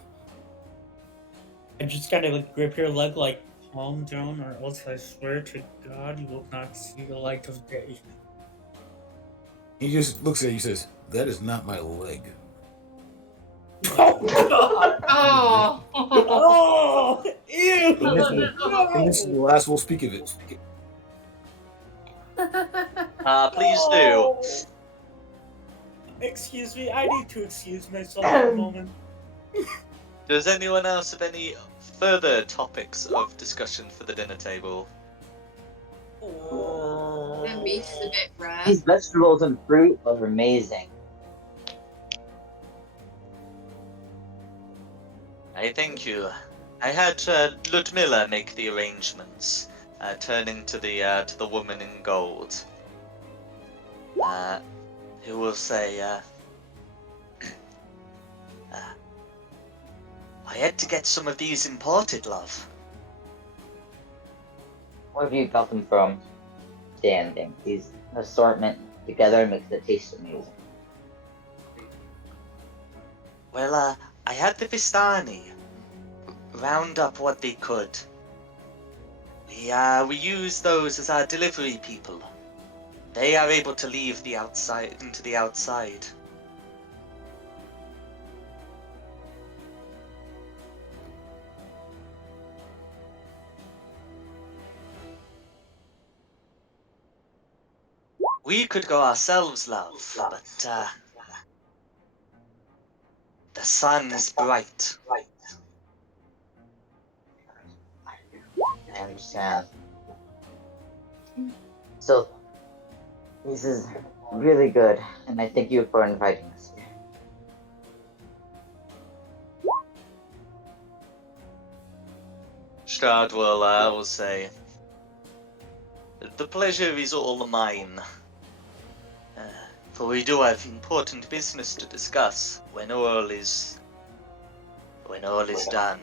I just gotta grip your leg like, calm down, or else I swear to God you will not see the light of day. He just looks at you and says, "That is not my leg." Oh. Oh, ew! And this is the last we'll speak of it. Please do. Excuse me, I need to excuse myself for a moment. Does anyone else have any further topics of discussion for the dinner table? The meat's a bit rare. These vegetables and fruit are amazing. I thank you. I had Ludmilla make the arrangements, turning to the woman in gold, who will say, "I had to get some of these imported, love." Where have you got them from? Standing. These assortment together makes it taste amazing. Well, I had the Vistani round up what they could. We use those as our delivery people. They are able to leave the outside into the outside. We could go ourselves, love, but the sun is bright. I understand. So, this is really good, and I thank you for inviting us here. Straud will say, "The pleasure is all mine. For we do have important business to discuss when all is done."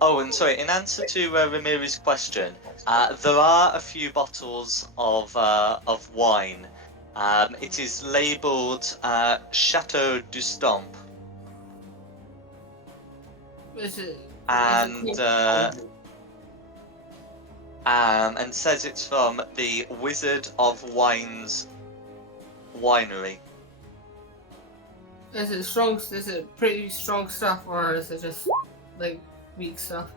Oh, and sorry, in answer to Ramiri's question, there are a few bottles of wine. It is labelled Chateau du Stomp. Is it? And says it's from the Wizard of Wines winery. Is it strong? Is it pretty strong stuff, or is it just like weak stuff?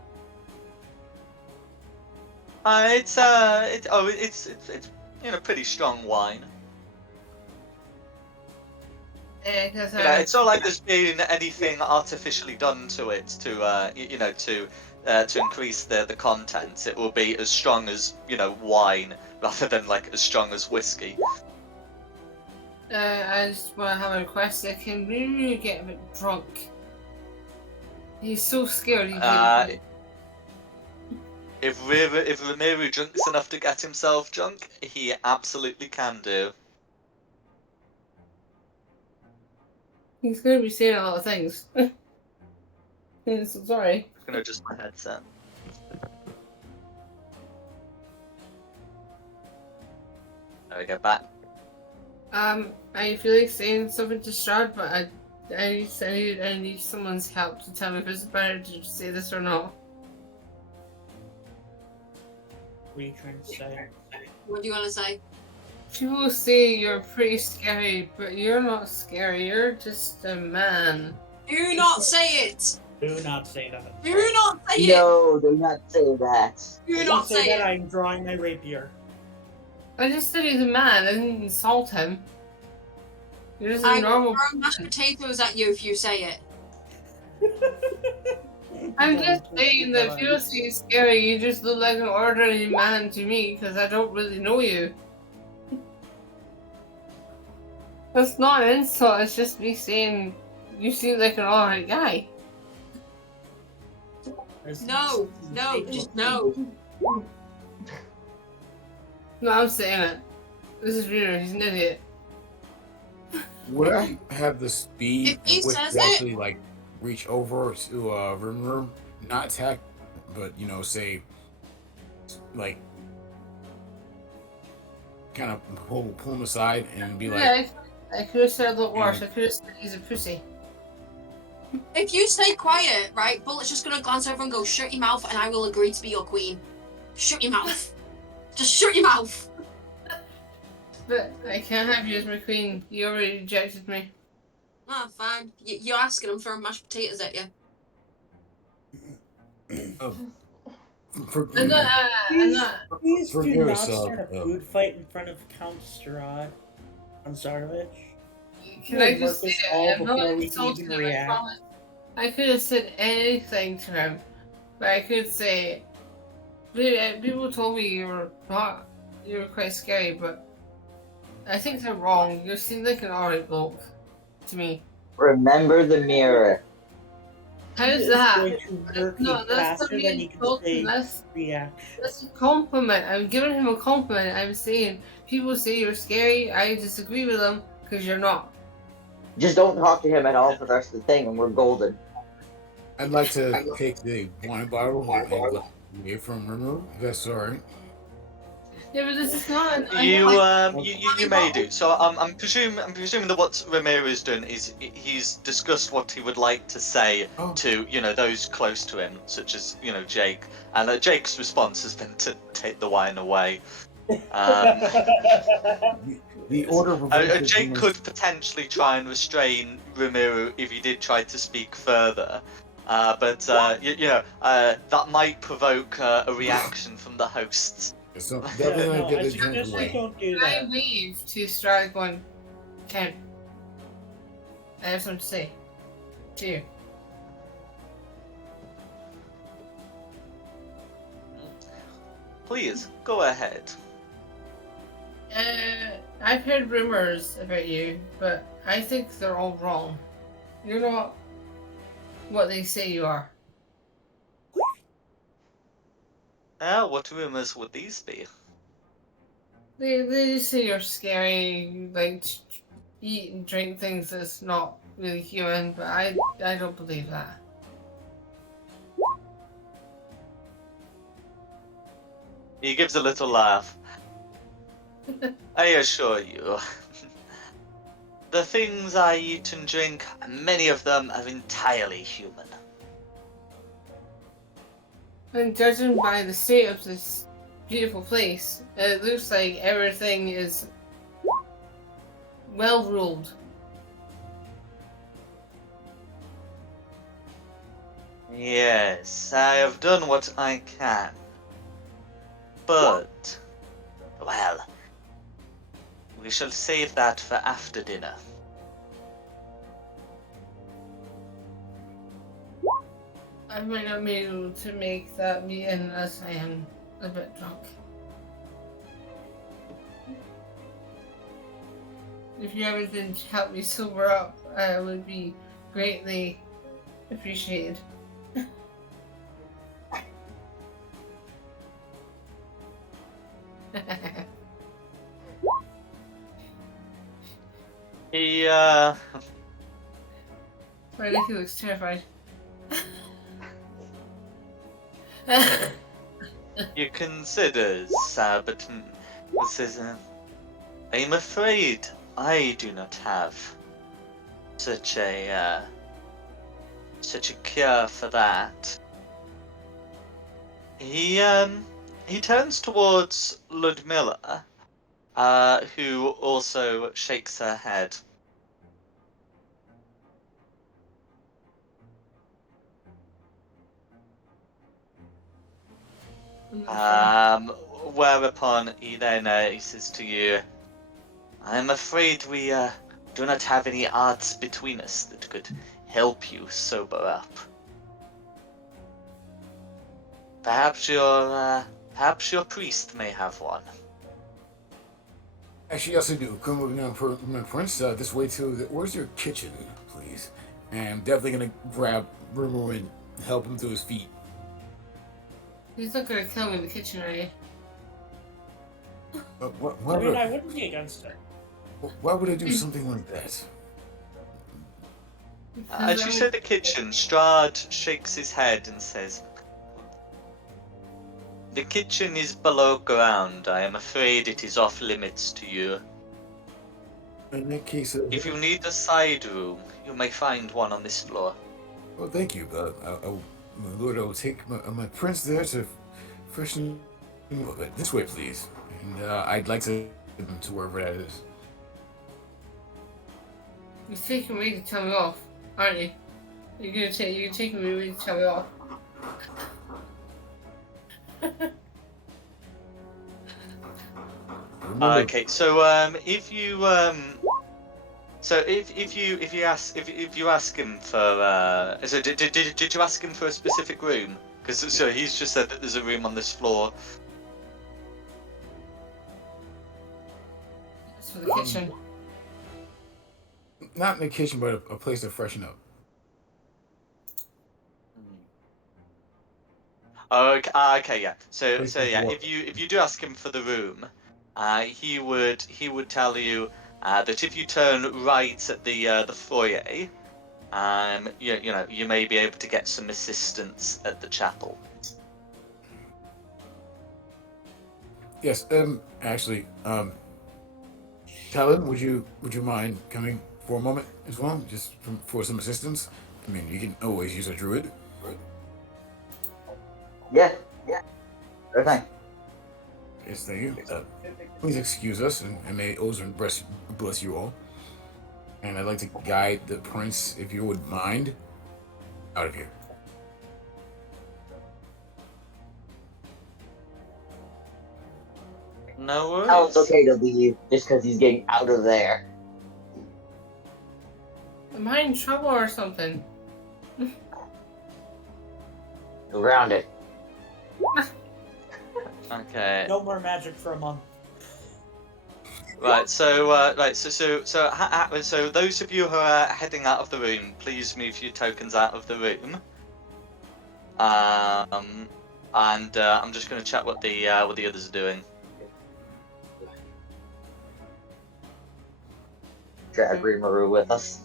It's pretty strong wine. Because It's not like there's been anything artificially done to it to increase the contents. It will be as strong as wine rather than like as strong as whiskey. I just want to have a request. I can really get a bit drunk. He's so scared he can't. If Ramiru drinks enough to get himself drunk, he absolutely can do. He's going to be saying a lot of things. I'm so sorry. I'm gonna adjust my headset. There we go, back. I feel like saying something to Straud, but I need someone's help to tell me if it's better to say this or not. What are you trying to say? What do you want to say? People say you're pretty scary, but you're not scary. You're just a man. Do not say it! Do not say that. Do not say it! No, do not say that. Do If not you say say that, it! I'm drawing my rapier. I just said he's a man. I didn't insult him. You're just a I will normal. throw mashed potatoes at you if you say it. I'm just saying that if you say scary, you just look like an ordinary man to me because I don't really know you. That's not an insult. It's just me saying you seem like an alright guy. No, just no. No, I'm saying it. This is weird. He's an idiot. Would I have the speed If he in which says to it- actually like reach over to Rimuru, not attack, but say like kind of pull him aside and be like, Yeah, I could have said a lot worse. I could have said he's a pussy. If you stay quiet, right, Bullet's just gonna glance over and go, shut your mouth and I will agree to be your queen. Shut your mouth. Just shut your mouth. But I can't have you as my queen. You already rejected me. Ah, fine. You're asking, I'm throwing mashed potatoes at you. I'm not. I'm not. Please do Forgive not us, start a food fight in front of Count Straud. I'm Zarovich. Can I just say this it? all I'm not before we can insulting even him, I react. promise. I could have said anything to him, but I could say, people told me you were quite scary, but I think they're wrong. You seem like an alright bloke to me. Remember the mirror. How's It's that? going to work No, that's faster not than me he can insulting. say reaction. That's a compliment. I'm giving him a compliment. I'm saying people say you're scary. I disagree with them because you're not. Just don't talk to him at all for the rest of the thing, and we're golden. I'd like to take the wine bottle and let away from Rimuru. That's alright. Yeah, but this is not. You may do. So I'm presuming that what Ramiro is doing is he's discussed what he would like to say to those close to him, such as Jake, and Jake's response has been to take the wine away. The order of Jake could potentially try and restrain Ramiro if he did try to speak further. But that might provoke a reaction from the hosts. So definitely get the drink Just away. don't do I that. wave to Straud going, Ken, I have something to say to you. Please, go ahead. I've heard rumors about you, but I think they're all wrong. You're not what they say you are. What rumors would these be? They say you're scary, you like to eat and drink things that's not really human, but I don't believe that. He gives a little laugh. I assure you, the things I eat and drink, many of them are entirely human. And judging by the state of this beautiful place, it looks like everything is well ruled. Yes, I have done what I can. But, well, we shall save that for after dinner. I might not be able to make that meeting as I am a bit drunk. if you have anything to help me sober up, would be greatly appreciated. He My nephew looks terrified. you considers, but says, I'm afraid I do not have such a cure for that. He turns towards Ludmilla, who also shakes her head. Whereupon he then he says to you, I'm afraid we do not have any arts between us that could help you sober up. Perhaps your priest may have one. Actually, yes, I do. Come with me, Prince. This way to where's your kitchen, please? And I'm definitely gonna grab Rumo and help him to his feet. He's not gonna kill me in the kitchen, are you? I mean, I wouldn't be against it. Why would I do something like that? As you say the kitchen, Straud shakes his head and says, the kitchen is below ground. I am afraid it is off limits to you. In that case, If you need a side room, you may find one on this floor. well, thank you. My lord, I will take my prince there to freshen him up. This way, please. And I'd like to take him to wherever that is. You're taking me to tell me off, aren't you? You're taking me to tell me off. Okay, so if you if you ask him for so did you ask him for a specific room? Because so he's just said that there's a room on this floor. It's for the kitchen. Not in the kitchen, but a place to freshen up. Okay, yeah. So yeah, What? if you do ask him for the room, he would tell you that if you turn right at the foyer, you know you may be able to get some assistance at the chapel. Yes. Actually, Talon, would you mind coming for a moment as well, just for some assistance? I mean, you can always use a druid. Yeah. Sure thing. Yes, thank you. Please excuse us, and may Ozrin bless you all. And I'd like to guide the prince, if you would mind, out of here. No worries. Oh, it's okay to leave just because he's getting out of there. Am I in trouble or something? Around it. Okay. No more magic for a month. Right. So so those of you who are heading out of the room, please move your tokens out of the room. And I'm just going to check what the others are doing. Drag Rimuru with us.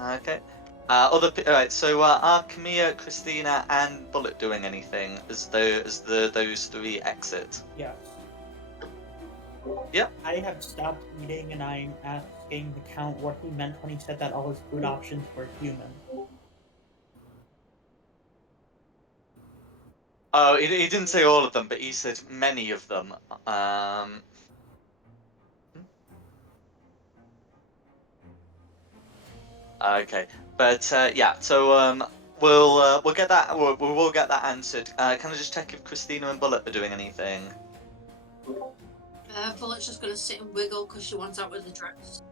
Okay. Alright, so are Camilla, Christina, and Bullet doing anything as those three exit? Yes. Yep. I have stopped eating, and I'm asking the Count what he meant when he said that all his food options were human. Oh, he didn't say all of them, but he said many of them. Okay, but yeah, so we'll get that we'll get that answered. Can I just check if Christina and Bullet are doing anything? Bullet's just gonna sit and wiggle because she wants out with the dress.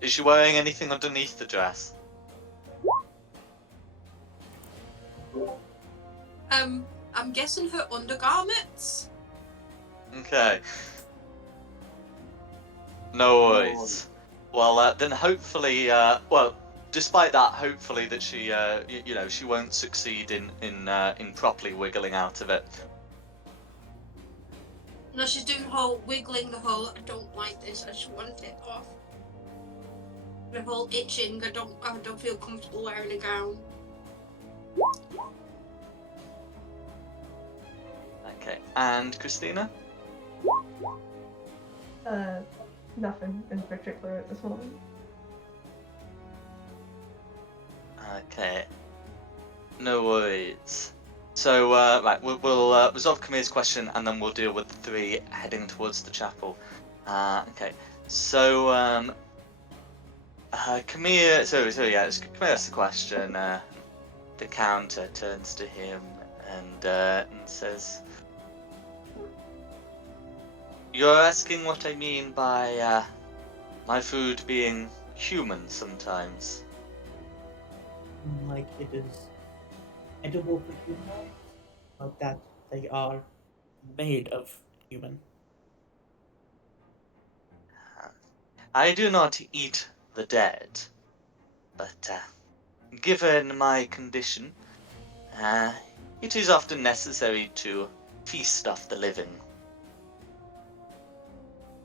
Is she wearing anything underneath the dress? I'm guessing her undergarments. Okay. No worries. Well, then hopefully, despite that, hopefully that she, she won't succeed in properly wiggling out of it. No, she's doing the whole wiggling, the whole I don't like this, I just want it off. The whole itching, I don't feel comfortable wearing a gown. Okay. And Christina? Nothing in particular at this moment. Okay. No worries. So, right, we'll resolve Camille's question, and then we'll deal with the three heading towards the chapel. Okay. So, Camille. Camille asks the question. The counter turns to him and says, "You're asking what I mean by my food being human sometimes." Like it is edible for humanoids, but that they are made of human. I do not eat the dead, but given my condition, it is often necessary to feast off the living.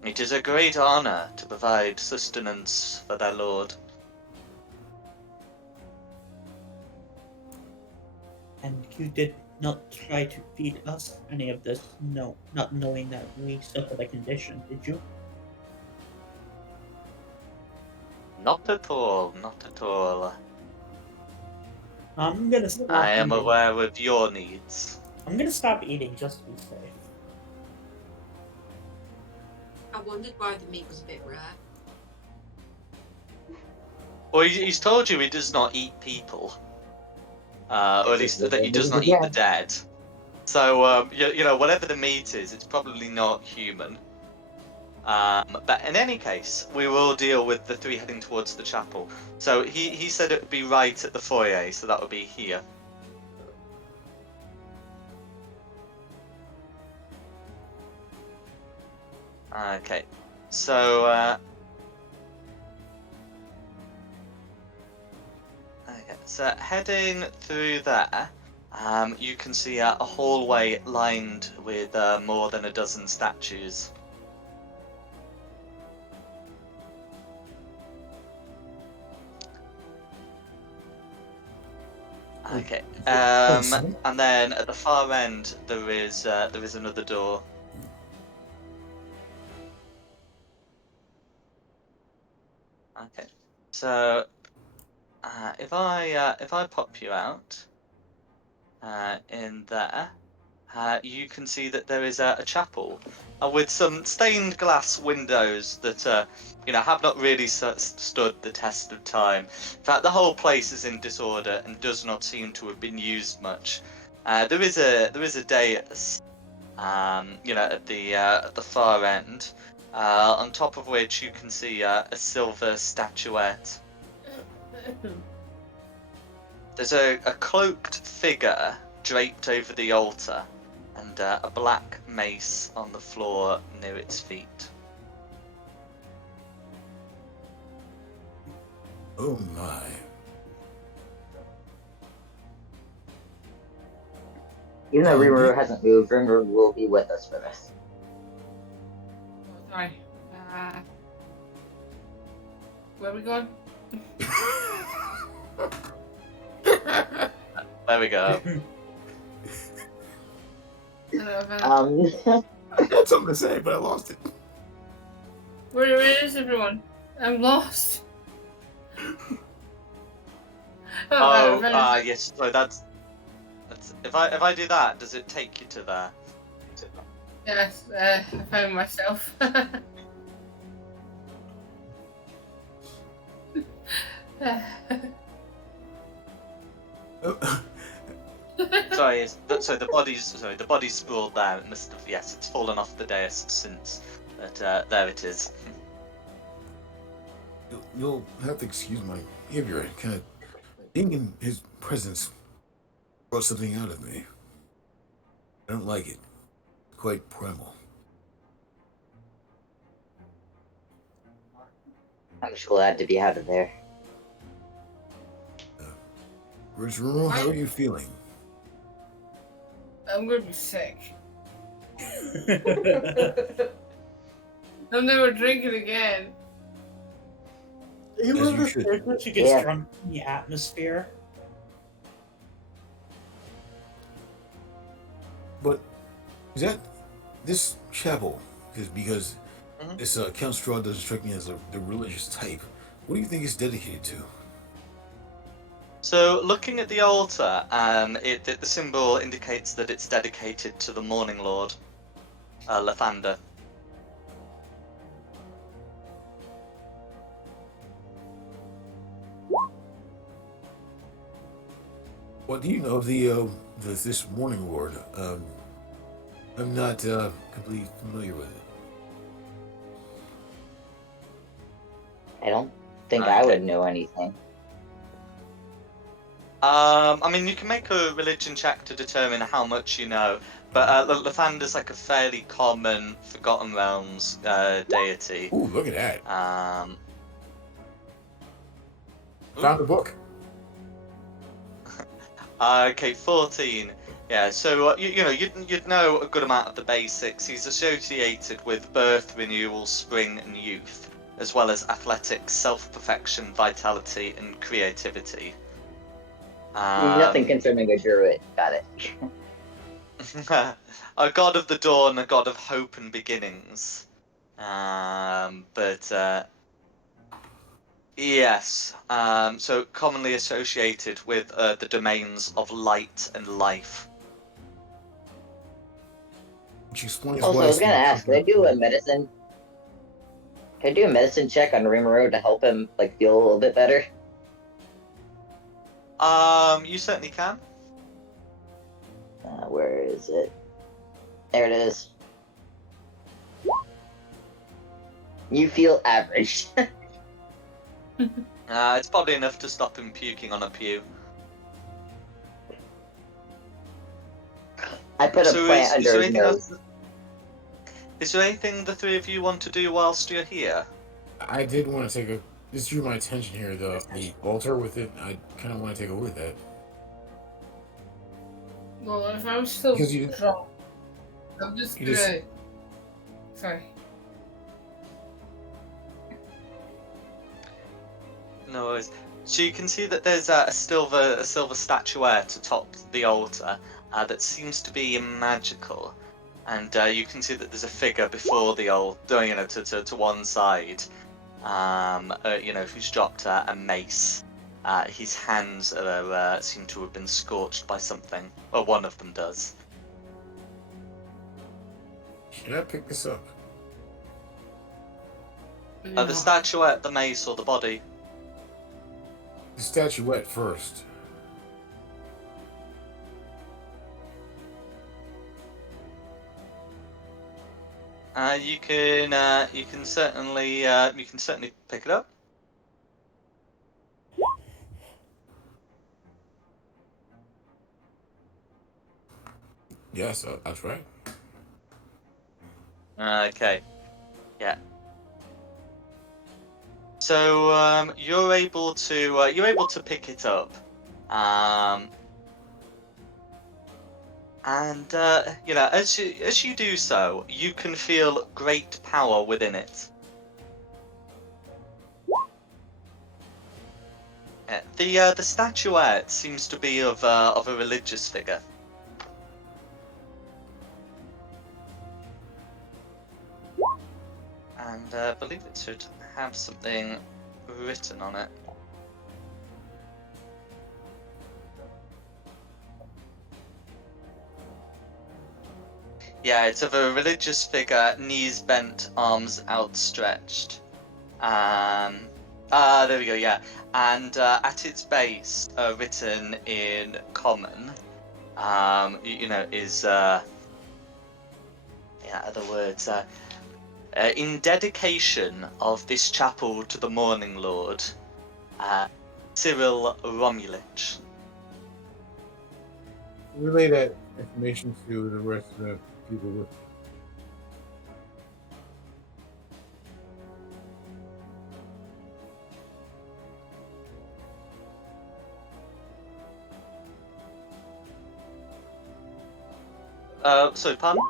It is a great honor to provide sustenance for their lord. And you did not try to feed us any of this, no, not knowing that we suffered a condition, did you? Not at all, not at all. I'm gonna stop I am eating. aware of your needs. I'm gonna stop eating just to be safe. I wondered why the meat was a bit rare. Well, he's told you he does not eat people. Or at least that he does not eat the dead. So, whatever the meat is, it's probably not human. But in any case, we will deal with the three heading towards the chapel. So he said it would be right at the foyer, so that would be here. Okay, so heading through there, you can see a hallway lined with more than a dozen statues. Okay. And then at the far end there is another door. Okay. So if I pop you out in there, you can see that there is a chapel with some stained glass windows that have not really stood the test of time. In fact, the whole place is in disorder and does not seem to have been used much. There is a dais, at the far end, on top of which you can see a silver statuette. There's a cloaked figure draped over the altar, and a black mace on the floor near its feet. Oh my. Even though Rimuru hasn't moved, Rimuru will be with us for this. Sorry. Where are we going? There we go. I had something to say, but I lost it. Where is everyone? I'm lost. Yes. So that's if I do that, does it take you to there? Yes, I found myself. Sorry, the body's sprawled there. It must have, yes, it's fallen off the dais since. But there it is. You'll have to excuse my behavior. Kind of being in his presence brought something out of me. I don't like it. Quite primal. I'm just glad to be out of there. Ruru, how are you feeling? I'm gonna be sick. I'm never drinking again. You As were you the should. character who gets Yeah. drunk in the atmosphere. But is that this chapel? Because Mhm. this Count Straud doesn't strike me as the religious type. What do you think it's dedicated to? So, looking at the altar, the symbol indicates that it's dedicated to the Morning Lord, Lathander. What do you know of this Morning Lord? I'm not completely familiar with it. I don't think I Okay. would know anything. I mean, you can make a religion check to determine how much you know, but Lathander's like a fairly common Forgotten Realms deity. Ooh, look at that! Found a book. Okay, 14. Yeah, so you'd know a good amount of the basics. He's associated with birth, renewal, spring, and youth, as well as athletics, self-perfection, vitality, and creativity. Nothing concerning a druid. Got it. A god of the dawn, a god of hope and beginnings. Yes. So commonly associated with the domains of light and life. Which explains Also, why I I was gonna see ask, could I do a medicine? Can I do a medicine check on Rimuro to help him like feel a little bit better? You certainly can. Where is it? There it is. You feel average. It's probably enough to stop him puking on a pew. I put a So plant under there his anything nose. else? Is there anything the three of you want to do whilst you're here? I did want to take a. This drew my attention here, the altar with it. I kind of want to take a look at that. Well, if I'm still Because you- drunk, I'm just you gonna. just- Sorry. No worries. So you can see that there's a silver statuette atop the altar that seems to be magical, and you can see that there's a figure before the altar, to one side, who's dropped a mace. His hands seem to have been scorched by something, or one of them does. Should I pick this up? The statuette, the mace, or the body? The statuette first. You can certainly pick it up. Yes, that's right. Okay. Yeah. So you're able to pick it up, and as you do so, you can feel great power within it. The statuette seems to be of a religious figure. And I believe it should have something written on it. Yeah, it's of a religious figure, knees bent, arms outstretched. There we go, yeah. And at its base, written in common, is, other words, in dedication of this chapel to the Morning Lord, Cyril Romulich. Relay that information to the rest of the people with. Sorry, pardon?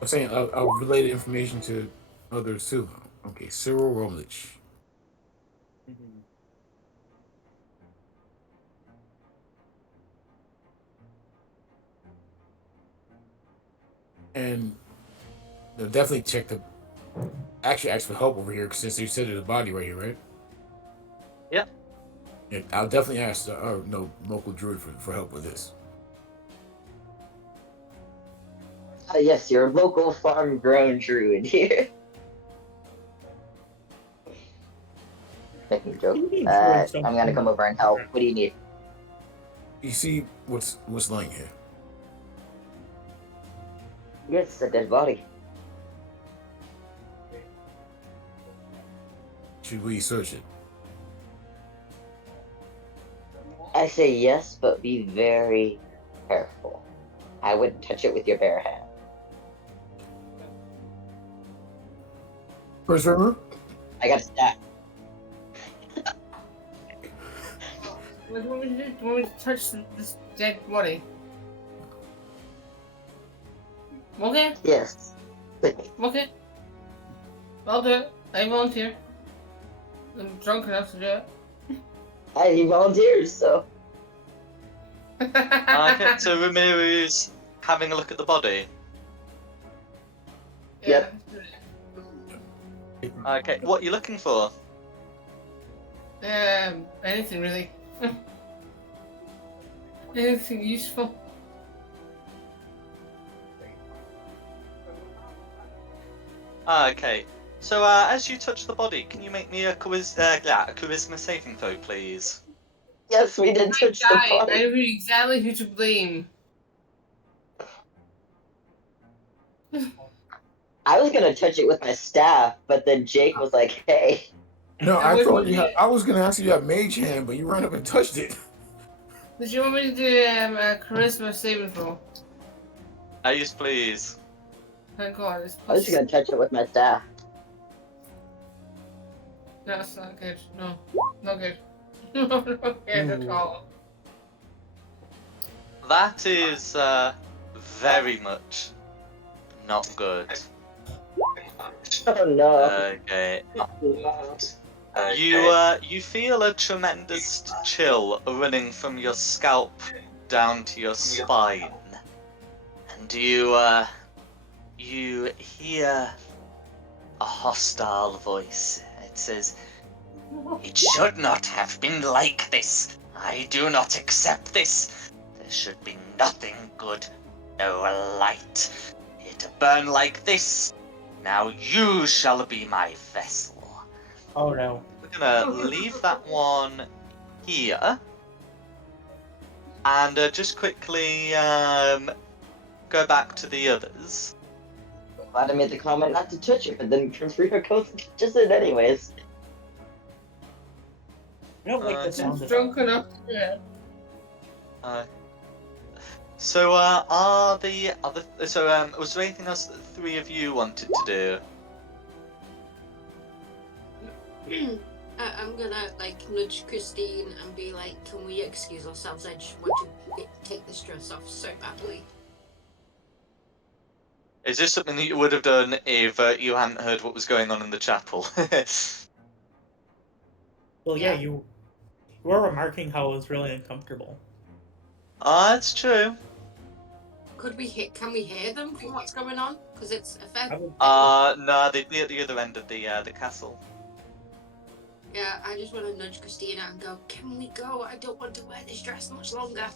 I'm saying I'll relay the information to others too. Okay, Cyril Romlich. And they'll definitely check the. Actually, ask for help over here since you said there's a body right here, right? Yep. Yeah, I'll definitely ask the local druid for help with this. Yes, your local farm-grown druid here. Making a joke. I'm gonna come over and help. What do you need? You see what's lying here? Yes, a dead body. Should we search it? I say yes, but be very careful. I wouldn't touch it with your bare hand. First river? I got a staff. What do you want me to do? Do you want me to touch this dead body? Okay, Yes. okay. I'll do it. I volunteer. I'm drunk enough to do it. He volunteers, so. Okay, so Ramiro's having a look at the body. Yep. Okay, what are you looking for? Anything really. Anything useful. Okay, so as you touch the body, can you make me a charisma saving throw, please? Yes, we did touch the I body. know exactly who to blame. I was gonna touch it with my staff, but then Jake was like, "Hey." No, I I wouldn't thought do it. I was gonna ask you that mage hand, but you ran up and touched it. Did you want me to do a charisma saving throw? Yes, please. Thank God, it's I was just gonna touch it with my staff. That's not good. No, not good. Not good at all. That is very much not good. Oh no. Okay. You feel a tremendous chill running from your scalp down to your spine, and you hear a hostile voice. It says, "It should not have been like this. I do not accept this. There should be nothing good, no light. It burn like this. Now you shall be my vessel." Oh no. We're gonna leave that one here, and just quickly go back to the others. Glad I made the comment not to touch it, but then Rita goes and touches it anyways. I don't like the I'm sound of drunk that. enough to do it. So are the other? So was there anything else that the three of you wanted to do? I'm gonna nudge Christine and be like, "Can we excuse ourselves? I just want to take this dress off so badly." Is this something that you would have done if you hadn't heard what was going on in the chapel? Well, yeah, Yeah. you were remarking how it was really uncomfortable. That's true. Can we hear them from what's going on? Because it's a fair. No, they'd be at the other end of the castle. Yeah, I just want to nudge Christina and go, "Can we go? I don't want to wear this dress much longer."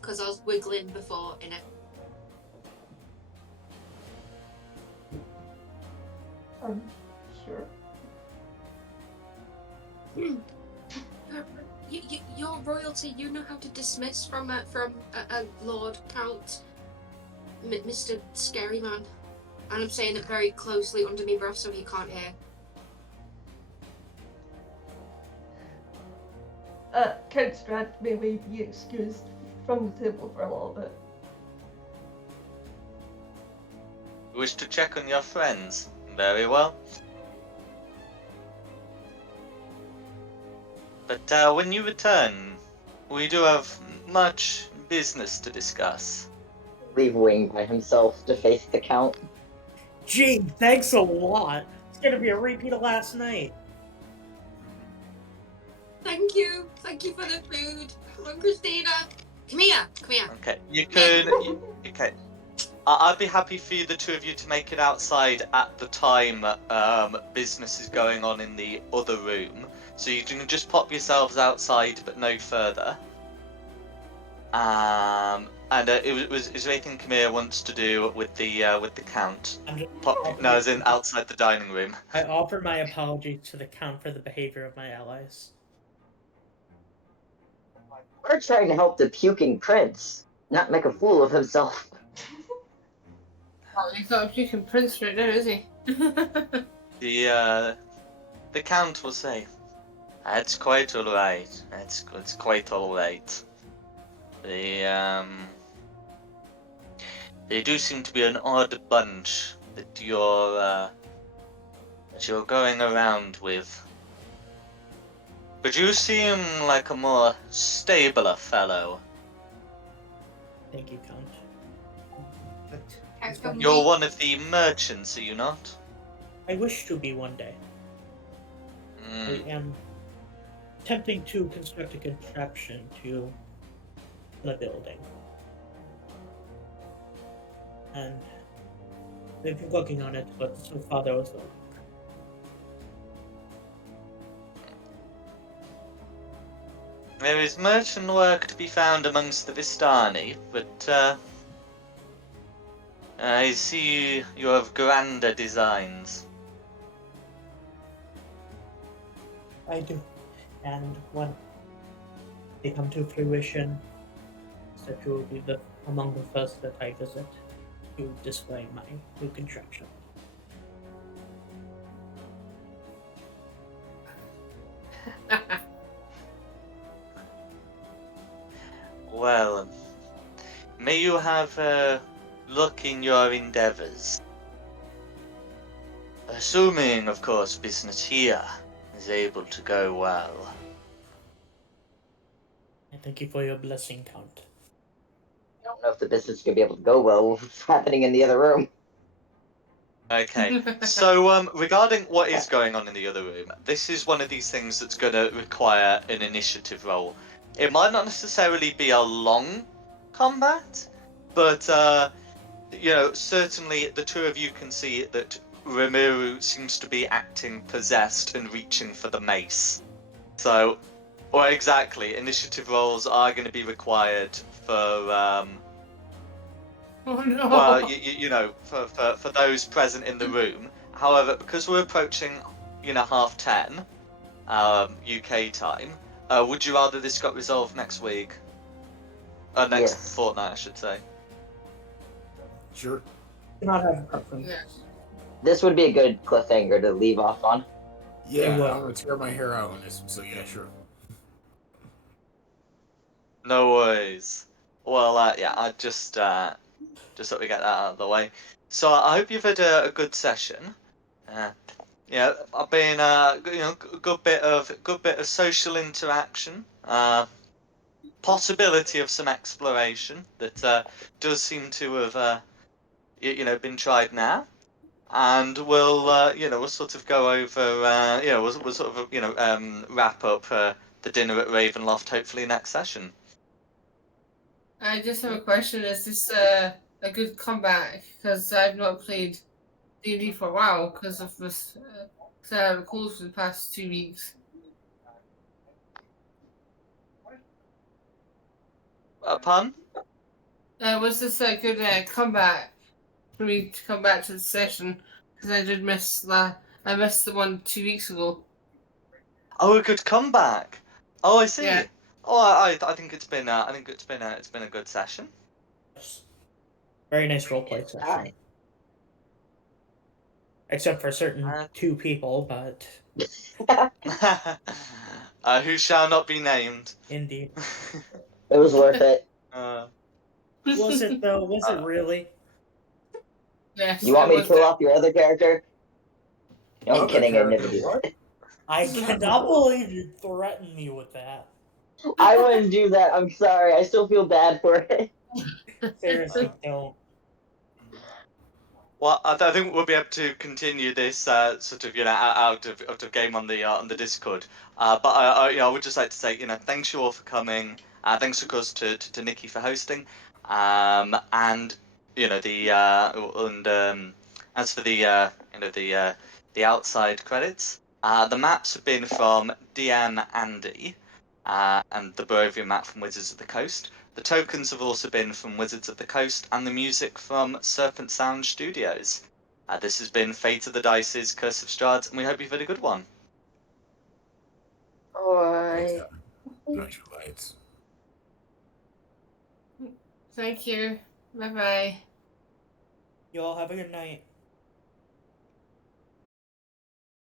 Because I was wiggling before in it. Sure. Your royalty, you know how to dismiss from a Lord Count, Mr. Scary Man. And I'm saying it very closely under my breath so he can't hear. Count Straud may we be excused from the table for a little bit. You wish to check on your friends? Very well. But when you return, we do have much business to discuss. Leave Wing by himself to face the Count. Gee, thanks a lot. It's gonna be a repeat of last night. Thank you. Thank you for the food. Come on, Christina. Come here. Come here. Okay, you can. Okay, I'd be happy for the two of you to make it outside at the time business is going on in the other room. So you can just pop yourselves outside, but no further. And is there anything Kamir wants to do with the Count? No, as in outside the dining room. I offer my apologies to the Count for the behavior of my allies. We're trying to help the puking prince, not make a fool of himself. Oh, he's not a puking prince right now, is he? The Count will say, "That's quite all right. It's quite all right." They do seem to be an odd bunch that you're going around with. But you seem like a more stabler fellow. Thank you, Count. But You're one of the merchants, are you not? I wish to be one day. I am attempting to construct a contraption to the building. And they've been working on it, but so far there was no. There is merchant work to be found amongst the Vistani, but I see you have grander designs. I do. And when they come to fruition, that you will be among the first that I visit to display my new contraption. Well, may you have luck in your endeavors. Assuming, of course, business here is able to go well. I thank you for your blessing, Count. I don't know if the business is going to be able to go well with what's happening in the other room. Okay, so regarding what is going on in the other room, this is one of these things that's going to require an initiative roll. It might not necessarily be a long combat, but certainly the two of you can see that Rimuru seems to be acting possessed and reaching for the mace. So, or exactly, initiative rolls are going to be required for Oh no. well, for those present in the room. However, because we're approaching, 10:30 UK time, would you rather this got resolved next week? Next Yes. fortnight, I should say. Sure. Do not have a preference. Yes. This would be a good cliffhanger to leave off on. Yeah, well. I'm gonna tear my hair out on this. So yeah, sure. No worries. Well, I just so we get that out of the way. So I hope you've had a good session. I've been good bit of social interaction. Possibility of some exploration that does seem to have been tried now. And we'll sort of go over we'll sort of wrap up the dinner at Ravenloft hopefully next session. I just have a question. Is this a good comeback? Because I've not played D&D for a while because of this. Because I have colds for the past 2 weeks. Pardon? Was this a good comeback for me to come back to the session? Because I did miss I missed the one 2 weeks ago. Oh, a good comeback. Oh, I see. Yeah. Oh, I think it's been a good session. Very nice roleplay session. Hi. Except for certain two people, but Who shall not be named. indeed. It was worth it. Was it though? Was it really? Yes. You want me to was kill it. off your other character? No, I'm Other kidding. I never character, do what? that. I cannot believe you threatened me with that. I wouldn't do that. I'm sorry. I still feel bad for it. Seriously, don't. Well, I think we'll be able to continue this sort of out of game on the Discord. But I would just like to say thanks you all for coming. Thanks of course to Nikki for hosting. And the and as for the outside credits, the maps have been from DM Andy, and the Barovia map from Wizards of the Coast. The tokens have also been from Wizards of the Coast, and the music from Serpent Sound Studios. This has been Fate of the Dice's Curse of Strahd, and we hope you've had a good one. Alright. Not your lights. Thank you. Bye bye. You all have a good night.